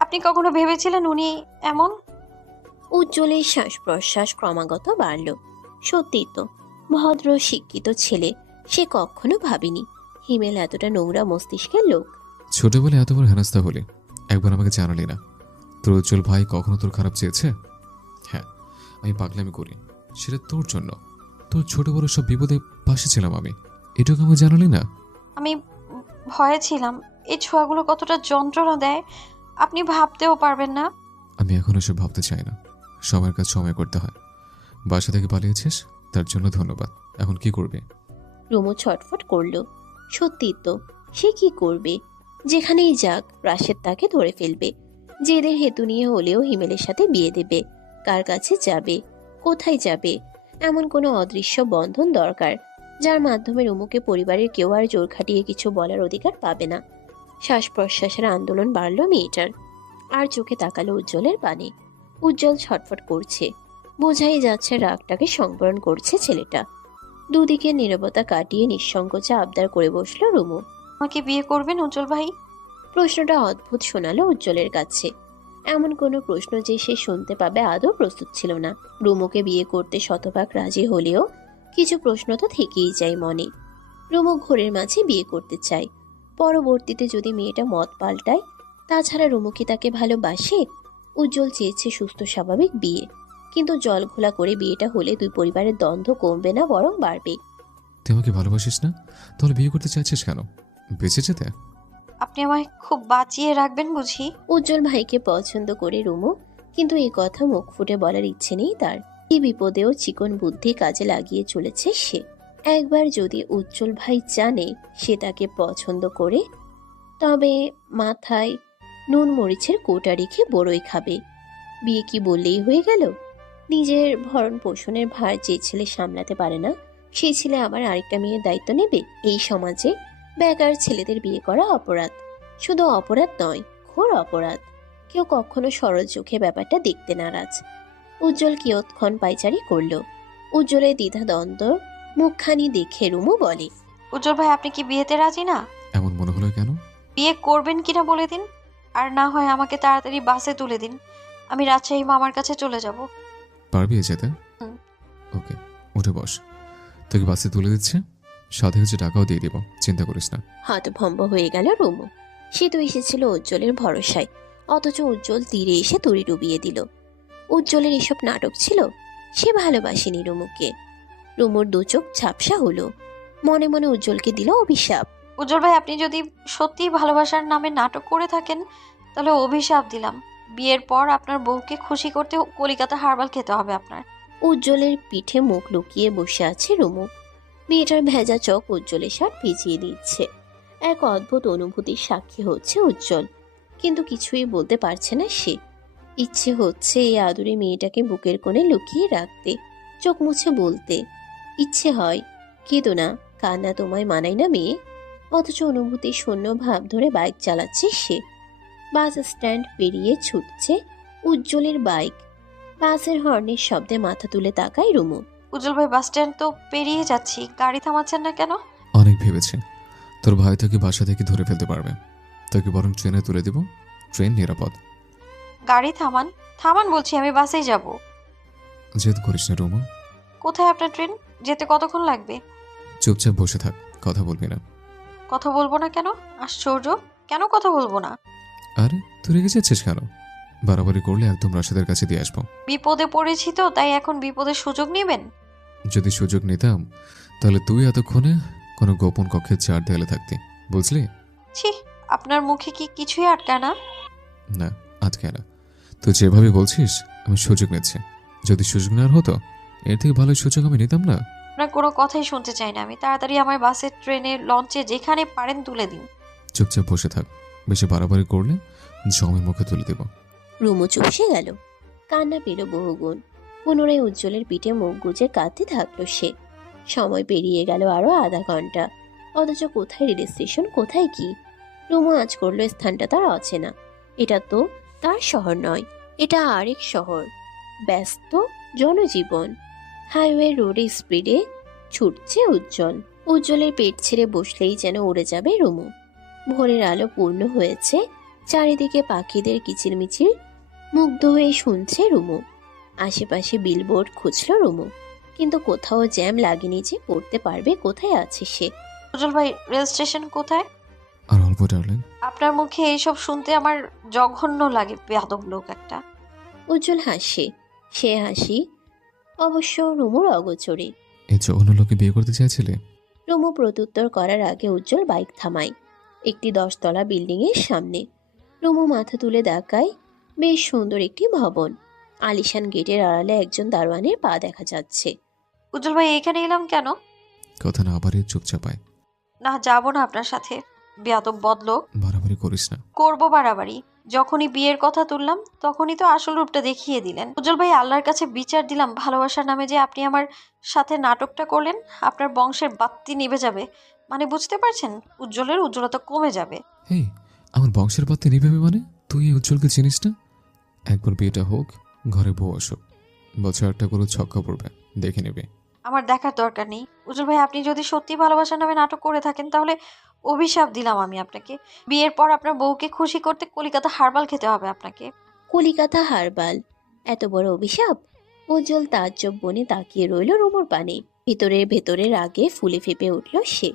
আপনি কখনো ভেবেছিলেন উনি এমন? উজ্জ্বলের শ্বাস প্রশ্বাস ক্রমাগত বাড়ল। সত্যি তো, ভদ্র শিক্ষিত ছেলে। সে কখনো ভাবেনি হিমেল এতটা নোংরা মস্তিষ্কের লোক। ছোটবেলায় এত বড় হেনস্থা হলি, একবার আমাকে জানালি না। তোর উজ্জ্বল ভাই কখনো তোর খারাপ চেয়েছে? হ্যাঁ, আমি পাগলামি করি, সেটা তোর জন্য। তোর ছোট বড় সব বিপদে পাশে ছিলাম আমি, এটুকু আমাকে জানালি না? আমি ভয়ে ছিলাম। এই ছোঁয়াগুলো কতটা যন্ত্রণা দেয় আপনি ভাবতেও পারবেন না। আমি এখন এসব ভাবতে চাই না। সময়ের কাজ সময় করতে হয়। বাসা থেকে পালিয়েছিস, তার জন্য ধন্যবাদ। এখন কি করবে? রুমু ছটফট করলো। সত্যি তো, সে কি করবে? যেখানেই যাক রাশেদ তাকে ধরে ফেলবে। জেদের হেতু নিয়ে হলেও হিমেলের সাথে বিয়ে দেবে। কার কাছে যাবে, কোথায় যাবে? এমন কোনো অদৃশ্য বন্ধন দরকার, যার মাধ্যমে রুমুকে পরিবারের কেউ আর জোর খাটিয়ে কিছু বলার অধিকার পাবে না। শ্বাস প্রশ্বাসের আন্দোলন বাড়ল মেয়েটার। আর চোখে তাকালো উজ্জ্বলের পানে। উজ্জ্বল ছটফট করছে। বোঝাই যাচ্ছে রাগটাকে সংবরণ করছে ছেলেটা। দুদিকে নীরবতা কাটিয়ে নিঃসংকোচে আবদার করে বসলো রুমু। আমাকে বিয়ে করবেন উজ্জ্বল ভাই? প্রশ্নটা অদ্ভুত শোনালো উজ্জ্বলের কাছে। এমন কোনো প্রশ্ন যে সে শুনতে পাবে আদৌ প্রস্তুত ছিল না। রুমুকে বিয়ে করতে শতভাগ রাজি হলেও কিছু প্রশ্ন তো থেকেই যায় মনে। রুমু ঘোরের মাঝে বিয়ে করতে চায়। পরবর্তীতে যদি মেয়েটা মত পাল্টায়, তাছাড়া রুমু কি তাকে ভালোবাসে? উজ্জ্বল চেয়েছে সুস্থ স্বাভাবিক বিয়ে, কিন্তু জল ঘোলা করে বিয়েটা হলে দুই পরিবারের দ্বন্দ্ব কমবে না, বরং বাড়বে। তুই আমাকে ভালোবাসিস না, তাহলে বিয়ে করতে চাইছিস কেন? বেঁচে যেতে? আপনি আমায় খুব বাঁচিয়ে রাখবেন বুঝি? উজ্জ্বল ভাইকে পছন্দ করে রুমু, কিন্তু এই কথা মুখ ফুটে বলার ইচ্ছে নেই তার। এই বিপদেও চিকন বুদ্ধি কাজে লাগিয়ে চলেছে সে। একবার যদি উজ্জ্বল ভাই জানে সে তাকে পছন্দ করে, তবে মাথায় নুন মরিচের কোটা রেখে বড়ই খাবে। বিয়ে কি বললেই হয়ে গেল? নিজের ভরণ পোষণের ভার যে ছেলে সামলাতে পারে না, সেই ছেলে আবার আরেকটা মেয়ের দায়িত্ব নেবে? এই সমাজে বেকার ছেলেদের বিয়ে করা অপরাধ। শুধু অপরাধ নয়, ঘোর অপরাধ। কেউ কখনো সরল চোখে ব্যাপারটা দেখতে নারাজ। উজ্জ্বল কিয়ৎক্ষণ পাইচারি করল। উজ্জ্বলের দ্বিধাদ্বন্দ্ব মুখখানি দেখে রুমু বলে, উজ্জ্বল ভাই, আপনি কি বিয়েতে রাজি না? এমন মনে হলো কেন? বিয়ে করবেন কিনা বলে দিন, আর না হয় আমাকে তাড়াতাড়ি বাসে তুলে দিন। আমি রাজশাহী মামার কাছে চলে যাব। পারবি যেতে? ওকে, উঠে বস। তোকে বাসে তুলে দিচ্ছে, সাথে কিছু টাকাও দিয়ে দিব, চিন্তা করিস না। হতভম্ব হয়ে গেল রুমু। সে তো এসেছিল উজ্জ্বলের ভরসায়, অথচ উজ্জ্বল তীরে এসে তরি ডুবিয়ে দিল। উজ্জ্বলের এসব নাটক ছিল? সে ভালোবাসেনি রুমুকে। রুমুর দু চোখ ঝাপসা হলো। মনে মনে উজ্জ্বলকে দিল অভিশাপ। উজ্জ্বল ভাই, আপনি যদি সত্যি ভালোবাসার নামে নাটক করে থাকেন, তাহলে অভিশাপ দিলাম। বিয়ের পর আপনার বউকে খুশি করতে কলিকাতা হারবাল খেতে হবে আপনার। উজ্জ্বলের পিঠে মুখ লুকিয়ে বসে আছে রুমু। মেয়েটার ভেজা চোখ উজ্জ্বলের শার্ট ভিজিয়ে দিচ্ছে। এক অদ্ভুত অনুভূতির সাক্ষী হচ্ছে উজ্জ্বল, কিন্তু কিছুই বলতে পারছে না সে। ইচ্ছে হচ্ছে এই আদুরে মেয়েটাকে বুকের কোণে লুকিয়ে রাখতে, চোখ মুছে বলতে। ইচ্ছে হয়, কেঁদো না, কান্না তোমায় মানায় না মেয়ে। অথচ অনুভূতি শূন্য ভাব ধরে বাইক চালাচ্ছে সে। বাস স্ট্যান্ড পেরিয়ে ছুটছে উজ্জ্বলের বাইক। বাসের হর্নের শব্দে মাথা তুলে তাকায় রুমু। উজ্জ্বল ভাই, বাস স্ট্যান্ড তো পেরিয়ে যাচ্ছি, গাড়ি থামাচ্ছেন না কেন? অনেক ভেবেছি, তোর ভাই তোকে বাসা থেকে ধরে ফেলতে পারবে। তোকে বরং ট্রেনে তুলে দিব, ট্রেন নিরাপদ। গাড়ি থামান, থামান বলছি, আমি বাসেই যাব। জেদ করিস না রুমা। কোথায় আপনার ট্রেন? যেতে কতক্ষণ লাগবে? চুপচাপ বসে থাক, কথা বলবি না। কথা বলবো না কেন? আশ্চর্য, কেন কথা বলবো না? আরে তুই রেগে যাচ্ছিস কেন? বাড়াবাড়ি করলে একদম রাশেদের কাছে দিয়ে আসবো। বিপদে পড়েছি তো, তাই এখন বিপদের সুযোগ নেবেন? যদি সুযোগ নিতাম তাহলে তুই এতক্ষণে কোনো গোপন কক্ষের চার দেয়ালে থাকতি, বুঝলি? ছি, আপনার মুখে কি কিছুই আটকায় না? না, আজকে না। তুই যেভাবে বলছিস আমি সুযোগ নিচ্ছি। যদি সুযোগ নেওয়ার হতো এর থেকে ভালো সুযোগ আমি নিতাম না। আপনার কোনো কথাই শুনতে চাই না আমি। তাড়াতাড়ি আমার বাসে, ট্রেনে, লঞ্চে যেখানে পারেন তুলে দিন। চুপচাপ বসে থাক, বেশি বাড়াবাড়ি করলে জমের মুখে তুলে দেব। রুমু চুপসে গেল, কান্না পেল বহুগুণ। পুনরায় উজ্জ্বলের পিঠে মুখ গুজে কাঁদতে থাকলো সে। সময় পেরিয়ে গেল আরো আধা ঘন্টা, অথচ কোথায় রেল স্টেশন, কোথায় কি? রুমু আজ করলো স্থানটা তার অচেনা। এটা তো তার শহর নয়, এটা আরেক শহর। ব্যস্ত জনজীবন, হাইওয়ে রোডে স্পিডে ছুটছে উজ্জ্বল। উজ্জ্বলের পেট ছেড়ে বসলেই যেন উড়ে যাবে রুমু। ভোরের আলো পূর্ণ হয়েছে, চারিদিকে পাখিদের কিচিরমিচির মুগ্ধ হয়ে শুনছে রুমু। আশেপাশে বিলবোর্ড খুঁজল রুমু, কিন্তু কোথাও জ্যাম লাগেনি যে পড়তে পারবে কোথায় আছে সে। উজ্জ্বল ভাই, রেল স্টেশন কোথায়? আর অল্প ডার্লিং। আপনার মুখে এইসব শুনতে আমার জঘন্য লাগে, বেয়াদব লোক একটা। উজ্জ্বল হাসে, সে হাসি অবশ্য রুমুর অগোচরে। এই জঘন্য লোকে বিয়ে করতে চাইছিলে? রুমু প্রত্যুত্তর করার আগে উজ্জ্বল বাইক থামায় একটি 10 তলা বিল্ডিং এর সামনে। রুমু মাথা তুলে তাকায়, বেশ সুন্দর একটি ভবন। আলিশান গেটের আড়ালে একজন দারোয়ানের পা দেখা যাচ্ছে। উজ্জ্বল ভাই, এখানে এলাম কেন? কথা না আবার চুপচাপ আয়। না, যাবো না আপনার সাথে, বেয়াদব বদলোক। বাড়াবাড়ি করিস না। করবো বাড়াবাড়ি? যখনই বিয়ের কথা তুললাম তখনই তো আসল রূপটা দেখিয়ে দিলেন। উজ্জ্বল ভাই, আল্লাহর কাছে বিচার দিলাম, ভালোবাসার নামে যে আপনি আমার সাথে নাটকটা করলেন, আপনার বংশের বাত্তি নিভে যাবে। মানে বুঝতে পারছেন, উজ্জ্বলের উজ্জ্বলতা কমে যাবে। এই, আমার বংশের পাতে নিবে মানে? তুই এই উজ্জ্বলকে চিনিস না? একবার বিয়েটা হোক, ঘরে বউ আসুক, বছর একটা করে ছক্কা পড়বে, দেখে নেবে। আমার দেখার দরকার নেই। উজ্জ্বল ভাই, আপনি যদি সত্যি ভালোবাসার নামে নাটক করে থাকেন তাহলে অভিশাপ দিলাম আমি আপনাকে। বিয়ের পর আপনার বউকে খুশি করতে কলিকাতা হারবাল খেতে হবে আপনাকে। কলিকাতা হারবাল? এত বড় অভিশাপ? উজ্জ্বল তাজ্জব বনে তাকিয়ে রইল রুমুর পানে। ভিতরে ভেতরে রাগে ফুলে ফেপে উঠল সে।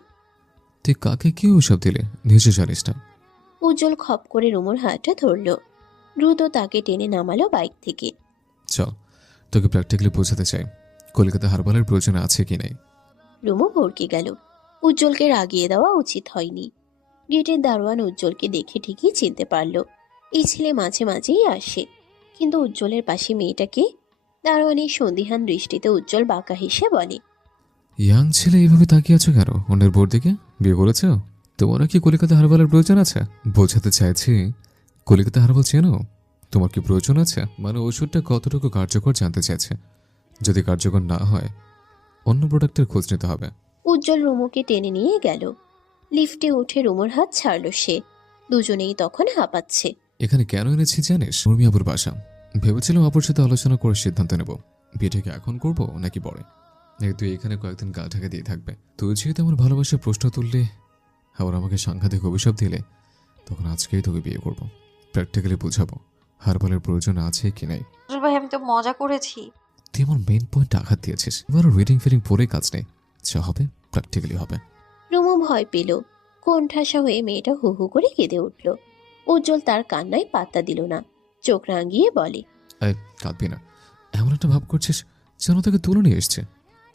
তুই কাকে কি ওসব দিলে, নিজে জানিস না? উজ্জ্বল খপ করে রুমুর হাতটা ধরল, দ্রুত তাকে টেনে নামালো বাইক থেকে। চল, তোকে প্র্যাকটিক্যালি বোঝাতে চাই কলকাতা হারবালের প্রয়োজন আছে কি নাই। রুমু ভরকে গেল। উজ্জ্বলকে রাগিয়ে দেওয়া উচিত হয়নি। গেটের দারোয়ান উজ্জ্বলকে দেখে ঠিকই চিনতে পারল। এই ছেলে মাঝে মাঝেই আসে, কিন্তু উজ্জ্বলের পাশে মেয়েটাকে? দারোয়ানের সন্দিহান দৃষ্টিতে উজ্জ্বল বাঁকা হেসে বলে, ইয়াং ছেলে এইভাবে তাকিয়ে আছো কেন? অন্যের বোর দিকে বিয়ে করেছো? তোমার কি কলকাতা হারবালের প্রয়োজন আছে? বোঝাতে চাইছি কলকাতা হারবাল চেনো? তোমার কি প্রয়োজন আছে? মানে ওষুধটা কতটুকু কার্যকর জানতে চাইছে। যদি কার্যকর না হয় অন্য প্রোডাক্টের খোঁজ নিতে হবে। উজ্জ্বল রুমুকে টেনে নিয়ে গেল। লিফটে উঠে রুমুর হাত ছাড়ল সে। দুজনেই তখন হাঁপাচ্ছে। এখানে কেন এনেছি জানিস? উর্মি আবুর বাসা। ভেবেছিলাম আপুর সাথে আলোচনা করে সিদ্ধান্ত নেব বিয়েটাকে এখন করব নাকি পরে। তুই এখানে কয়েকদিন গা ঢাকা দিয়ে থাকবে। তুই যেহেতু আমার ভালোবাসার প্রশ্ন তুললে, আবার আমাকে সাংঘাতিক অভিশাপ দিলে, তখন আজকেই তোকে বিয়ে করব। প্র্যাকটিক্যালি বুঝাবো হারবালের প্রয়োজন আছে কি নাই। ভাই, আমি তো মজা করেছি। তুই আমার মেইন পয়েন্ট আঘাত দিয়েছিস। এবার রিডিং ফিডিং পরে কাজ নেই, যা হবে প্র্যাকটিক্যালি হবে। রুমু ভয় পেল। কোণঠাসা হয়ে মেয়েটা হু হু করে কেঁদে উঠল। উজ্জ্বল তার কান্নায় পাত্তা দিল না, চোখ রাঙিয়ে বলে, এই কাঁদবি না। এমন একটা ভাব করছিস যেন তোকে তুলে নিয়ে এসছে,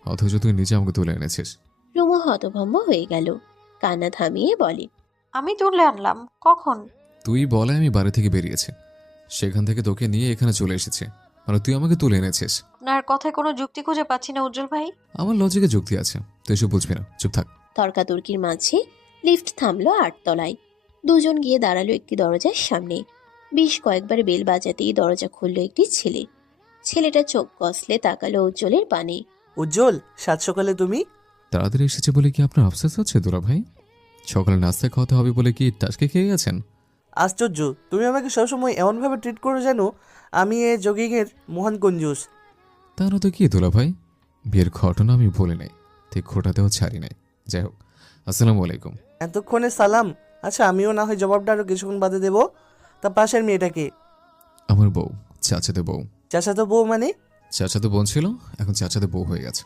অথচ তুই নিজে আমাকে তুলে এনেছিস। রুমু হতভম্ব হয়ে গেল, কান্না থামিয়ে বলে, আমি তুলে আনলাম কখন? তুই বলে আমি বাড়ি থেকে বেরিয়েছি, সেখান থেকে তোকে নিয়ে এখানে চলে এসেছে, মানে তুই আমাকে তুলে এনেছিস। আপনার কথায় কোনো যুক্তি খুঁজে পাচ্ছি না উজ্জ্বল ভাই। আমার লজিকে যুক্তি আছে, তুই এসব বুঝবি না, চুপ থাক। তর্কাতর্কির মাঝে লিফট থামলো 8 তলায়। দুজন গিয়ে দাঁড়ালো একটি দরজার সামনে। বেশ কয়েকবার বেল বাজাতেই দরজা খুলল একটি ছেলে। ছেলেটা চোখ কষলে তাকালো উজ্জ্বলের পানে। উজ্জ্বল, সাত সকালে তুমি? তাড়াতাড়ি এসেছে বলে কি আপনার আফসোস হচ্ছে দুলা ভাই? সকালে নাস্তা খাওয়াতে হবে বলে কি টাসকে খেয়ে গেছেন? আশ্চর্য, তুমি আমাকে সবসময় এমনভাবে ট্রিট করো যেন আমি এ জগিংয়ের মহান কঞ্জুস। তা না তো কি দুলা ভাই, বিয়ের ঘটনা আমি বলে নাই, ঠিক খোটাতেও ছাড়ি নাই। যাই হোক, আসসালামু আলাইকুম। এতক্ষণে সালাম। আচ্ছা, আমিও না হয় জবাবটা আরো কিছুক্ষণ বাদে দেবো। তা পাশের মেয়েটাকে? আমার বউ, চাচাতে বউ। চাচাতো বউ মানে? চাচাতো বোন ছিল, এখন চাচাতে বউ হয়ে গেছে।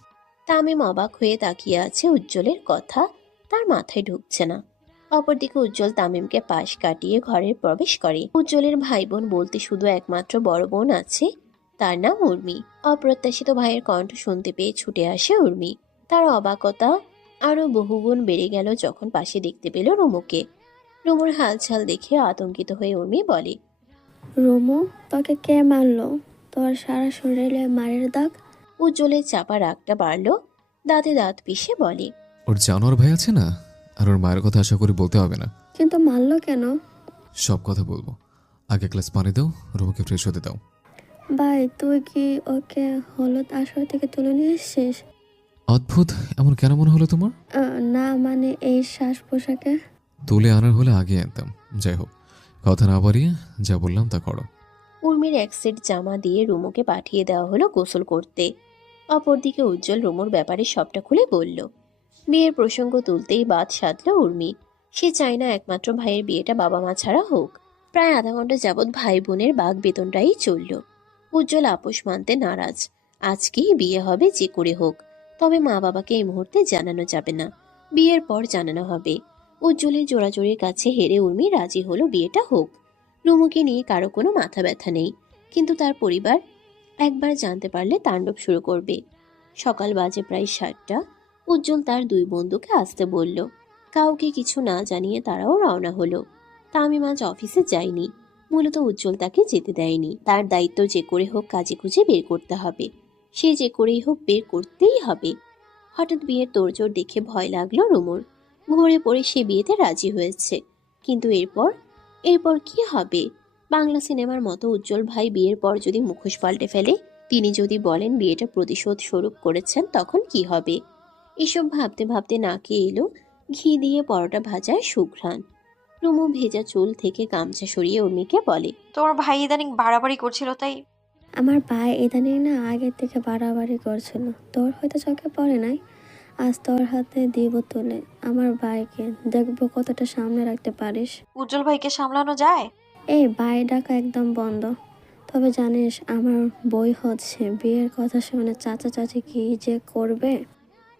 তামিম অবাক হয়ে তাকিয়ে আছে উজ্জ্বলের কথা, তার মাথায় ঢুকছে না। অপরদিকে উজ্জ্বল তামিমকে পাশ কাটিয়ে ঘরে প্রবেশ করে। উজ্জ্বলের ভাই বোন বলতে শুধু একমাত্র বড় বোন আছে, তার নাম উর্মি। অপ্রত্যাশিত ভাইয়ের কণ্ঠ শুনতে পেয়ে ছুটে আসে উর্মি। তার অবাকতা আরো বহুগুণ বেড়ে গেল যখন পাশে দেখতে পেল রুমুকে। রুমুর হালচাল দেখে আতঙ্কিত হয়ে উর্মি বলে, রুমু, তোকে কে মারলো? তোর সারা শরীরে মারের দাগ। উজ্জ্বলের চাপা রাগটা বাড়ল, দাঁতে দাঁত পিষে বলে, ওর জানোয়ার ভাই আছে না, আর ওর মায়ের কথা আশা করি বলতে হবে না। কিন্তু মারলো কেন? সব কথা বলবো, আগে গ্লাস পানি দাও, রুমুকে ফ্রেশ হতে দাও। ভাই, তুই কি ওকে হলুদ আসর থেকে তুলে নিয়ে এসছিস? অদ্ভুত, এমন কেন মনে হলো তোমার? না মানে এই শ্বাস পোশাকে। তুলে আনার হলে আগে আনতাম। যাই হোক, কথা না বাড়িয়ে যা বললাম তা করো। উর্মির এক সেট জামা দিয়ে রুমুকে পাঠিয়ে দেওয়া হলো গোসল করতে। অপরদিকে উজ্জ্বল রুমুর ব্যাপারে সবটা খুলে বলল। বিয়ের প্রসঙ্গ তুলতেই বাদ সাধল উর্মি। সে চায় না একমাত্র ভাইয়ের বিয়েটা বাবা মা ছাড়া হোক। প্রায় আধা ঘন্টা যাবৎ ভাই বোনের বাঘ বেতনটাই চলল। উজ্জ্বল আপোষ মানতে নারাজ। আজকেই বিয়ে হবে যে করে হোক, তবে মা বাবাকে এই মুহূর্তে জানানো যাবে না, বিয়ের পর জানানো হবে। উজ্জ্বলের জোড়াজোড়ির কাছে হেরে উর্মি রাজি হলো বিয়েটা হোক। রুমুকে নিয়ে কারো কোনো মাথা ব্যথা নেই, কিন্তু তার পরিবার একবার জানতে পারলে তাণ্ডব শুরু করবে। সকাল বাজে প্রায় 7টা। উজ্জ্বল তার দুই বন্ধুকে আসতে বলল। কাউকে কিছু না জানিয়ে তারাও রওনা হলো। তামিম আজ অফিসে যায়নি, মূলত উজ্জ্বল তাকে যেতে দেয়নি। তার দায়িত্ব যে করে হোক কাজে খুঁজে বের করতে হবে, সে যে করেই হোক বের করতেই হবে। হঠাৎ বিয়ের তোড়জোড় দেখে ভয় লাগলো রুমুর। ঘুরে পড়ে সে বিয়েতে রাজি হয়েছে, কিন্তু এরপর কি হবে? বাংলা সিনেমার মতো উজ্জ্বল ভাই বিয়ের পর যদি মুখোশ পাল্টে ফেলে, তিনি যদি বলেন বিয়েটা প্রতিশোধ স্বরূপ করেছেন, তখন কি হবে? এসব ভাবতে ভাবতে নাকে এলো ঘি দিয়ে পরোটা ভাজার সুঘ্রাণ। রুমু ভেজা চুল থেকে গামছা সরিয়ে উর্মিকে বলে, তোমার ভাই ইদানিং বাড়াবাড়ি করছিল, তাই। আমার ভাই ইদানিং না আগের থেকে বাড়াবাড়ি করছিল, তোর হয়তো চোখে পড়ে নাই। আজ তোর হাতে দিব তুলে আমার ভাইকে, দেখবো কতটা সামনে রাখতে পারিস। উজ্জ্বল ভাইকে সামলানো যায়? এই ভাই ডাকা একদম বন্ধ। তবে জানিস আমার বই হচ্ছে, বিয়ের কথা শুনে চাচা চাচি কি যে করবে।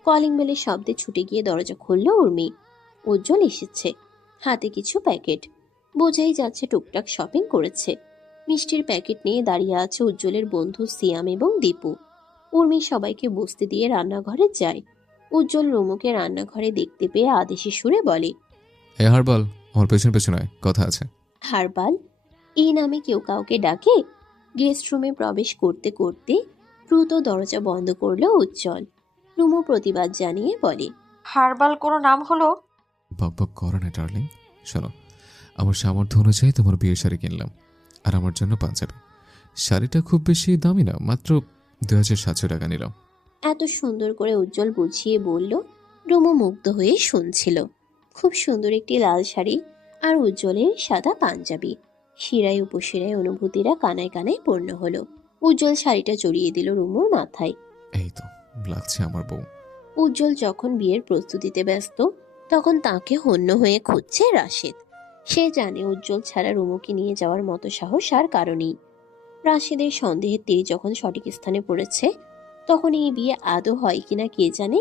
কলিং বেলের শব্দে ছুটে গিয়ে দরজা খুলল উর্মি। উজ্জ্বল এসেছে, হাতে কিছু প্যাকেট। বোঝাই যাচ্ছে টুকটাক শপিং করেছে। মিষ্টির প্যাকেট নিয়ে দাঁড়িয়ে আছে উজ্জ্বলের বন্ধু সিয়াম এবং দীপু। উর্মি সবাইকে বসতে দিয়ে রান্নাঘরে যায়। উজ্জ্বল রুমুকে রান্নাঘরে দেখতে পেয়ে আদেশি সুরে বলে, এ হারবাল, আমার পেছন পেছন আয়, কথা আছে। হারবাল এই নামে কেউ কাউকে ডাকে? গেস্ট রুমে প্রবেশ করতে করতে দ্রুত দরজা বন্ধ করলো উজ্জ্বল। রুমু প্রতিবাদ জানিয়ে বলে, হারবাল কোনো নাম হলো? বকবক করো না ডার্লিং। শোনো, আমার সামর্থ্য অনুযায়ী তোমার বিয়ের শাড়ি কিনলাম, আর আমার জন্য পাঞ্জাবি। শাড়িটা খুব বেশি দামি না, মাত্র 2700 টাকা নিলাম। এত সুন্দর করে উজ্জ্বল বুঝিয়ে বলল। রুমু মুগ্ধ হয়ে শুনছিল। খুব সুন্দর একটি লাল শাড়ি আর উজ্জ্বলের সাদা পাঞ্জাবি। শিরায় উপশিরায় অনুভূতিরা কানায় কানায় পূর্ণ হলো। উজ্জ্বল শাড়িটা জড়িয়ে দিল রুমুর মাথায়। এই তো লাগছে আমার বউ। উজ্জ্বল যখন বিয়ের প্রস্তুতিতে ব্যস্ত, তখন তাকে হন্য হয়ে খুঁজছে রাশেদ। সে জানে উজ্জ্বল ছাড়া রুমুকে নিয়ে যাওয়ার মতো সাহস আর কারণেই। রাশেদের সন্দেহের তীর যখন সঠিক স্থানে পড়েছে, তখন এই বিয়ে আদৌ হয় কিনা কে জানে।